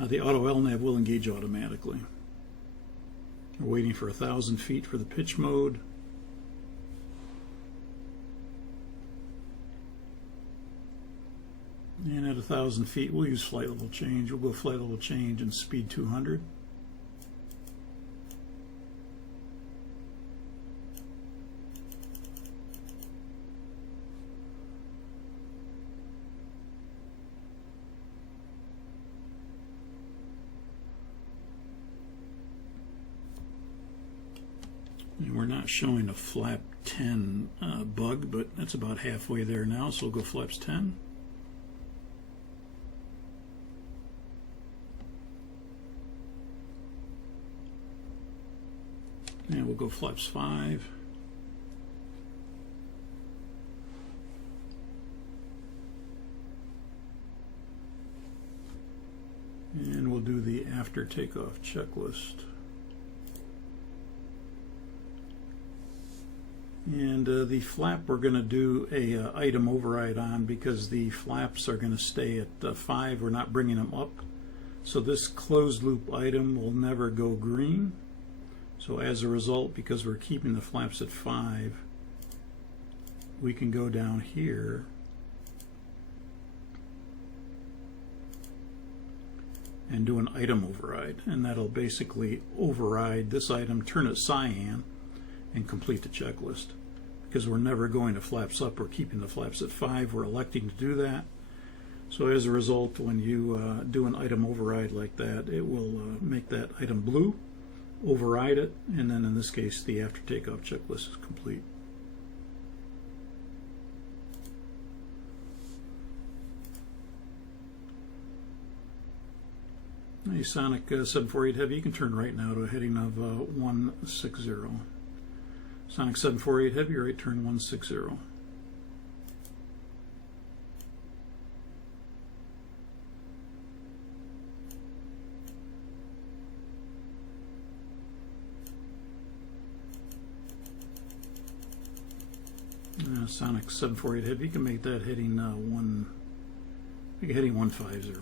LNAV will engage automatically. We're waiting for 1,000 feet for the pitch mode. And at 1,000 feet, we'll use flight level change. We'll go flight level change and speed 200. And we're not showing a flap 10 bug, but that's about halfway there now, so we'll go flaps 10. And we'll go flaps 5. And we'll do the after takeoff checklist. And the flap we're going to do a item override on because the flaps are going to stay at 5. We're not bringing them up. So this closed loop item will never go green. So as a result, because we're keeping the flaps at 5, we can go down here and do an item override. And that'll basically override this item, turn it cyan, and complete the checklist. Because we're never going to flaps up, we're keeping the flaps at 5, we're electing to do that. So as a result, when you do an item override like that, it will make that item blue, override it, and then in this case the after takeoff checklist is complete. Hey, Sonic 748 Heavy, you can turn right now to a heading of 160. Sonic 748 Heavy, right turn 160. Sonic 748 Heavy, you can make that heading heading 150.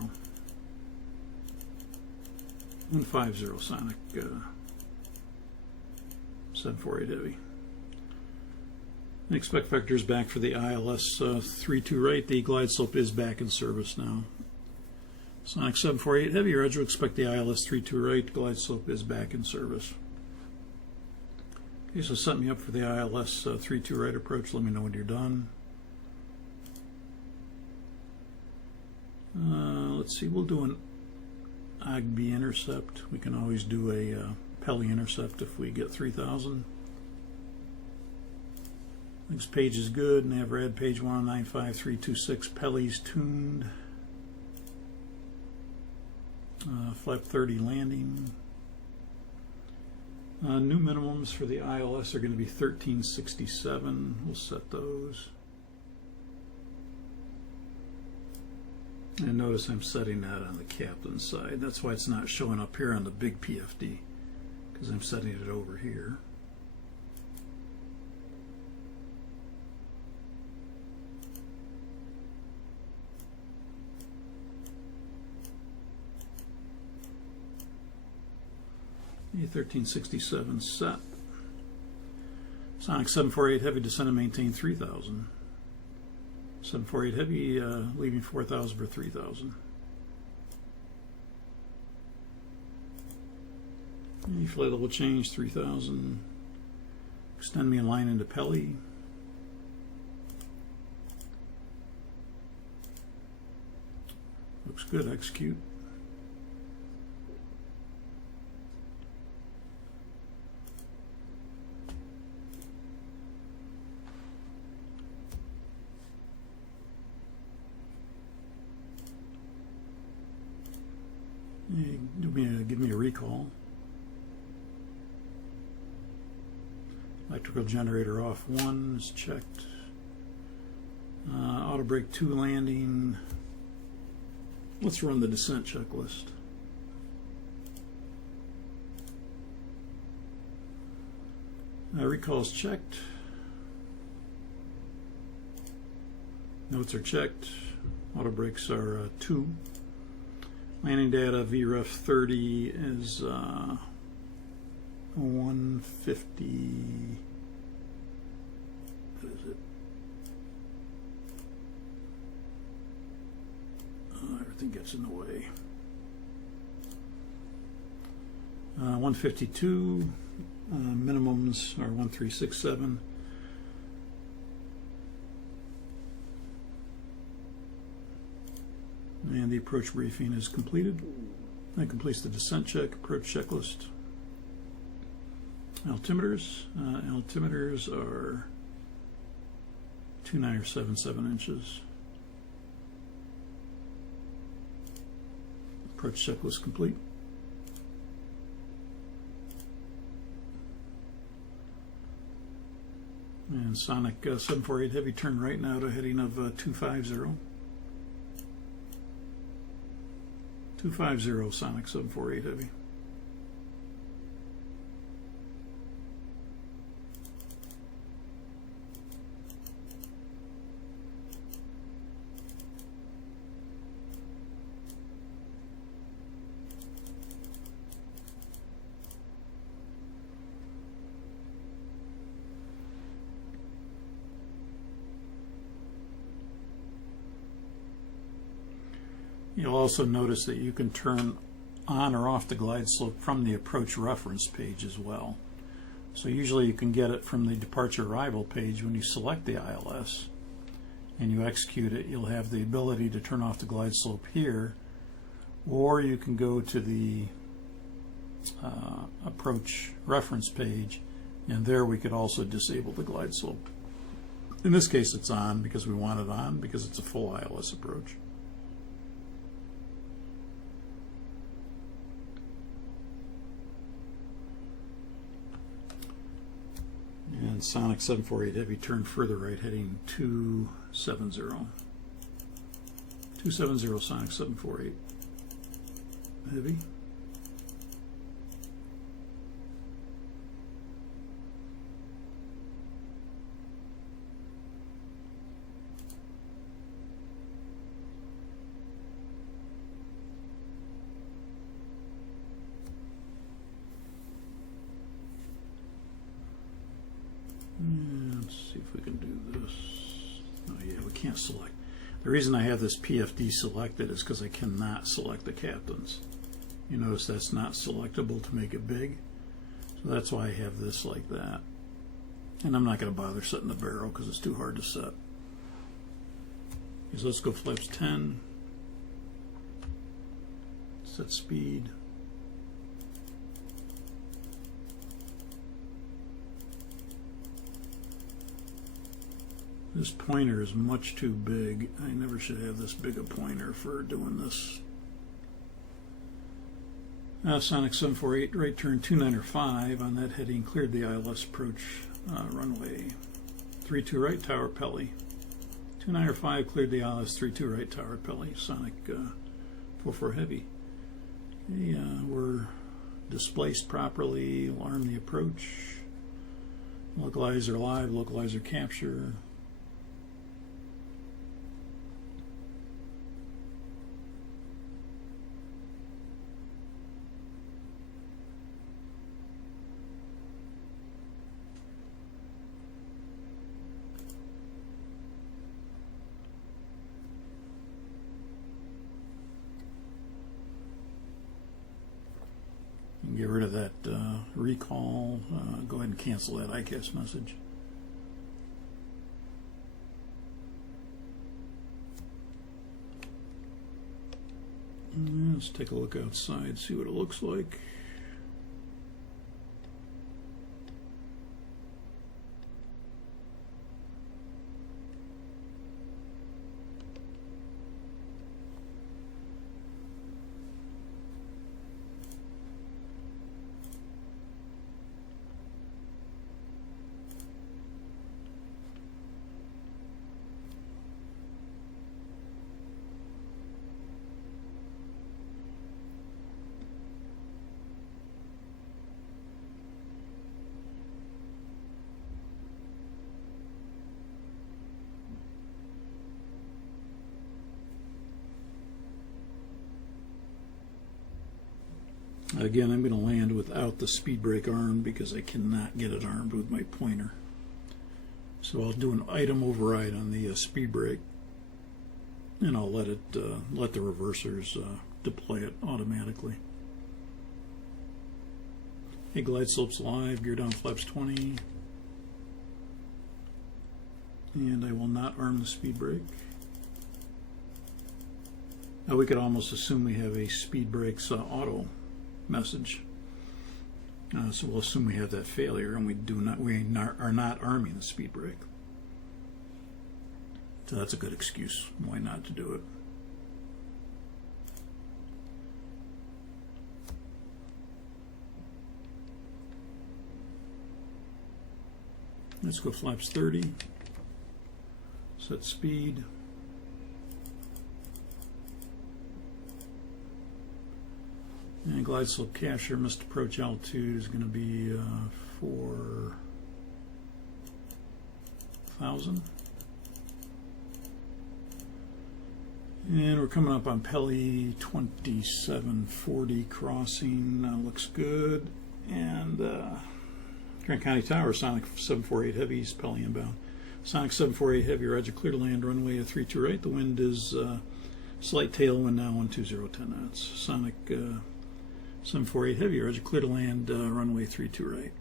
150 Sonic 748 Heavy. And expect vectors back for the ILS 32 right. The glide slope is back in service now. Sonic 748 Heavy, roger, expect the ILS 32 right. Glide slope is back in service. Okay, so set me up for the ILS 32 right approach. Let me know when you're done. Let's see, we'll do an AGB intercept. We can always do a Peli intercept if we get 3,000. Next page is good. Navrad page 195326. Peli's tuned. Flap 30 landing. New minimums for the ILS are going to be 1367. We'll set those. And notice I'm setting that on the captain's side. That's why it's not showing up here on the big PFD, because I'm setting it over here. A1367 set. Sonic 748 Heavy descend and maintain 3,000. 748 Heavy leaving 4,000 for 3,000. Flight level change 3,000. Extend me a line into Pelly. Looks good. Execute. Give me a recall. Electrical generator off 1 is checked. Auto brake 2 landing. Let's run the descent checklist. Recalls checked. Notes are checked. Auto brakes are 2. Landing data VREF 30 is 150. What is it? Everything gets in the way. 152. Minimums are 1367. And the approach briefing is completed. That completes the descent check, approach checklist. Altimeters. Altimeters are 29 or 77 inches. Approach checklist complete. And Sonic 748 Heavy turn right now to heading of 250. 250 Sonic 748 Heavy. You'll also notice that you can turn on or off the glide slope from the approach reference page as well. So usually you can get it from the departure arrival page. When you select the ILS and you execute it, you'll have the ability to turn off the glide slope here, or you can go to the approach reference page, and there we could also disable the glide slope. In this case it's on because we want it on because it's a full ILS approach. And Sonic 748 Heavy turn further right heading 270. 270 Sonic 748 Heavy. Let's see if we can do this. Oh yeah, we can't select. The reason I have this PFD selected is because I cannot select the captains. You notice that's not selectable to make it big. So that's why I have this like that. And I'm not going to bother setting the barrel because it's too hard to set. So let's go flaps 10. Set speed. This pointer is much too big. I never should have this big a pointer for doing this. Sonic 748 right turn 295 on that heading cleared the ILS approach runway 32 right tower Pelly. 295 cleared the ILS 32 right tower Pelly. Sonic 44 Heavy. Okay, we're displaced properly. Alarm the approach. Localizer live. Localizer capture. Get rid of that recall. Go ahead and cancel that ICAS message. Let's take a look outside, see what it looks like. Again, I'm going to land without the speed brake arm because I cannot get it armed with my pointer. So I'll do an item override on the speed brake, and I'll let the reversers deploy it automatically. Hey, glide slopes live, gear down flaps 20, and I will not arm the speed brake. Now we could almost assume we have a speed brakes auto message. So we'll assume we have that failure, and we are not arming the speed brake. So that's a good excuse why not to do it. Let's go flaps 30. Set speed. And glide slope capture, missed approach altitude is going to be 4,000. And we're coming up on Peli 2740 crossing. Looks good. And Grant County Tower, Sonic 748 Heavies, Peli inbound. Sonic 748 Heavy, roger, clear to land, runway 32 right. The wind is slight tailwind now, 120, 10 knots. Sonic 748 Heavy, roger, clear to land, runway 32 right.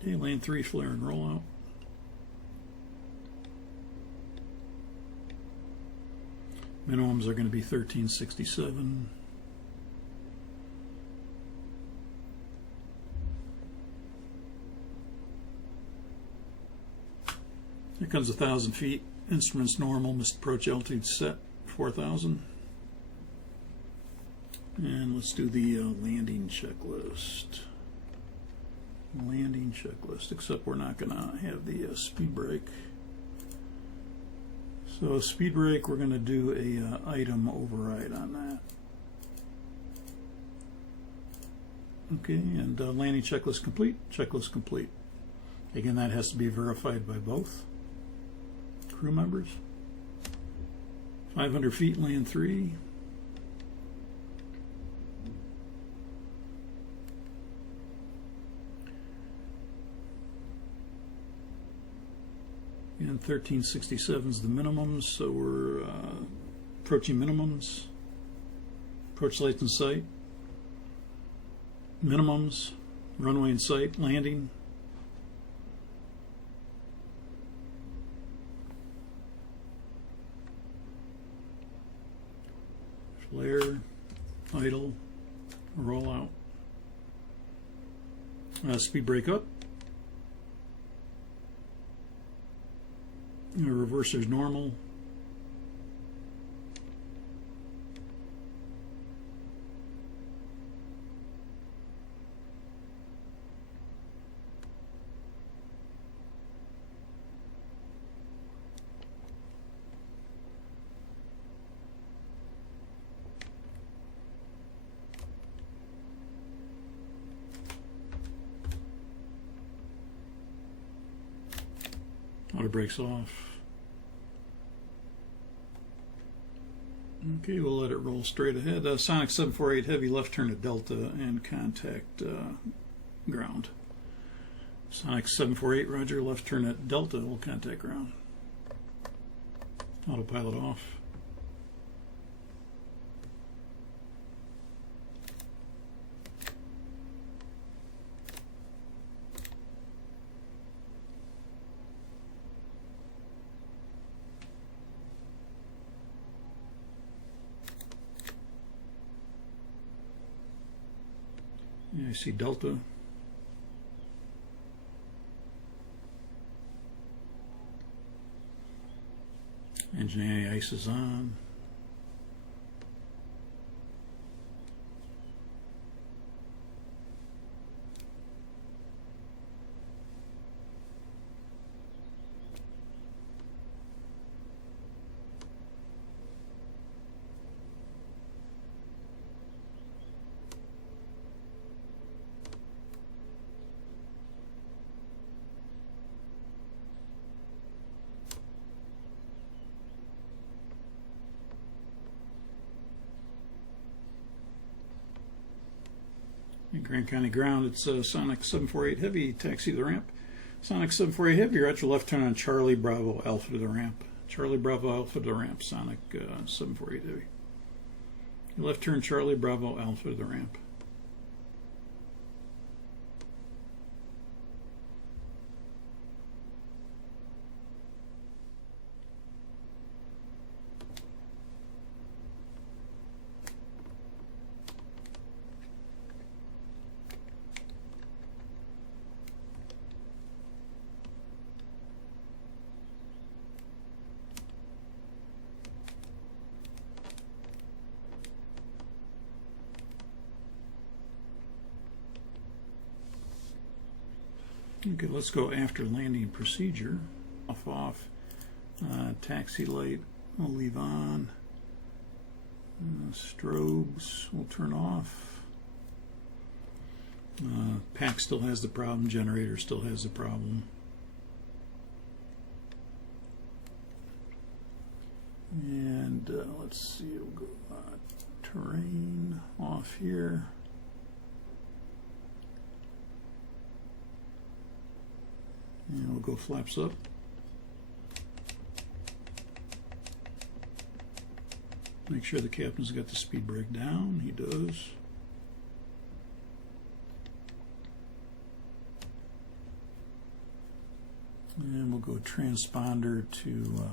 Okay, lane 3, flare and roll out. Minimums are going to be 1367. Here comes 1,000 feet. Instruments normal. Missed approach altitude set 4,000. And let's do the landing checklist. Landing checklist, except we're not going to have the speed brake. So speed brake, we're going to do a item override on that. Okay, and landing checklist complete. Checklist complete. Again, that has to be verified by both crew members. 500 feet, land 3. And 1367 is the minimums, so we're approaching minimums. Approach lights in sight. Minimums. Runway in sight. Landing. Flare. Idle. Roll out. Speed brake up. Reverser's normal. Auto brakes off. Okay, we'll let it roll straight ahead. Sonic 748 Heavy, left turn at Delta and contact ground. Sonic 748, roger, left turn at Delta, will contact ground. Autopilot off. Yeah, I see delta. Engine anti-ice is on. In Grand County ground, it's Sonic 748 Heavy, taxi to the ramp. Sonic 748 Heavy, you're at your left turn on Charlie Bravo Alpha to the ramp. Charlie Bravo Alpha to the ramp, Sonic 748 Heavy. Your left turn Charlie Bravo Alpha to the ramp. Okay, let's go after landing procedure. Off. Taxi light we'll leave on. Strobes will turn off. Pack still has the problem. Generator still has the problem. And let's see, we'll go terrain off here. And we'll go flaps up. Make sure the captain's got the speed brake down. He does. And we'll go transponder to,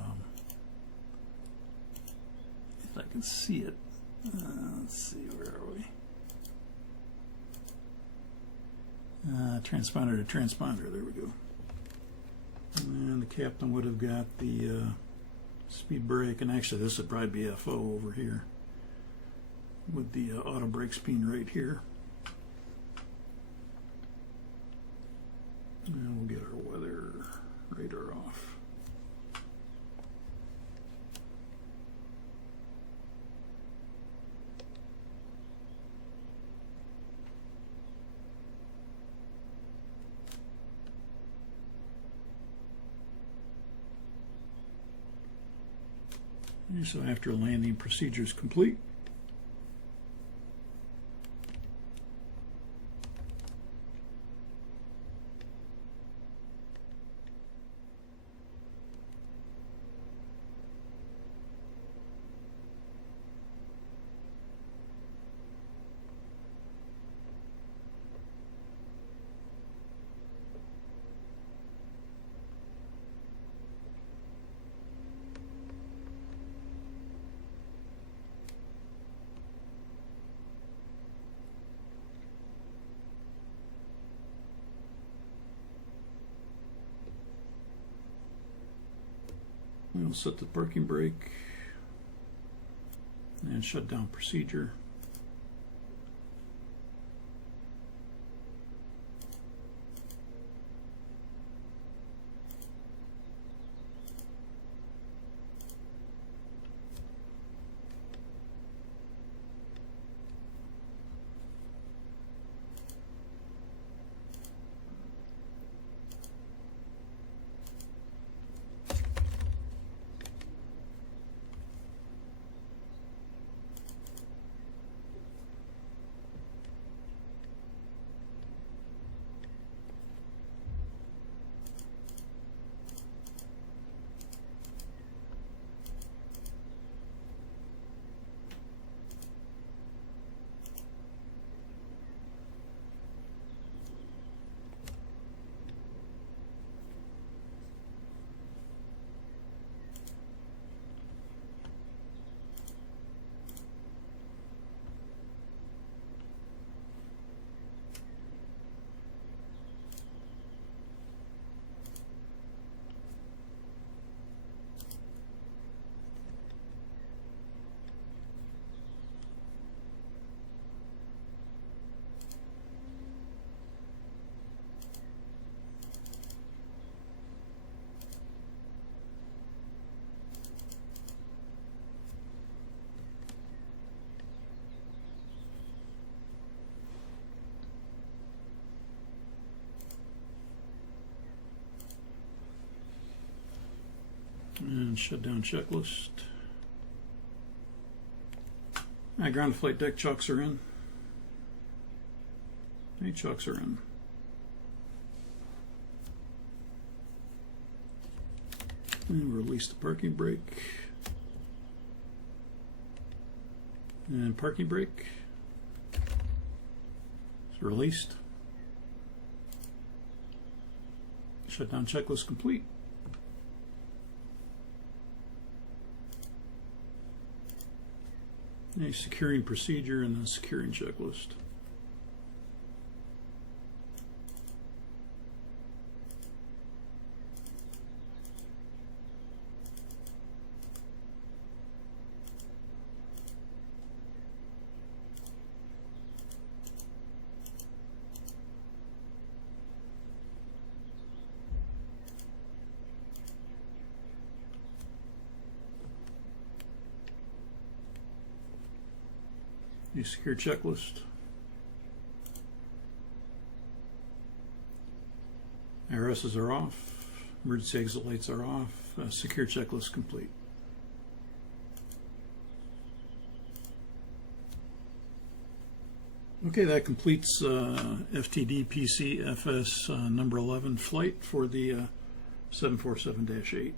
if I can see it. Let's see, where are we? Transponder to transponder, there we go. And the captain would have got the speed brake, and actually this would probably be FO over here with the auto brake speed right here. And we'll get our weather radar off. So after landing procedure is complete, we'll set the parking brake and shut down procedure. and shutdown checklist. Ground flight deck chocks are in. Hey, chocks are in. And release the parking brake. And parking brake is released. Shutdown checklist complete. A securing procedure and then securing checklist. A secure checklist. IRSs are off. Emergency exit lights are off. Secure checklist complete. Okay, that completes Ftd-Pc Fs number 11 flight for the 747-8.